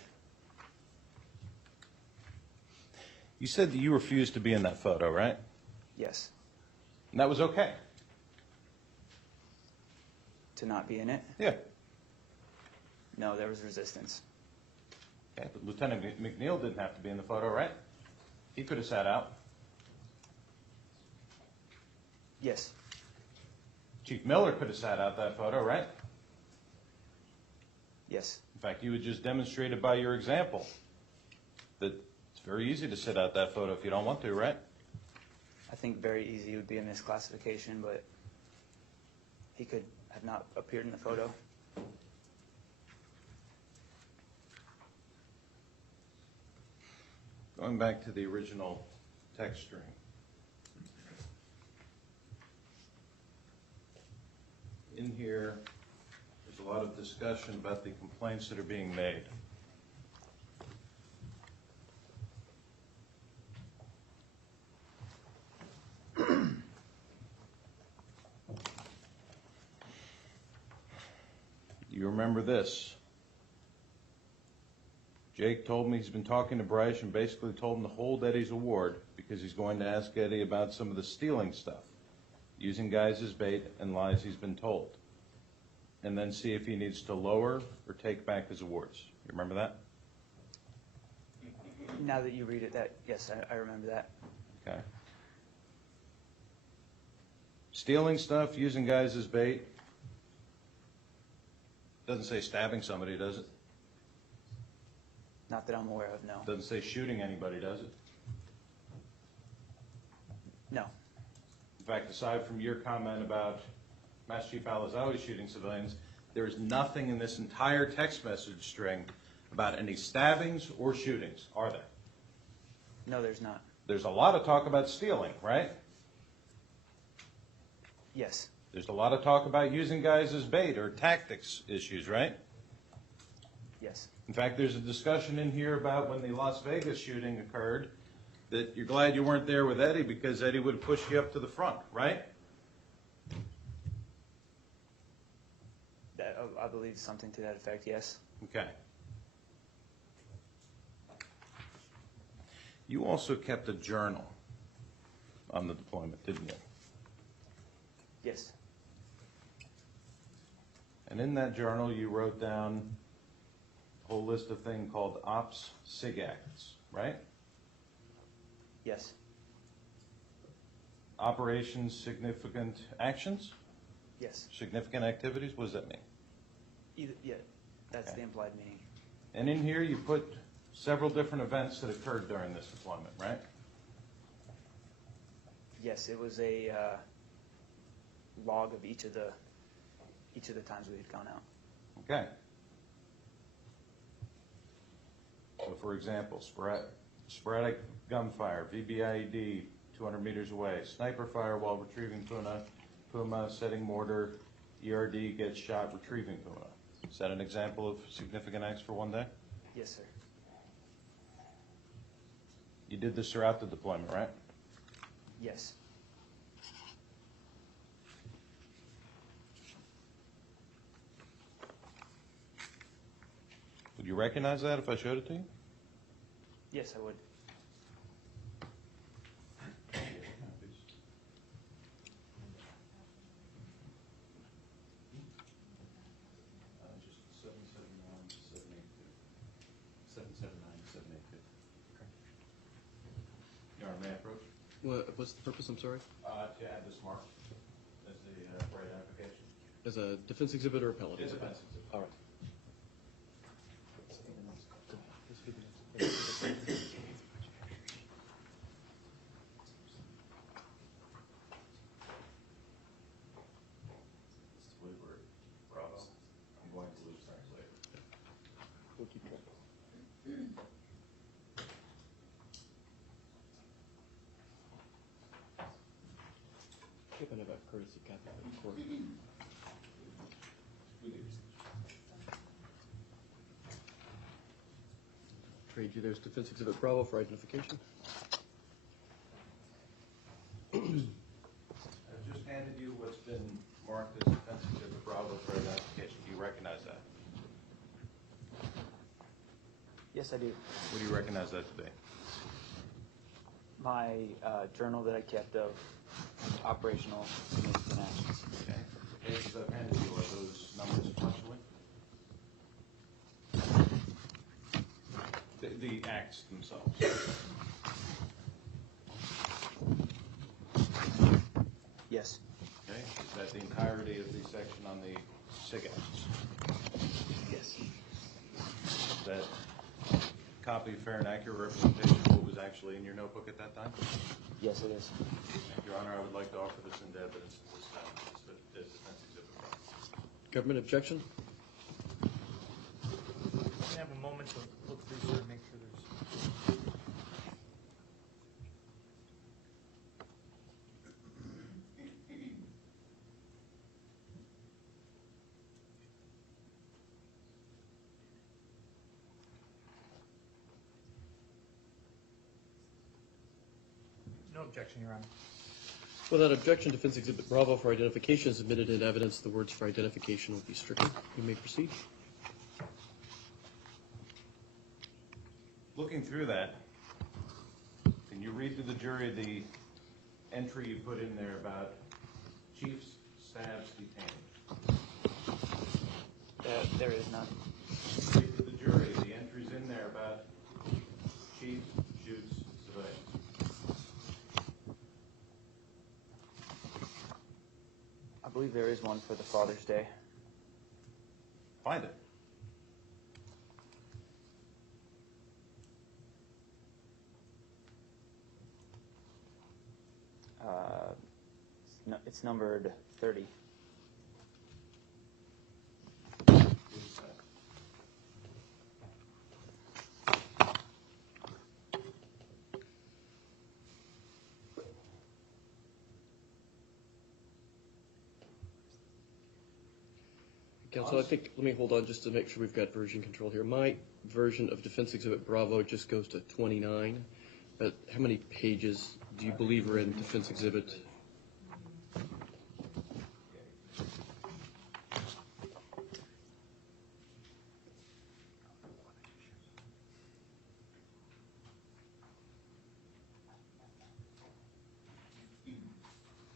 You said that you refused to be in that photo, right? Yes. And that was okay? To not be in it? Yeah. No, there was resistance. Okay, but Lieutenant McNeil didn't have to be in the photo, right? He could have sat out. Yes. Chief Miller could have sat out that photo, right? Yes. In fact, you had just demonstrated by your example that it's very easy to sit out that photo if you don't want to, right? I think very easy would be a misclassification, but he could have not appeared in the photo. Going back to the original text string. In here, there's a lot of discussion about the complaints that are being made. You remember this? Jake told me he's been talking to Bryce and basically told him to hold Eddie's award because he's going to ask Eddie about some of the stealing stuff, using guys as bait and lies he's been told, and then see if he needs to lower or take back his awards. You remember that? Now that you read it, yes, I remember that. Okay. Stealing stuff, using guys as bait. Doesn't say stabbing somebody, does it? Not that I'm aware of, no. Doesn't say shooting anybody, does it? No. In fact, aside from your comment about Master Chief Alazawi shooting civilians, there is nothing in this entire text message string about any stabbings or shootings, are there? No, there's not. There's a lot of talk about stealing, right? Yes. There's a lot of talk about using guys as bait or tactics issues, right? Yes. In fact, there's a discussion in here about when the Las Vegas shooting occurred that you're glad you weren't there with Eddie because Eddie would have pushed you up to the front, right? I believe something to that effect, yes. Okay. You also kept a journal on the deployment, didn't you? Yes. And in that journal, you wrote down a whole list of things called Ops SIG Acts, right? Yes. Operations Significant Actions? Yes. Significant Activities? What does that mean? Yeah, that's Okay. the implied meaning. And in here, you put several different events that occurred during this deployment, right? Yes, it was a log of each of the times we had gone out. Okay. So, for example, sporadic gunfire, VBIED 200 meters away, sniper fire while retrieving Puma, setting mortar, ERD gets shot, retrieving Puma. Is that an example of significant acts for one day? Yes, sir. You did this throughout the deployment, right? Yes. Would you recognize that if I showed it to you? Yes, I would. Just 779-782. 779-782. Your Honor, may I approach? What's the purpose, I'm sorry? To add this mark as the right identification. As a defense exhibit or appellate It's a exhibit? defense exhibit. All right. It's Liberate, Bravo. I'm going to lose things later. We'll keep track. If I have a courtesy copy of the court. Trade you, there's defense exhibit Bravo for identification. I've just handed you what's been marked as defense exhibit Bravo for identification. Do you recognize that? Yes, I do. What do you recognize that to be? My journal that I kept of operational significant actions. Okay. The pages I've handed you, are those numbers fluctuant? The acts themselves. Yes. Okay. Is that the entirety of the section on the SIG acts? Yes. Is that copy fair and accurate representation of what was actually in your notebook at that time? Yes, it is. Your Honor, I would like to offer this into evidence at this time. It's the defense exhibit Bravo. Government objection? We have a moment to look through here and make sure there's. No objection, Your Honor. Without objection, defense exhibit Bravo for identification is admitted in evidence. The words for identification will be stricken. You may proceed. Looking through that, can you read to the jury the entry you put in there about chiefs, stabs, detained? There is none. Read to the jury the entries in there about chief shoots civilians. I believe there is one for the Father's Day. Find it. It's numbered 30. Counsel, I think, let me hold on just to make sure we've got version control here. My version of defense exhibit Bravo just goes to 29. But how many pages do you believe are in defense exhibit?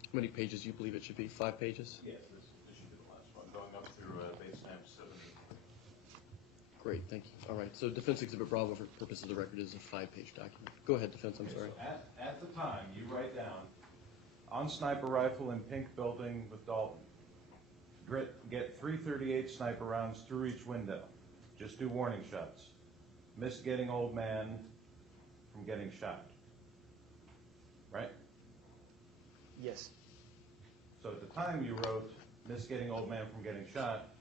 How many pages do you believe it should be? 5 pages? Yes, this should be the last one, going up through base stamp 70. Great, thank you. All right, so defense exhibit Bravo for purposes of the record is a 5-page document. Go ahead, defense, I'm sorry. So at the time, you write down, on sniper rifle in pink building with Dalton. Get 338 sniper rounds through each window. Just do warning shots. Missed getting old man from getting shot. Right? Yes. So at the time you wrote, missed getting old man from getting shot,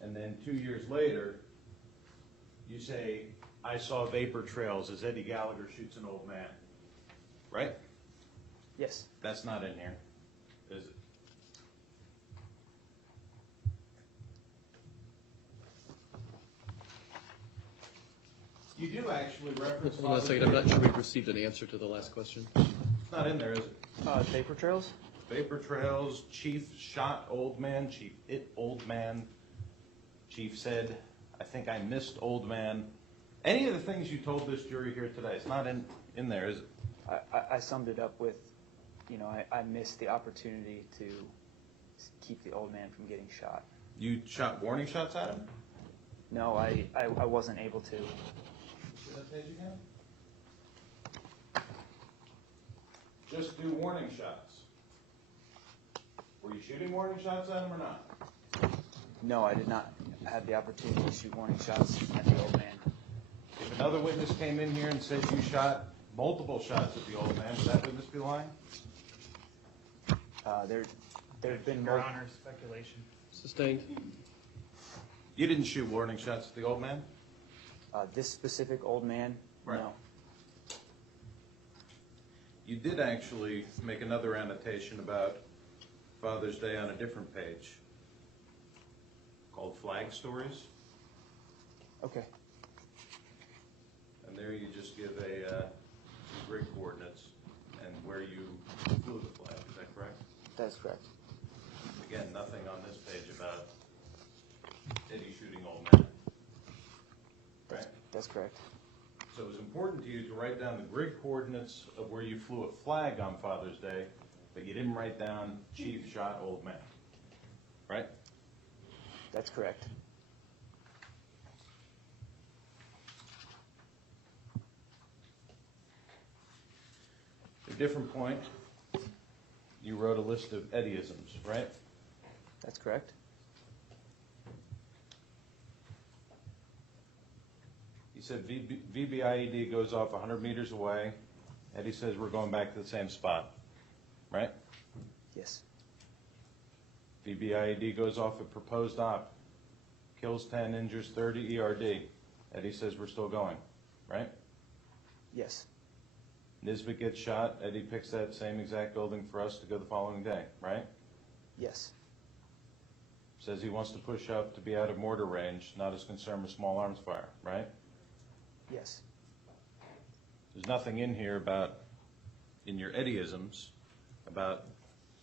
and then 2 years later, you say, I saw vapor trails as Eddie Gallagher shoots an old man. Right? Yes. That's not in here, is it? You do do actually reference. Hold on a second, I'm not sure we've received an answer to the last question. It's not in there, is it? Vapor trails? Vapor trails, chief shot old man, chief hit old man, chief said, I think I missed old man. Any of the things you told this jury here today, it's not in there, is it? I summed it up with, I missed the opportunity to keep the old man from getting shot. You shot warning shots at him? No, I wasn't able to. Should that page again? Just do warning shots. Were you shooting warning shots at him or not? No, I did not have the opportunity to shoot warning shots at the old man. If another witness came in here and said you shot multiple shots at the old man, would that witness be lying? There's been Your no. Honor, speculation. Sustained. You didn't shoot warning shots at the old man? This specific old man, Right. no. You did actually make another annotation about Father's Day on a different page called Flag Stories. Okay. And there you just give some grid coordinates and where you flew the flag. Is that correct? That's correct. Again, nothing on this page about Eddie shooting old man. Right? That's correct. So it was important to you to write down the grid coordinates of where you flew a flag on Father's Day, but you didn't write down chief shot old man. Right? That's correct. At a different point, you wrote a list of Eddieisms, right? That's correct. He said VBIED goes off 100 meters away. Eddie says we're going back to the same spot, right? Yes. VBIED goes off at proposed op. Kills 10, injures 30, ERD. Eddie says we're still going, right? Yes. Nisbet gets shot. Eddie picks that same exact building for us to go the following day, right? Yes. Says he wants to push up to be out of mortar range, not as concerned with small arms fire, right? Yes. There's nothing in here about, in your Eddieisms, about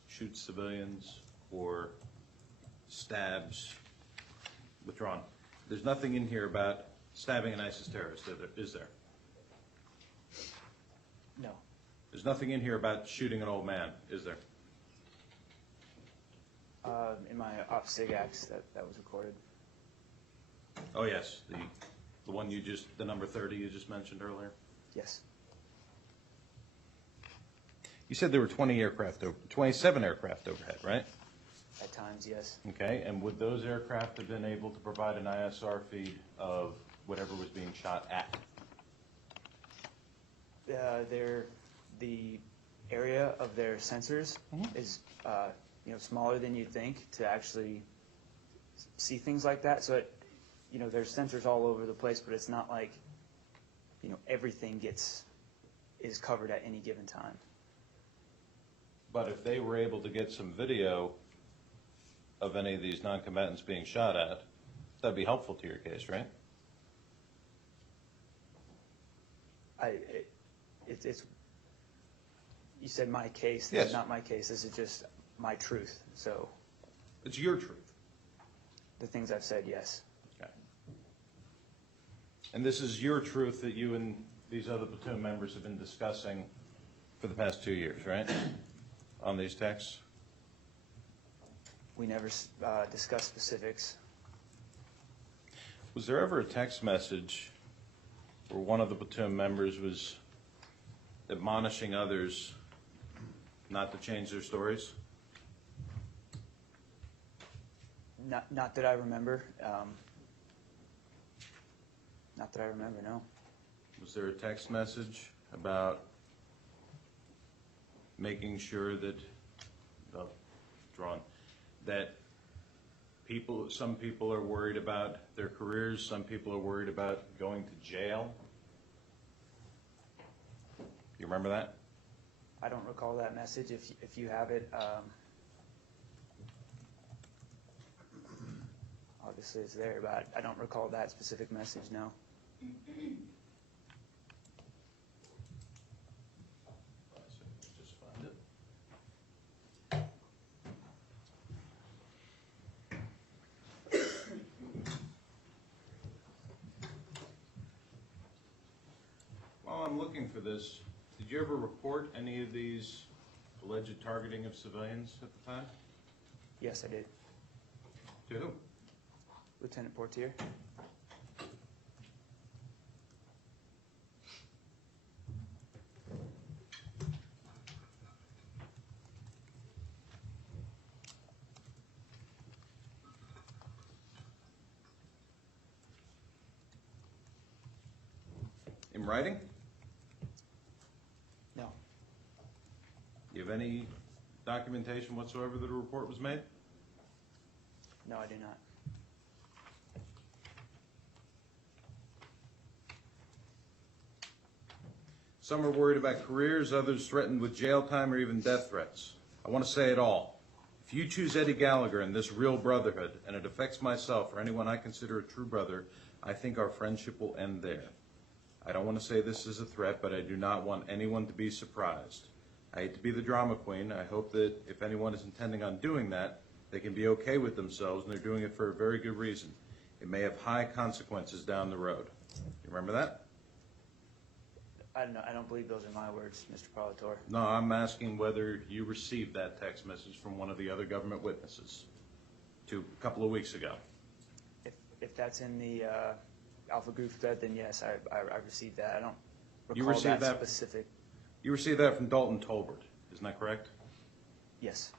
shoot civilians or stabs, withdrawn. There's nothing in here about stabbing an ISIS terrorist, is there? No. There's nothing in here about shooting an old man, is there? In my op sig acts that was recorded. Oh, yes, the one you just, the number 30 you just mentioned earlier. Yes. You said there were 27 aircraft overhead, right? At times, yes. Okay, and would those aircraft have been able to provide an ISR feed of whatever was being shot at? The area of their sensors is smaller than you'd think to actually see things like that. So there's sensors all over the place, but it's not like everything is covered at any given time. But if they were able to get some video of any of these non-combatants being shot at, that'd be helpful to your case, right? It's you said my case. Yes. This is not my case. This is just my truth. So It's your truth. the things I've said, yes. Okay. And this is your truth that you and these other platoon members have been discussing for the past 2 years, right? On these texts? We never discussed specifics. Was there ever a text message where one of the platoon members was admonishing others not to change their stories? Not that I remember. Not that I remember, no. Was there a text message about making sure that, that some people are worried about their careers, some people are worried about going to jail? You remember that? I don't recall that message. If you have it, obviously it's there, but I don't recall that specific message, no. I'm looking for this, did you ever report any of these alleged targeting of civilians at the time? Yes, I did. To whom? Lieutenant Portier. In writing? No. Do you have any documentation whatsoever that a report was made? No, I do not. Some are worried about careers, others threatened with jail time or even death threats. I want to say it all. If you choose Eddie Gallagher and this real brotherhood, and it affects myself or anyone I consider a true brother, I think our friendship will end there. I don't want to say this is a threat, but I do not want anyone to be surprised. I hate to be the drama queen. I hope that if anyone is intending on doing that, they can be okay with themselves, and they're doing it for a very good reason. It may have high consequences down the road. You remember that? I don't believe those are my words, Mr. Parlator. No, I'm asking whether you received that text message from one of the other government witnesses a couple of weeks ago. If that's in the Alpha Group thread, then yes, I received that. I don't You recall received that? specific. You received that from Dalton Tolbert, isn't that correct? Yes.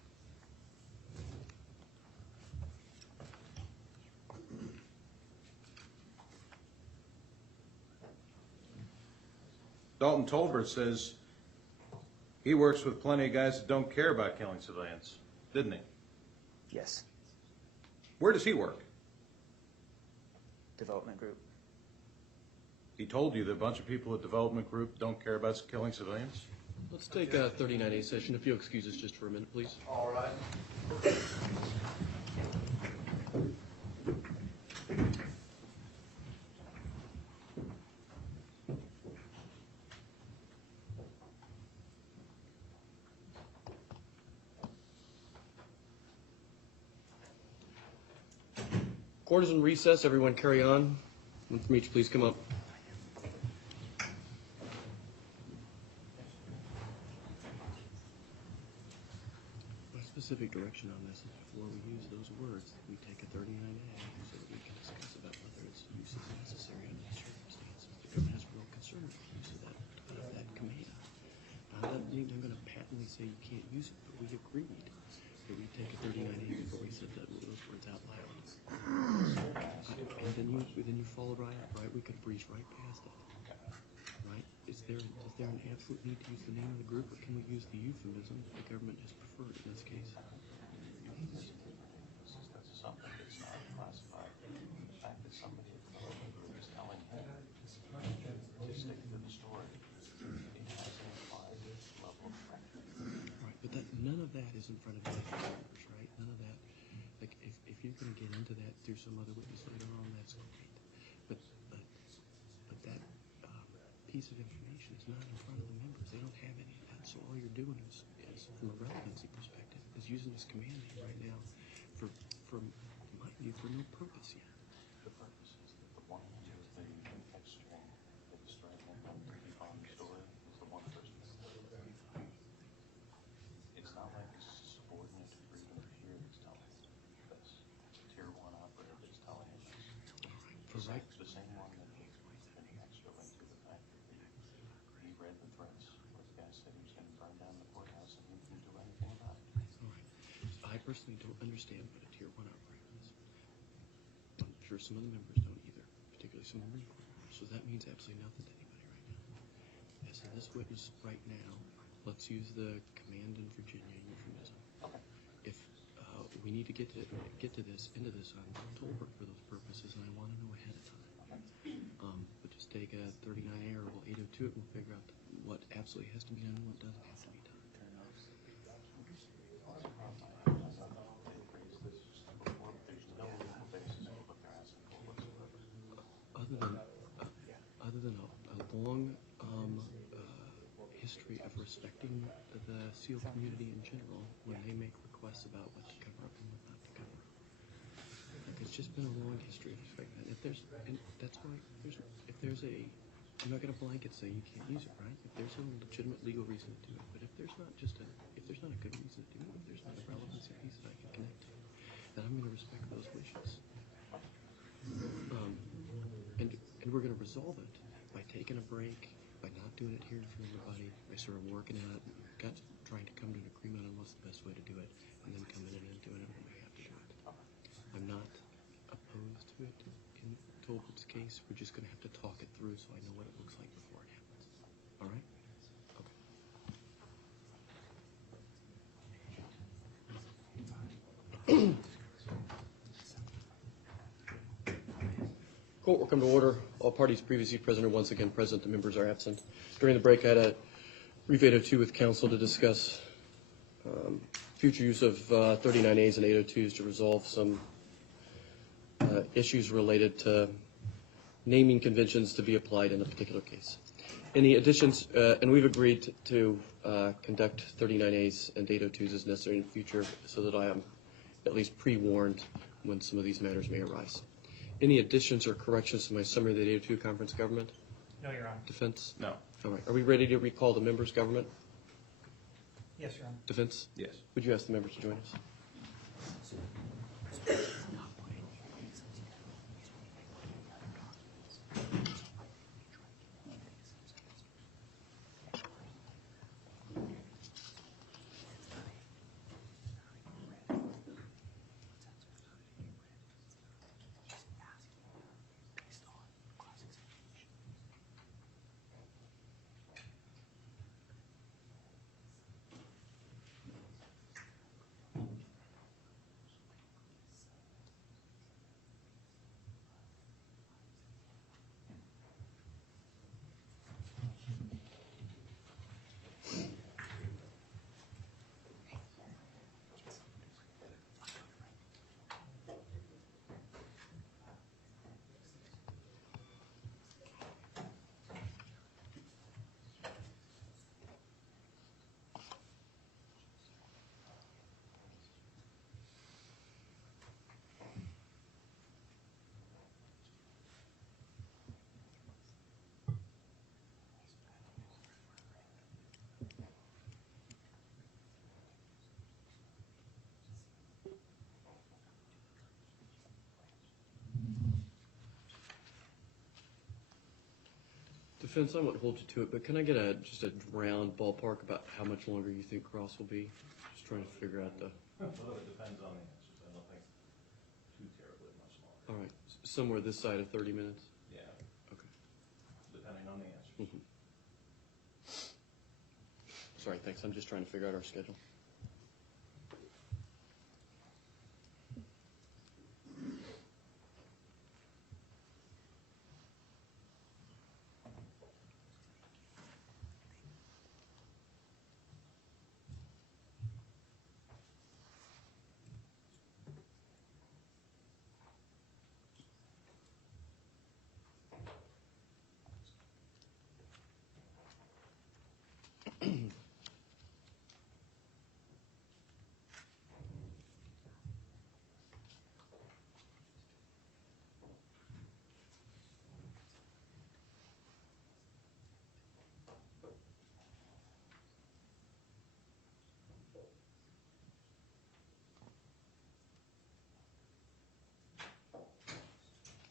Dalton Tolbert says he works with plenty of guys that don't care about killing civilians, didn't he? Yes. Where does he work? Development Group. He told you that a bunch of people at Development Group don't care about killing civilians? Let's take a 39A session. If you'll excuse us just for a minute, please. All right. Court is in recess. Everyone carry on. One from each, please come up. A specific direction on this is before we use those words, we take a 39A so that we can discuss about whether its use is necessary under the circumstances. The government has real concern with the use of that command. That doesn't mean I'm going to patently say you can't use it, but we agreed that we take a 39A before we said those words out loud. And then you followed right up, right? We could breeze right past it, right? Is there an absolute need to use the name of the group, or can we use the euphemism the government has preferred in this case? That's something that's not classified. The fact that somebody at the group is telling him to stick to the story, it has an implied level of friendship. Right, but none of that is in front of the members, right? None of that. Like, if you're going to get into that through some other witness later on, that's great. But that piece of information is not in front of the members. They don't have any of that. So all you're doing is from a relevancy perspective, is using this command name right now for mind you, for no purpose yet. The purpose is that the one who is the text string that is stringing on the story is the one person. It's not like it's subordinate to freedom of here that's telling us this. Tier 1 operator that's telling us this. For right. The same one that has been extra linked to the fact that he read the threats where the guy said he was going to burn down the courthouse and he didn't do anything about it. All right. I personally don't understand what a Tier 1 operator is. I'm sure some of the members don't either, particularly some of the Marine Corps members. So that means absolutely nothing to anybody right now. As to this witness right now, let's use the command in Virginia euphemism. Okay. If we need to get into this on October for those purposes, and I want to know ahead of time. But just take a 39A or 802 it and we'll figure out what absolutely has to be done and what doesn't have to be done. Other than a long history of respecting the SEAL community in general when they make requests about what to cover up and what not to cover up. Like, it's just been a long history of respecting that. If there's a I'm not going to blanket say you can't use it, right? If there's a legitimate legal reason to do it, but if there's not a good reason to do it, if there's not a relevancy piece that I can connect to, then I'm going to respect those wishes. And we're going to resolve it by taking a break, by not doing it here in front of everybody, by sort of working at it, trying to come to an agreement on what's the best way to do it, and then coming in and doing it when we have to do it. I'm not opposed to it in Tolbert's case. We're just going to have to talk it through so I know what it looks like before it happens. All right? Okay. Court will come to order. All parties previously present are once again present. The members are absent. During the break, I had a brief 802 with counsel to discuss future use of 39As and 802s to resolve some issues related to naming conventions to be applied in a particular case. Any additions, and we've agreed to conduct 39As and 802s as necessary in the future so that I am at least pre-warned when some of these matters may arise. Any additions or corrections to my summary of the 802 conference government? No, Your Honor. Defense? No. All right. Are we ready to recall the members' government? Yes, Your Honor. Defense? Yes. Would you ask the members to join us? Defense, I won't hold you to it, but can I get just a round ballpark about how much longer you think Cross will be? Just trying to figure out the... Well, it depends on the answers. I don't think too terribly much longer. All right. Somewhere this side of 30 minutes? Yeah, Okay. depending on the answers. Mm-hmm. Sorry, thanks. I'm just trying to figure out our schedule.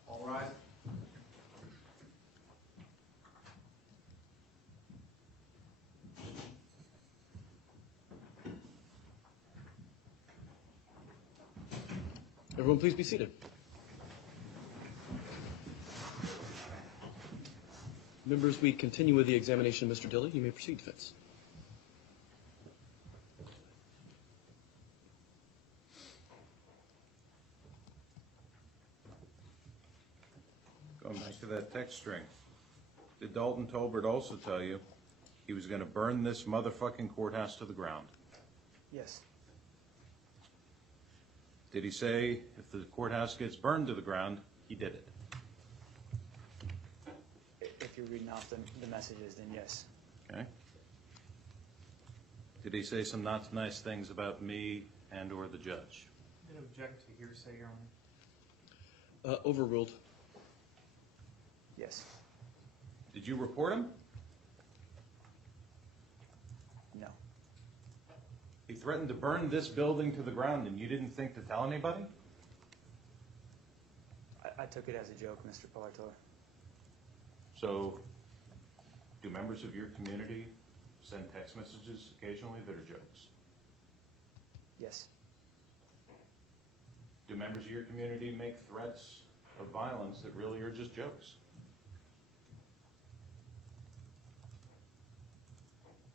All right. Everyone, please be seated. Members, we continue with the examination of Mr. Dille. You may proceed, defense. Going back to that text string. Did Dalton Tolbert also tell you he was going to burn this motherfucking courthouse to the ground? Yes. Did he say if the courthouse gets burned to the ground, he did it? If you're reading off the messages, then yes. Okay. Did he say some not nice things about me and or the judge? I did object to hearsay, Your Honor. Overruled. Yes. Did you report him? No. He threatened to burn this building to the ground, and you didn't think to tell anybody? I took it as a joke, Mr. Pilartor. So, do members of your community send text messages occasionally that are jokes? Yes. Do members of your community make threats of violence that really are just jokes?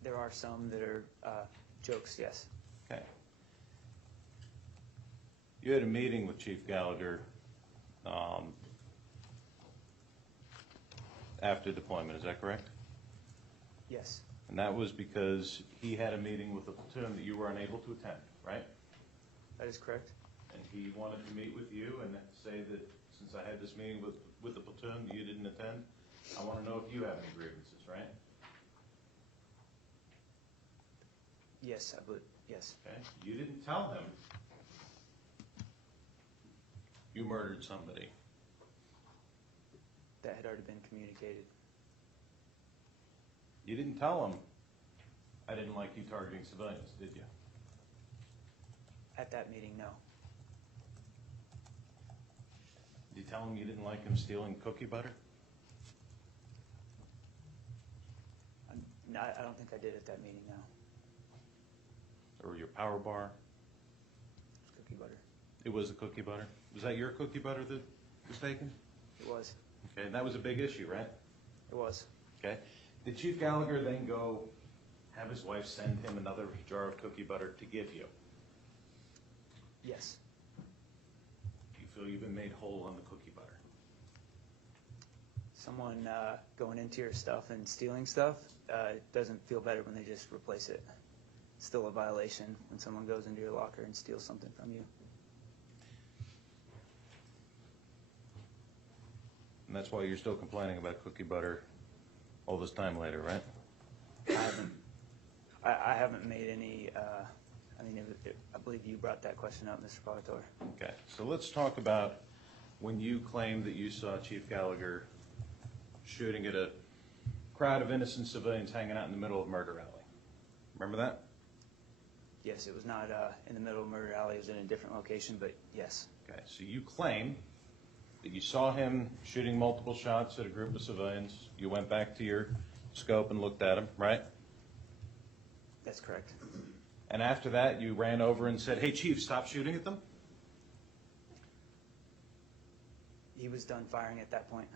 There are some that are jokes, yes. Okay. You had a meeting with Chief Gallagher after deployment, is that correct? Yes. And that was because he had a meeting with the platoon that you were unable to attend, right? That is correct. And he wanted to meet with you and say that since I had this meeting with the platoon that you didn't attend, I want to know if you have any grievances, right? Yes, I believe, yes. Okay. You didn't tell him you murdered somebody. That had already been communicated. You didn't tell him I didn't like you targeting civilians, did you? At that meeting, no. Did you tell him you didn't like him stealing cookie butter? No, I don't think I did at that meeting, no. Or your power bar? Cookie butter. It was the cookie butter. Was that your cookie butter that was taken? It was. Okay, and that was a big issue, right? It was. Okay. Did Chief Gallagher then go have his wife send him another jar of cookie butter to give you? Yes. Do you feel you've been made whole on the cookie butter? Someone going into your stuff and stealing stuff, it doesn't feel better when they just replace it. It's still a violation when someone goes into your locker and steals something from you. And that's why you're still complaining about cookie butter all this time later, right? I haven't made any, I believe you brought that question up, Mr. Pilartor. Okay, so let's talk about when you claimed that you saw Chief Gallagher shooting at a crowd of innocent civilians hanging out in the middle of Murder Alley. Remember that? Yes, it was not in the middle of Murder Alley. It was in a different location, but yes. Okay, so you claim that you saw him shooting multiple shots at a group of civilians. You went back to your scope and looked at him, right? That's correct. And after that, you ran over and said, "Hey, Chief, stop shooting at them"? He was done firing at that point.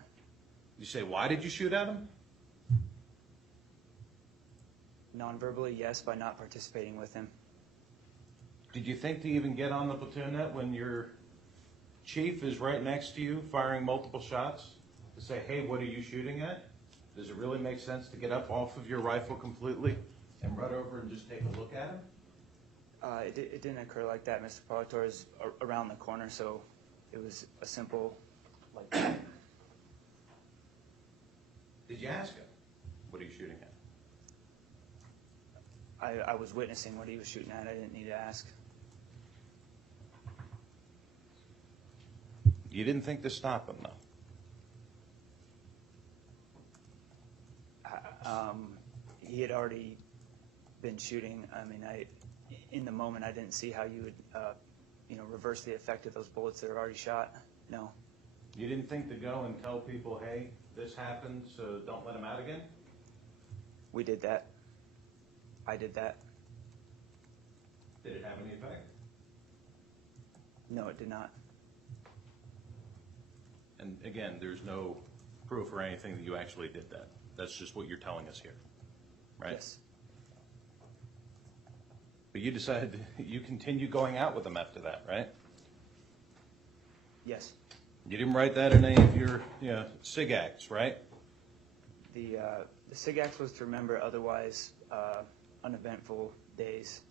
You say, "Why did you shoot at him"? Non-verbally, yes, by not participating with him. Did you think to even get on the platoon net when your chief is right next to you firing multiple shots to say, "Hey, what are you shooting at"? Does it really make sense to get up off of your rifle completely and run over and just take a look at him? It didn't occur like that. Mr. Pilartor is around the corner, so it was a simple, like that. Did you ask him, "What are you shooting at"? I was witnessing what he was shooting at. I didn't need to ask. You didn't think to stop him, though. He had already been shooting. I mean, in the moment, I didn't see how you would, reverse the effect of those bullets that are already shot. No. You didn't think to go and tell people, "Hey, this happened, so don't let him out again"? We did that. I did that. Did it have any effect? No, it did not. And again, there's no proof or anything that you actually did that. That's just what you're telling us here, right? Yes. But you decided you continued going out with him after that, right? Yes. You didn't write that in any of your SIG acts, right? The SIG Act was to remember otherwise uneventful days.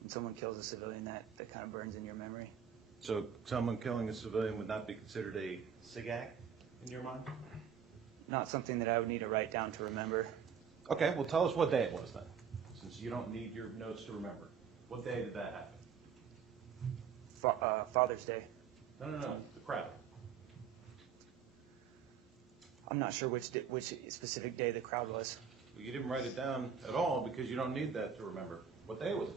When someone kills a civilian, that kind of burns in your memory. So someone killing a civilian would not be considered a SIG act in your mind? Not something that I would need to write down to remember. Okay, well tell us what day it was then, since you don't need your notes to remember. What day did that happen? Father's Day. No, the crowd. I'm not sure which specific day the crowd was. Well, you didn't write it down at all because you don't need that to remember. What day was it?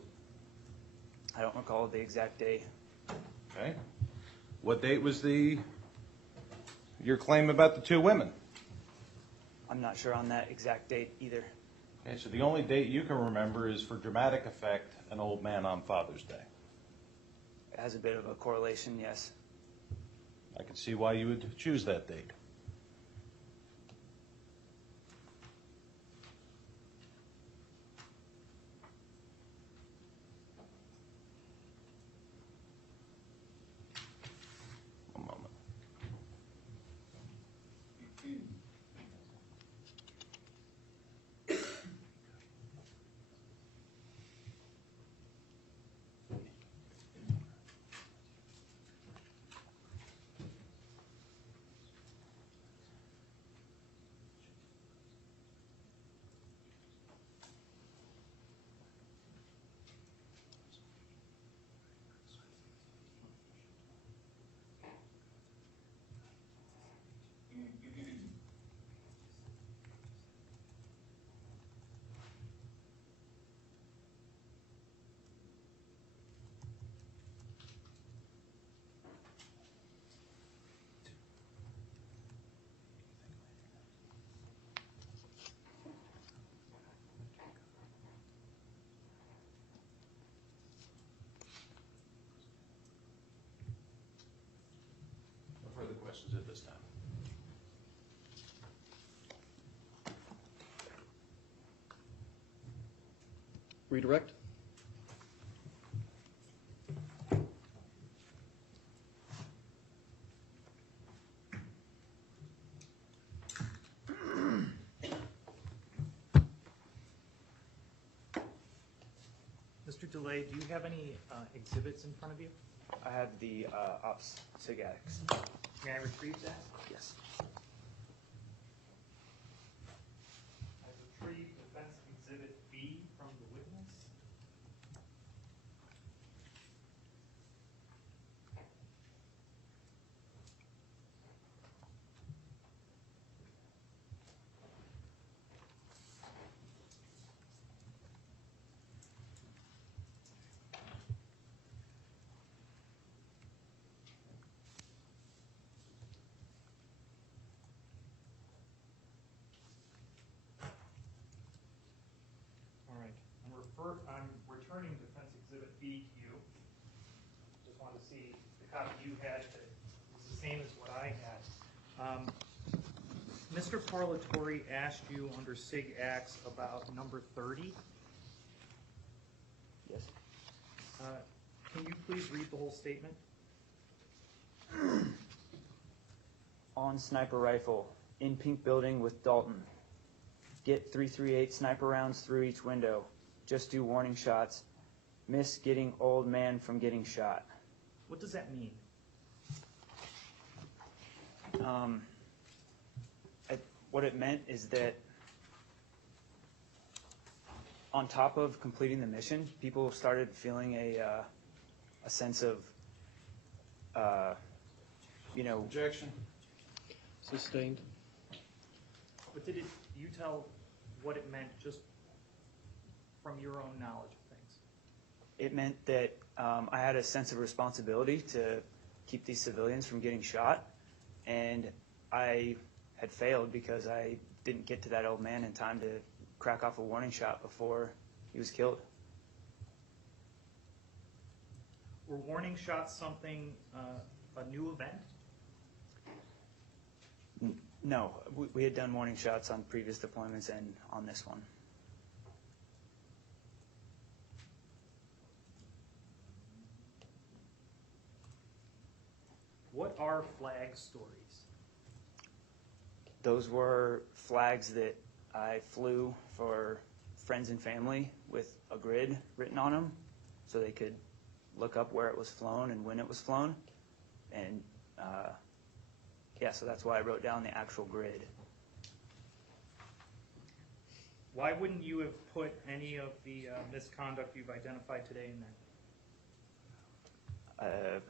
I don't recall the exact day. Okay. What date was your claim about the 2 women? I'm not sure on that exact date either. Okay, so the only date you can remember is, for dramatic effect, an old man on Father's Day. It has a bit of a correlation, yes. I can see why you would choose that date. One moment. No further questions at this time. Redirect. Mr. Dille, do you have any exhibits in front of you? I have the ops SIGAX. May I retrieve that? Yes. I retrieved Defense Exhibit B from the witness. All right, I'm returning Defense Exhibit B to you. Just wanted to see the copy you had, that was the same as what I had. Mr. Parlatore asked you under Sig Ax about number 30. Yes. Can you please read the whole statement? On sniper rifle, in pink building with Dalton. Get 338 sniper rounds through each window. Just do warning shots. Miss getting old man from getting shot. What does that mean? What it meant is that on top of completing the mission, people started feeling a sense of, Objection. Sustained. But did you tell what it meant just from your own knowledge of things? It meant that I had a sense of responsibility to keep these civilians from getting shot, and I had failed because I didn't get to that old man in time to crack off a warning shot before he was killed. Were warning shots something, a new event? No, we had done warning shots on previous deployments and on this one. What are flag stories? Those were flags that I flew for friends and family with a grid written on them so they could look up where it was flown and when it was flown. And so that's why I wrote down the actual grid. Why wouldn't you have put any of the misconduct you've identified today in there?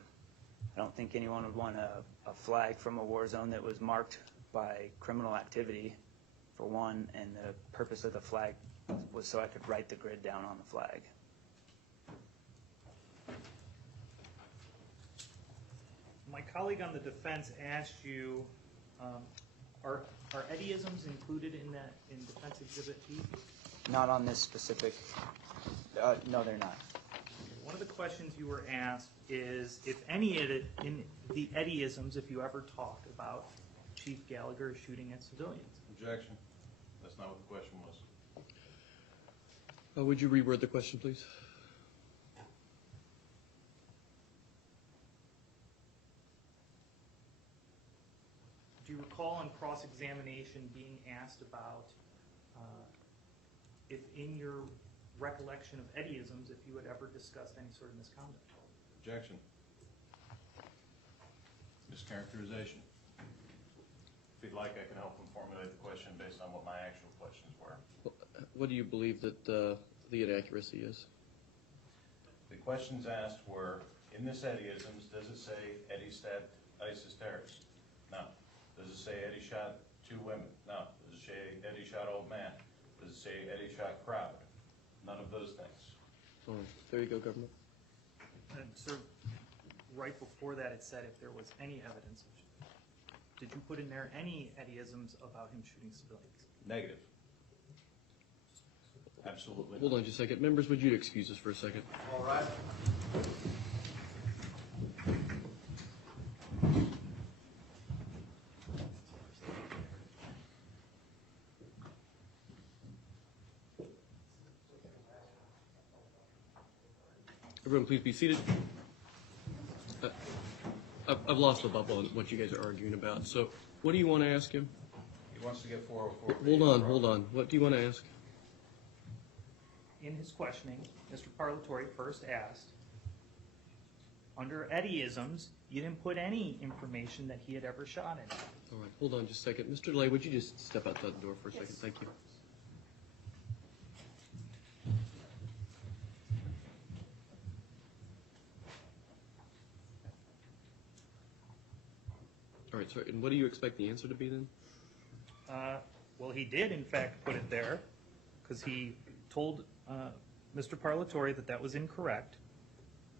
I don't think anyone would want a flag from a war zone that was marked by criminal activity, for one, and the purpose of the flag was so I could write the grid down on the flag. My colleague on the defense asked you, are Eddyisms included in Defense Exhibit B? Not on this specific, no, they're not. One of the questions you were asked is if any of it, in the Eddyisms, if you ever talk about Chief Gallagher shooting at civilians. Objection. That's not what the question was. Would you reword the question, please? Do you recall on cross-examination being asked about if in your recollection of Eddyisms, if you had ever discussed any sort of misconduct? Objection. Mischaracterization. If you'd like, I can help him formulate the question based on what my actual questions were. What do you believe that the inaccuracy is? The questions asked were, in this Eddyisms, does it say Eddie stabbed ISIS terrorists? No. Does it say Eddie shot 2 women? No. Does it say Eddie shot old man? Does it say Eddie shot crowd? None of those things. All right. There you go, government. And sir, right before that it said if there was any evidence. Did you put in there any Eddyisms about him shooting civilians? Negative. Absolutely. Hold on just a second. Members, would you excuse us for a second? All right. Everyone, please be seated. I've lost the bubble on what you guys are arguing about. So what do you want to ask him? He wants to get 404. Hold on. What do you want to ask? In his questioning, Mr. Parlatore first asked, under Eddyisms, you didn't put any information that he had ever shot anyone. All right, hold on just a second. Mr. Dille, would you just step outside the door for a second? Thank you. All right, sorry, and what do you expect the answer to be then? Well, he did, in fact, put it there, because he told Mr. Parlatore that that was incorrect,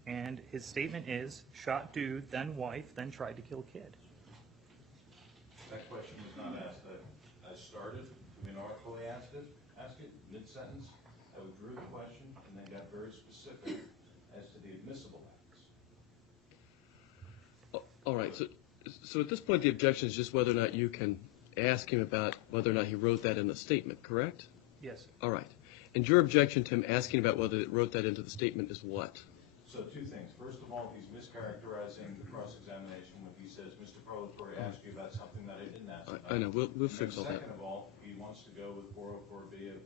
and his statement is, shot dude, then wife, then tried to kill kid. That question was not asked. I started to inartfully ask it mid-sentence. I withdrew the question and then got very specific as to the admissible acts. All right, so at this point the objection is just whether or not you can ask him about whether or not he wrote that in the statement, correct? Yes. All right. And your objection to him asking about whether it wrote that into the statement is what? So 2 things. First of all, he's mischaracterizing the cross-examination when he says, Mr. Parlatore asked you about something that I didn't ask about. I know, we'll fix all that. Second of all, he wants to go with 404B of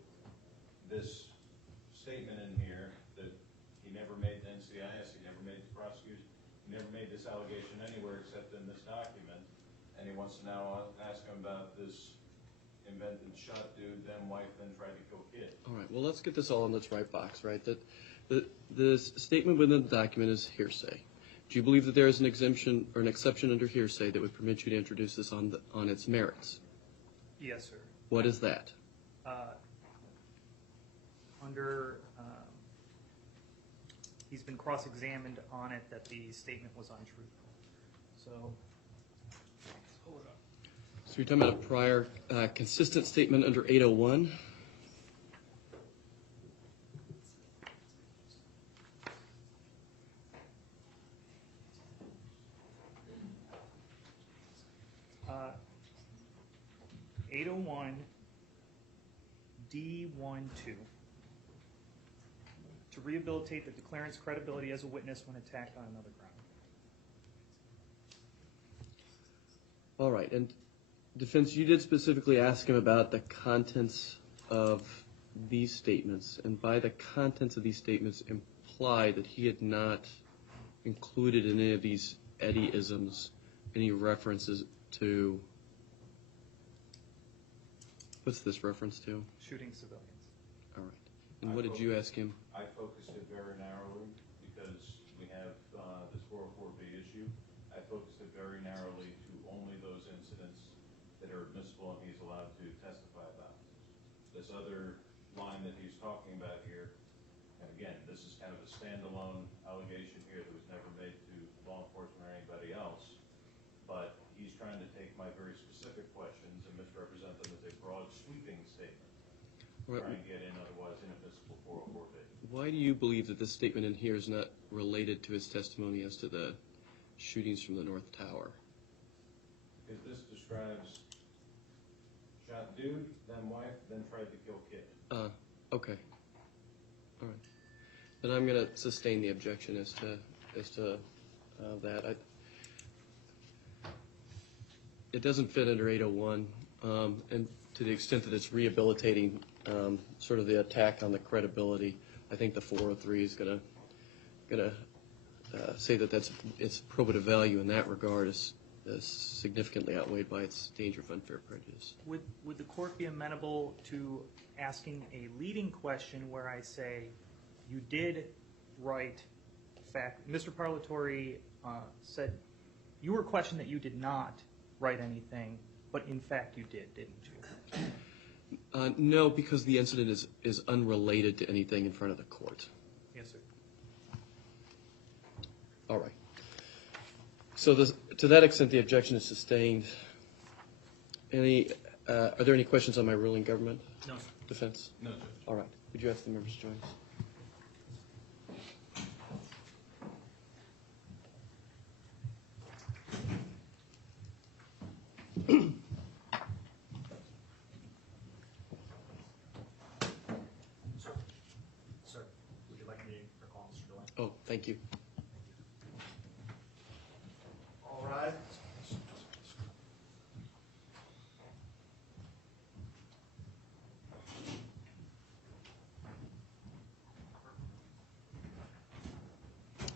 this statement in here that he never made to NCIS, he never made to prosecution, he never made this allegation anywhere except in this document, and he wants to now ask him about this invented shot dude, then wife, then tried to kill kid. All right, well, let's get this all in its right box, right? That the statement within the document is hearsay. Do you believe that there is an exemption or an exception under hearsay that would permit you to introduce this on its merits? Yes, sir. What is that? He's been cross-examined on it that the statement was untruthful. So, hold up. So you're talking about a prior consistent statement under 801? Uh, 801 D12. To rehabilitate the declarant's credibility as a witness when attacked on another ground. All right, and defense, you did specifically ask him about the contents of these statements, and by the contents of these statements imply that he had not included in any of these Eddyisms any references to, what's this reference to? Shooting civilians. All right, and what did you ask him? I focused it very narrowly because we have this 404B issue. I focused it very narrowly to only those incidents that are admissible and he's allowed to testify about. This other line that he's talking about here, and again, this is kind of a standalone allegation here that was never made to law enforcement or anybody else, but he's trying to take my very specific questions and misrepresent them as a broad sweeping statement, trying to get in otherwise inadmissible 404B. Why do you believe that this statement in here is not related to his testimony as to the shootings from the North Tower? Because this describes shot dude, then wife, then tried to kill kid. Okay. All right. Then I'm going to sustain the objection as to that. It doesn't fit under 801, and to the extent that it's rehabilitating sort of the attack on the credibility, I think the 403 is going to say that its probative value in that regard is significantly outweighed by its danger of unfair prejudice. Would the court be amenable to asking a leading question where I say, you did write fact? Mr. Parlatore said you were questioned that you did not write anything, but in fact you did, didn't you? No, because the incident is unrelated to anything in front of the court. Yes, sir. All right. So to that extent, the objection is sustained. Are there any questions on my ruling, government? No, sir. Defense? No, Judge. All right. Would you ask the members to join us? Sir, would you like me to call Mr. Dille? Oh, thank you. All right.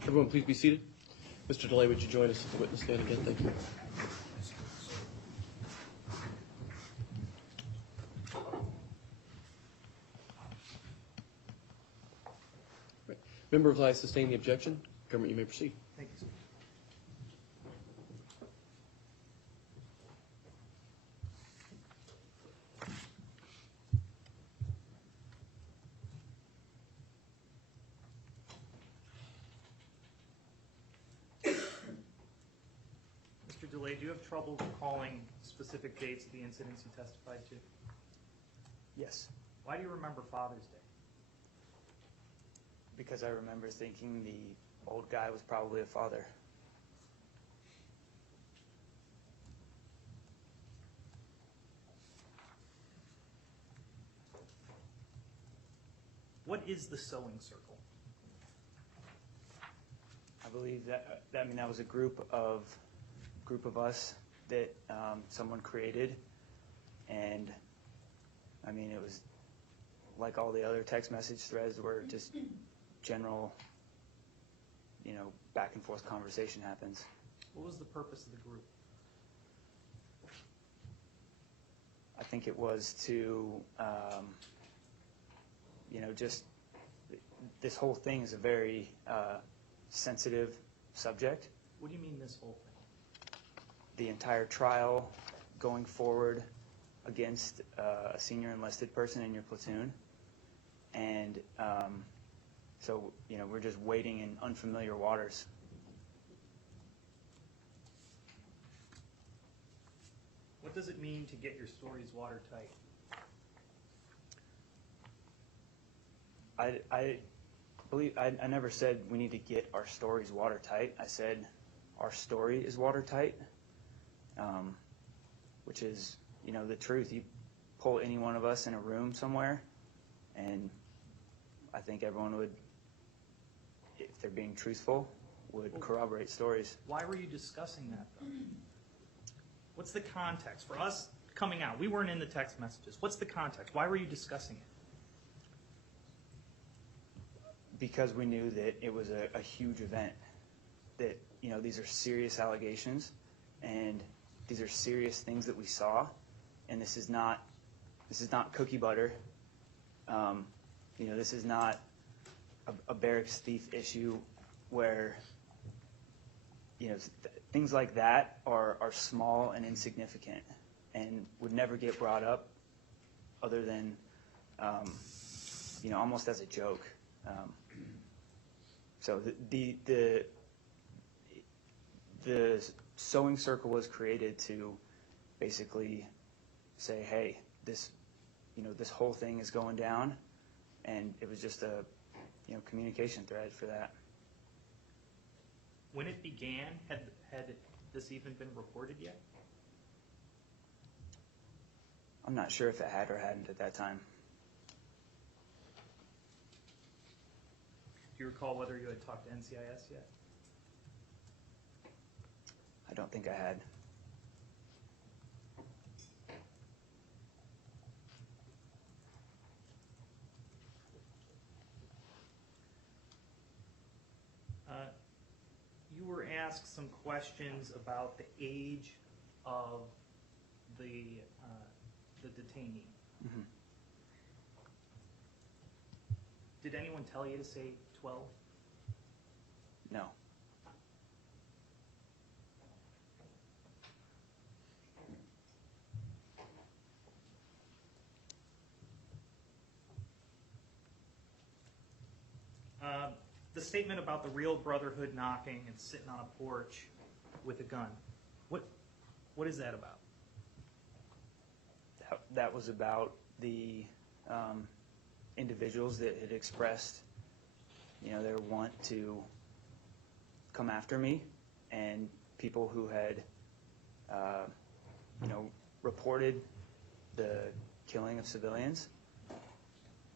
Everyone, please be seated. Mr. DeLay, would you join us at the witness stand again? Thank you. Right. Member of the sustain the objection. Government, you may proceed. Thank you, sir. Mr. Dille, do you have trouble recalling specific dates of the incidents you testified to? Yes, Why do you remember Father's Day? because I remember thinking the old guy was probably a father. What is the sewing circle? I believe that that was a group of us that someone created, and I mean it was like all the other text message threads where just general, back and forth conversation happens. What was the purpose of the group? I think it was to, just this whole thing is a very sensitive subject. What do you mean this whole thing? The entire trial going forward against a senior enlisted person in your platoon. And so, we're just wading in unfamiliar waters. What does it mean to get your stories watertight? I believe I never said we need to get our stories watertight. I said our story is watertight, which is, the truth. You pull any one of us in a room somewhere, and I think everyone would, if they're being truthful, would corroborate stories. Why were you discussing that, though? What's the context? For us coming out, we weren't in the text messages. What's the context? Why were you discussing it? Because we knew that it was a huge event, that, these are serious allegations, and these are serious things that we saw, and this is not cookie butter. This is not a barracks thief issue where, things like that are small and insignificant. and would never get brought up other than, almost as a joke. So the sewing circle was created to basically say, hey, this whole thing is going down, and it was just a communication thread for that. When it began, had this even been reported yet? I'm not sure if it had or hadn't at that time. Do you recall whether you had talked to NCIS yet? I don't think I had. You were asked some questions about the age of the detainee. Mm-hmm. Did anyone tell you to say 12? No. The statement about the real brotherhood knocking and sitting on a porch with a gun, what is that about? That was about the individuals that had expressed, their want to come after me, and people who had, reported the killing of civilians,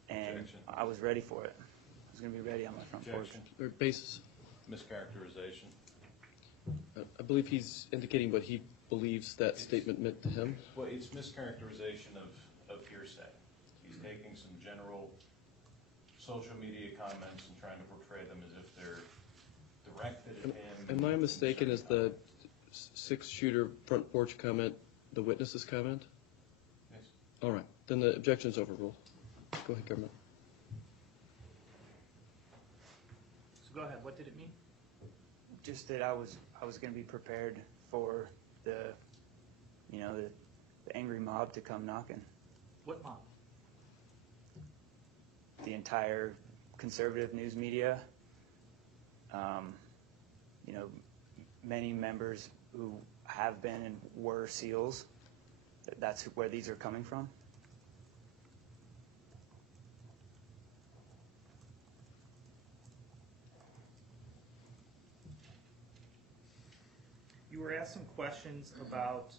and Objection. I was ready for it. I was going to be ready on my front porch. Objection. Or basis. Mischaracterization. I believe he's indicating what he believes that statement meant to him. Well, it's mischaracterization of hearsay. He's taking some general social media comments and trying to portray them as if they're directed at him. Am I mistaken? Is the six-shooter front porch comment the witness's comment? Yes. All right. Then the objection is overruled. Go ahead, Government. So go ahead, what did it mean? Just that I was going to be prepared for the angry mob to come knocking. What mob? The entire conservative news media, many members who have been and were SEALs, that's where these are coming from. You were asked some questions about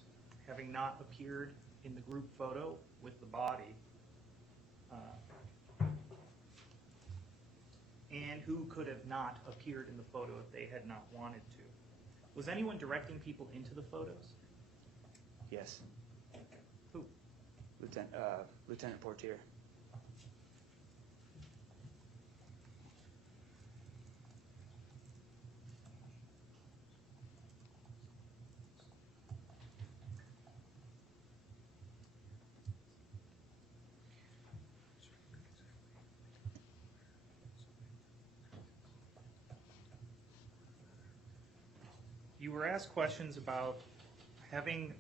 having not appeared in the group photo with the body, and who could have not appeared in the photo if they had not wanted to. Was anyone directing people into the photos? Yes, Who? Lieutenant Portier. You were asked questions about having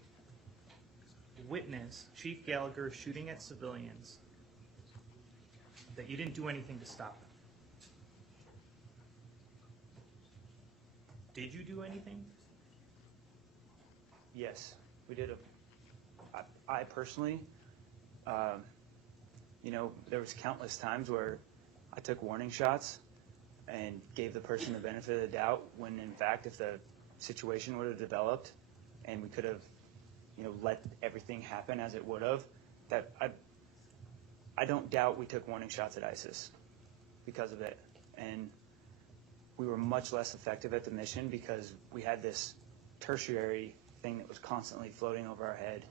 witnessed Chief Gallagher shooting at civilians, that you didn't do anything to stop it. Did you do anything? Yes, we did. I personally, there was countless times where I took warning shots and gave the person the benefit of the doubt, when in fact, if the situation would have developed and we could have, let everything happen as it would have, that I don't doubt we took warning shots at ISIS because of it. And we were much less effective at the mission because we had this tertiary thing that was constantly floating over our head.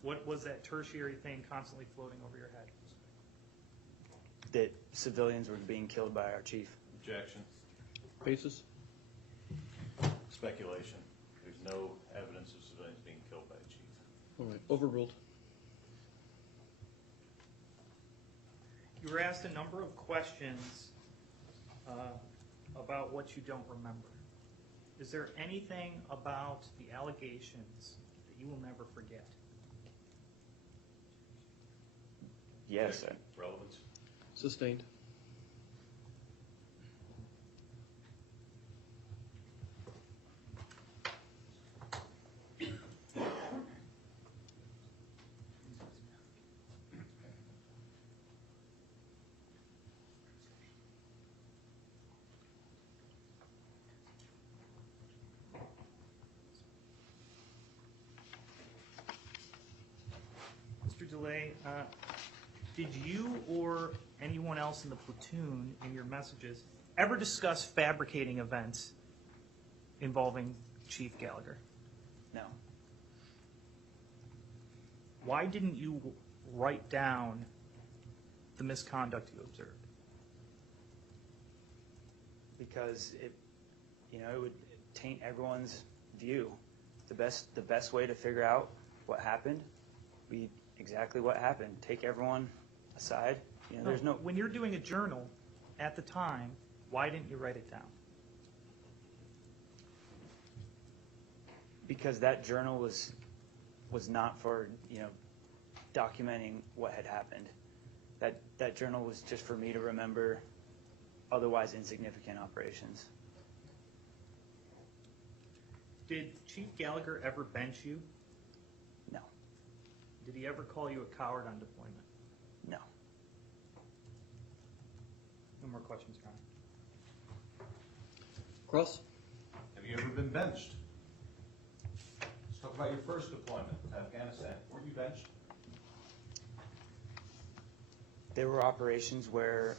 What was that tertiary thing constantly floating over your head? That civilians were being killed by our chief. Objection. Basis? Speculation. There's no evidence of civilians being killed by a chief. All right. Overruled. You were asked a number of questions about what you don't remember. Is there anything about the allegations that you will never forget? Yes, sir. Relevance? Sustained. Mr. Dille, did you or anyone else in the platoon in your messages ever discuss fabricating events involving Chief Gallagher? No. Why didn't you write down the misconduct you observed? Because it would taint everyone's view. The best way to figure out what happened be exactly what happened. Take everyone aside. There's no. When you're doing a journal at the time, why didn't you write it down? Because that journal was not for documenting what had happened. That journal was just for me to remember otherwise insignificant operations. Did Chief Gallagher ever bench you? No. Did he ever call you a coward on deployment? No. No more questions, Your Honor. Cross. Have you ever been benched? Let's talk about your first deployment to Afghanistan. Were you benched? There were operations where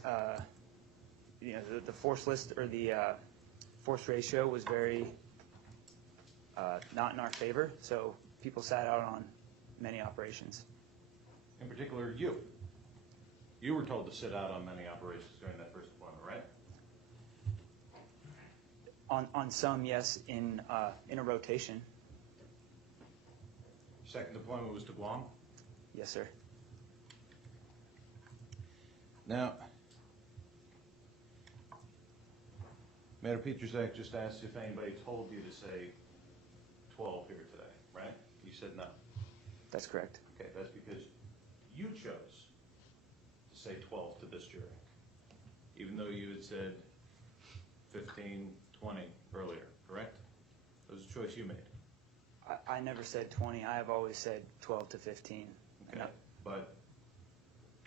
the force list or the force ratio was very not in our favor, so people sat out on many operations. In particular, you. You were told to sit out on many operations during that first deployment, right? On some, yes, in a rotation. Second deployment was to Guam. Yes, sir. Now, Mayor Petrusek just asked if anybody told you to say 12 here today, right? You said no. That's correct. Okay, that's because you chose to say 12 to this jury, even though you had said 15, 20 earlier, correct? That was a choice you made. I never said 20. I have always said 12 to 15. Okay, but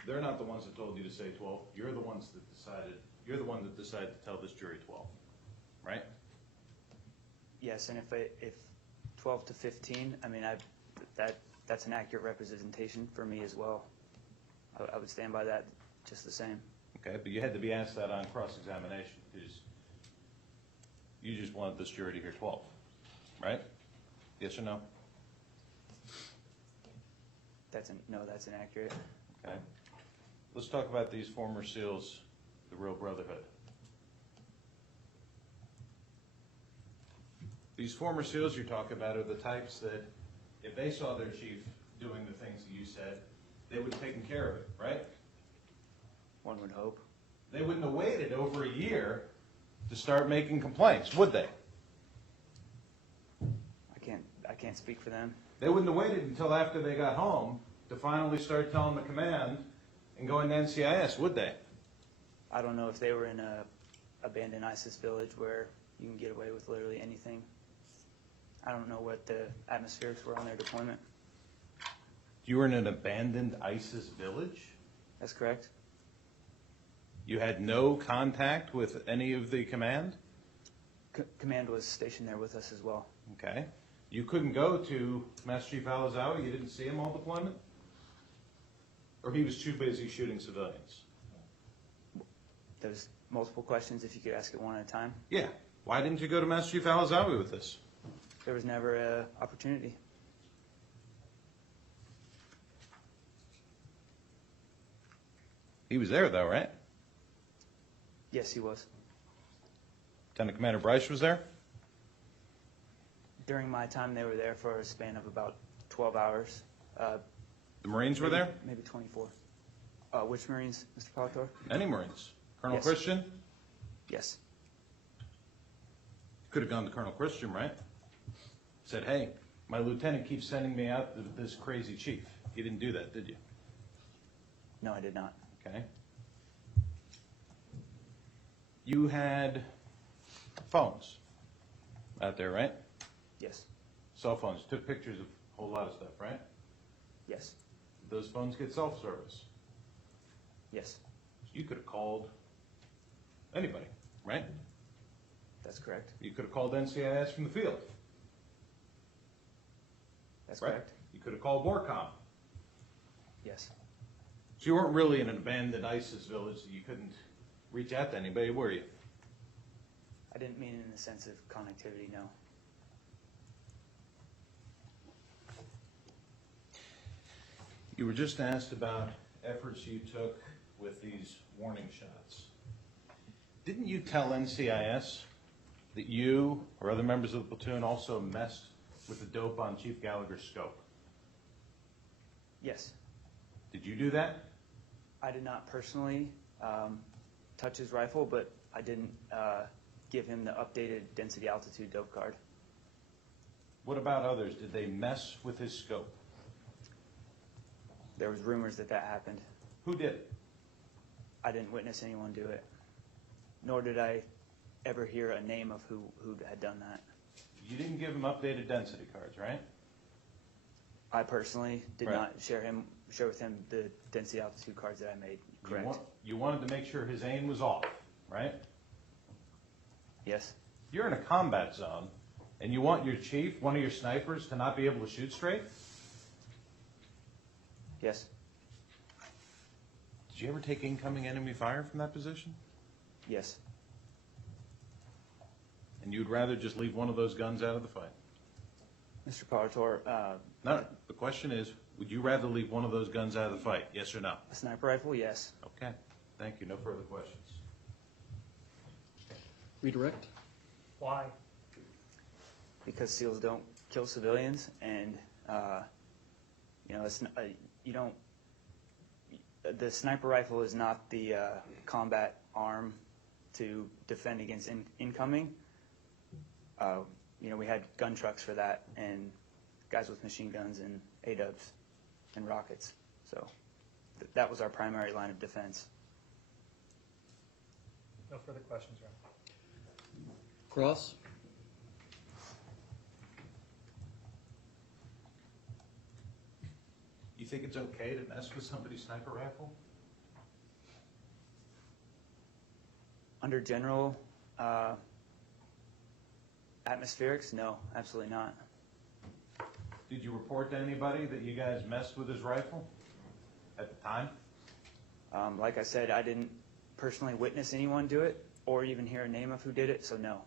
they're not the ones that told you to say 12. You're the ones that decided. You're the one that decided to tell this jury 12, right? Yes, and if 12 to 15, I mean, that's an accurate representation for me as well. I would stand by that just the same. Okay, but you had to be asked that on cross-examination because you just wanted this jury to hear 12, right? Yes or no? That's inaccurate. Okay. Let's talk about these former SEALs, the real brotherhood. These former SEALs you're talking about are the types that if they saw their chief doing the things that you said, they would have taken care of it, right? One would hope. They wouldn't have waited over a year to start making complaints, would they? I can't speak for them. They wouldn't have waited until after they got home to finally start telling the command and going to NCIS, would they? I don't know if they were in a abandoned ISIS village where you can get away with literally anything. I don't know what the atmospherics were on their deployment. You were in an abandoned ISIS village? That's correct. You had no contact with any of the command? Command was stationed there with us as well. Okay. You couldn't go to Master Chief Alizawi? You didn't see him all deployment? Or he was too busy shooting civilians? There's multiple questions if you could ask it one at a time. Yeah. Why didn't you go to Master Chief Alizawi with this? There was never an opportunity. He was there though, right? Yes, he was. Lieutenant Commander Bryce was there? During my time, they were there for a span of about 12 hours. The Marines were there? Maybe 24. Which Marines, Mr. Palator? Any Marines? Colonel Yes. Christian? Yes. Could have gone to Colonel Christian, right? Said, hey, my lieutenant keeps sending me out to this crazy chief. You didn't do that, did you? No, I did not. Okay. You had phones out there, right? Yes. Cell phones. Took pictures of a whole lot of stuff, right? Yes. Those phones get self-service. Yes. You could have called anybody, right? That's correct. You could have called NCIS from the field, That's right? correct. You could have called WARCOM. Yes. So you weren't really in an abandoned ISIS village that you couldn't reach out to anybody, were you? I didn't mean in the sense of connectivity, no. You were just asked about efforts you took with these warning shots. Didn't you tell NCIS that you or other members of the platoon also messed with the dope on Chief Gallagher's scope? Yes. Did you do that? I did not personally touch his rifle, but I didn't give him the updated density altitude dope card. What about others? Did they mess with his scope? There was rumors that that happened. Who did it? I didn't witness anyone do it, nor did I ever hear a name of who had done that. You didn't give him updated density cards, right? I personally did Right. not share with him the density altitude cards that I made. Correct. You wanted to make sure his aim was off, right? Yes. You're in a combat zone, and you want your chief, one of your snipers, to not be able to shoot straight? Yes. Did you ever take incoming enemy fire from that position? Yes. And you'd rather just leave one of those guns out of the fight? Mr. Partor, No, the question is, would you rather leave one of those guns out of the fight, yes or no? a sniper rifle, yes. Okay, thank you, no further questions. Redirect? Why? Because SEALs don't kill civilians, and the sniper rifle is not the combat arm to defend against incoming. We had gun trucks for that, and guys with machine guns and ADUBs and rockets. So that was our primary line of defense. No further questions, Ron. Cross? You think it's okay to mess with somebody's sniper rifle? Under general atmospherics, no, absolutely not. Did you report to anybody that you guys messed with his rifle at the time? Like I said, I didn't personally witness anyone do it or even hear a name of who did it, so no.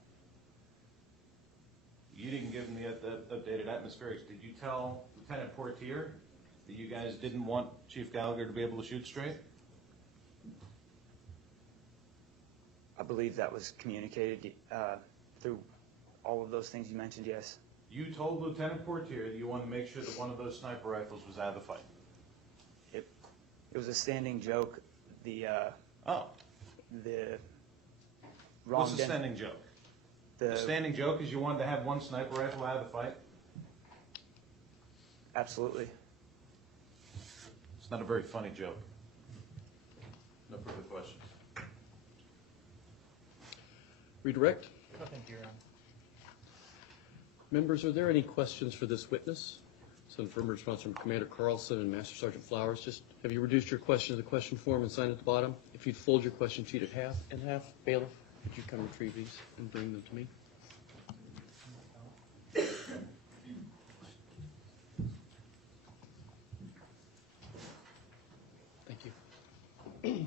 You didn't give him the updated atmospherics. Did you tell Lieutenant Portier that you guys didn't want Chief Gallagher to be able to shoot straight? I believe that was communicated through all of those things you mentioned, yes. You told Lieutenant Portier that you wanted to make sure that one of those sniper rifles was out of the fight. It was a standing joke. The wrong What's the standing joke? The standing joke is you wanted to have one sniper rifle out of the fight? Absolutely. It's not a very funny joke. No further questions. Redirect? No, thank you, Ron. Members, are there any questions for this witness? Some firm response from Commander Carlson and Master Sergeant Flowers. Just have you reduced your question to the question form and sign at the bottom? If you'd fold your question sheet at half and half, bailiff, would you come retrieve these and bring them to me? Thank you.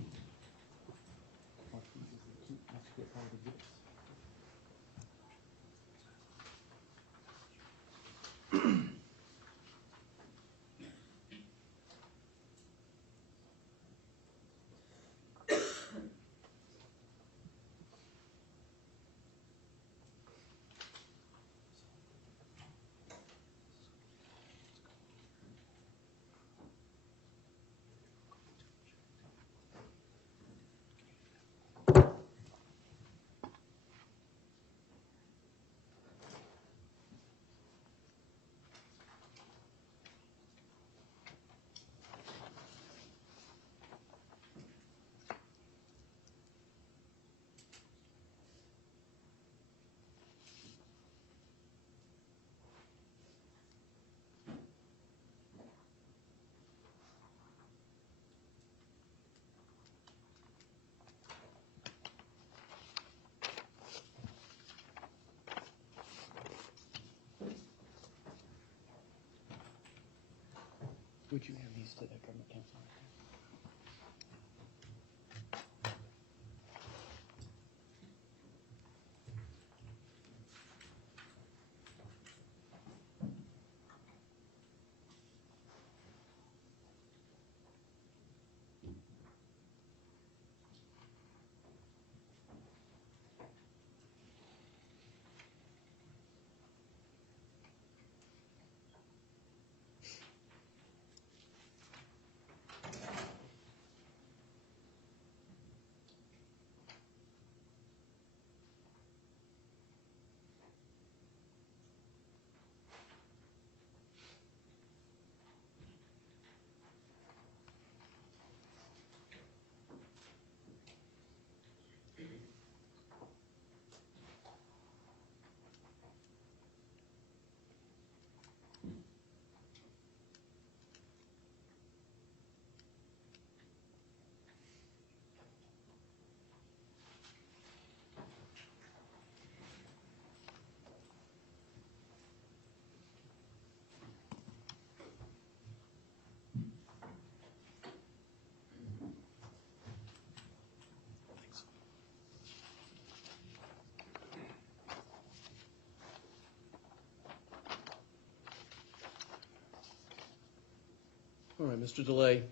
Would you hand these to the government counsel? All right, Mr. Dille,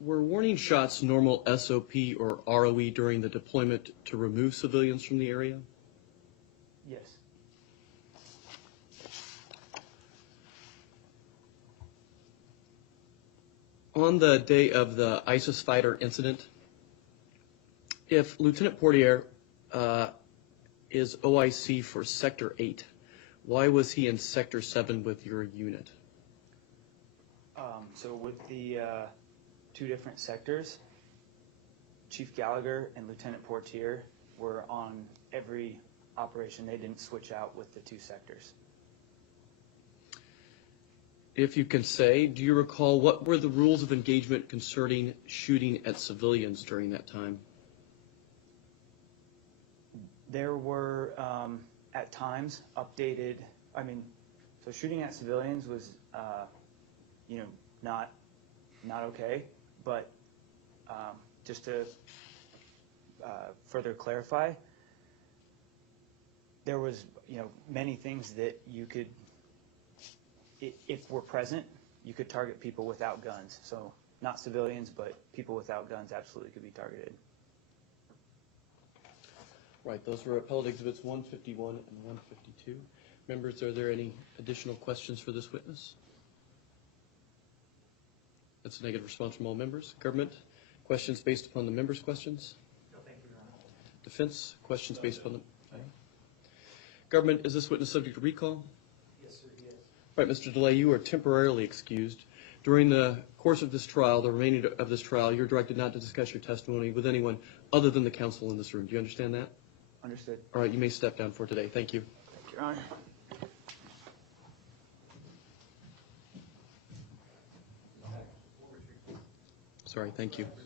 were warning shots normal SOP or ROE during the deployment to remove civilians from the area? Yes. On the day of the ISIS fighter incident, if Lieutenant Portier is OIC for Sector 8, why was he in Sector 7 with your unit? So with the two different sectors, Chief Gallagher and Lieutenant Portier were on every operation. They didn't switch out with the two sectors. If you can say, do you recall what were the rules of engagement concerning shooting at civilians during that time? There were, at times, updated, so shooting at civilians was, not okay, but just to further clarify, there was, many things that you could, if we're present, you could target people without guns. So not civilians, but people without guns absolutely could be targeted. Right, those were appellate exhibits 151 and 152. Members, are there any additional questions for this witness? That's a negative response from all members. Government, questions based upon the members' questions? No, thank you, Your Honor. Defense, questions based upon the... Government, is this witness subject to recall? Yes, sir, he is. Right, Mr. Dille, you are temporarily excused. During the course of this trial, the remaining of this trial, you're directed not to discuss your testimony with anyone other than the counsel in this room. Do you understand that? Understood. All right, you may step down for today. Thank you. Thank you, Your Honor. Sorry, thank you. But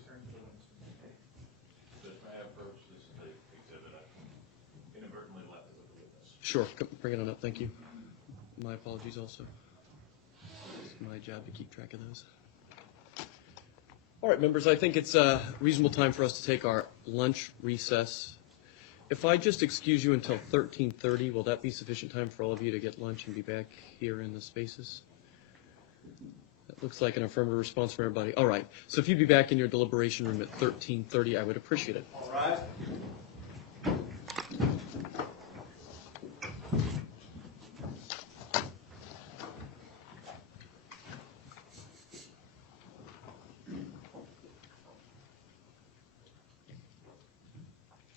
may I approach this exhibit? I inadvertently left it with the witness. Sure, bring it on up. Thank you. My apologies also. It's my job to keep track of those. All right, members, I think it's a reasonable time for us to take our lunch recess. If I just excuse you until 13:30, will that be sufficient time for all of you to get lunch and be back here in the spaces? That looks like an affirmative response from everybody. All right, so if you'd be back in your deliberation room at 13:30, I would appreciate it. All right.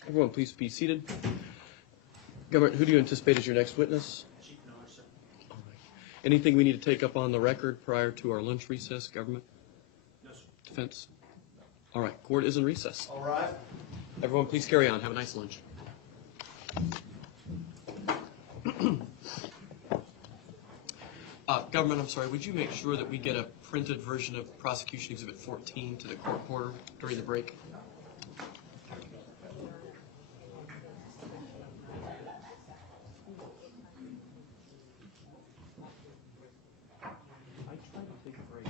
Everyone, please be seated. Government, who do you anticipate as your next witness? Chief Miller, sir. All right. Anything we need to take up on the record prior to our lunch recess? Government? No, sir. Defense? All right, court is in recess. All right. Everyone, please carry on. Have a nice lunch. Government, I'm sorry, would you make sure that we get a printed version of Prosecution Exhibit 14 to the court reporter during the break? I tried to take a break.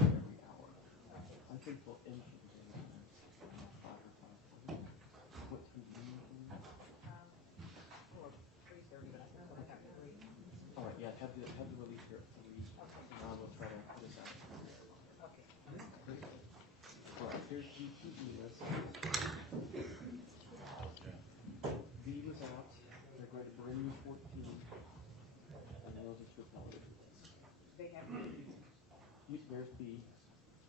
Have the release here. Now we'll try to put this out. All right, here's G2B. B was out. They're going to bring you 14. And those are for television. There's B.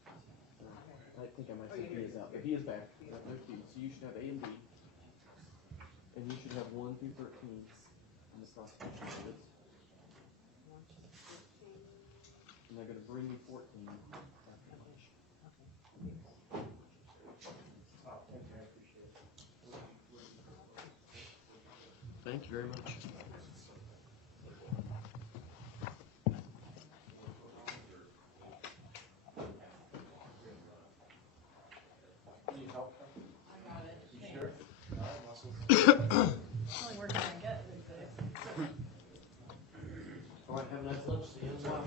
I think I might say B is out. But B is back. There's B. So you should have A and B. And you should have 1 through 13 in the prosecution exhibits. And they're going to bring you 14 after lunch. Thank you very much. Need help? I got it. You sure? All right, Mosul. Only working on getting it today. All right, have a nice lunch. See you in a while.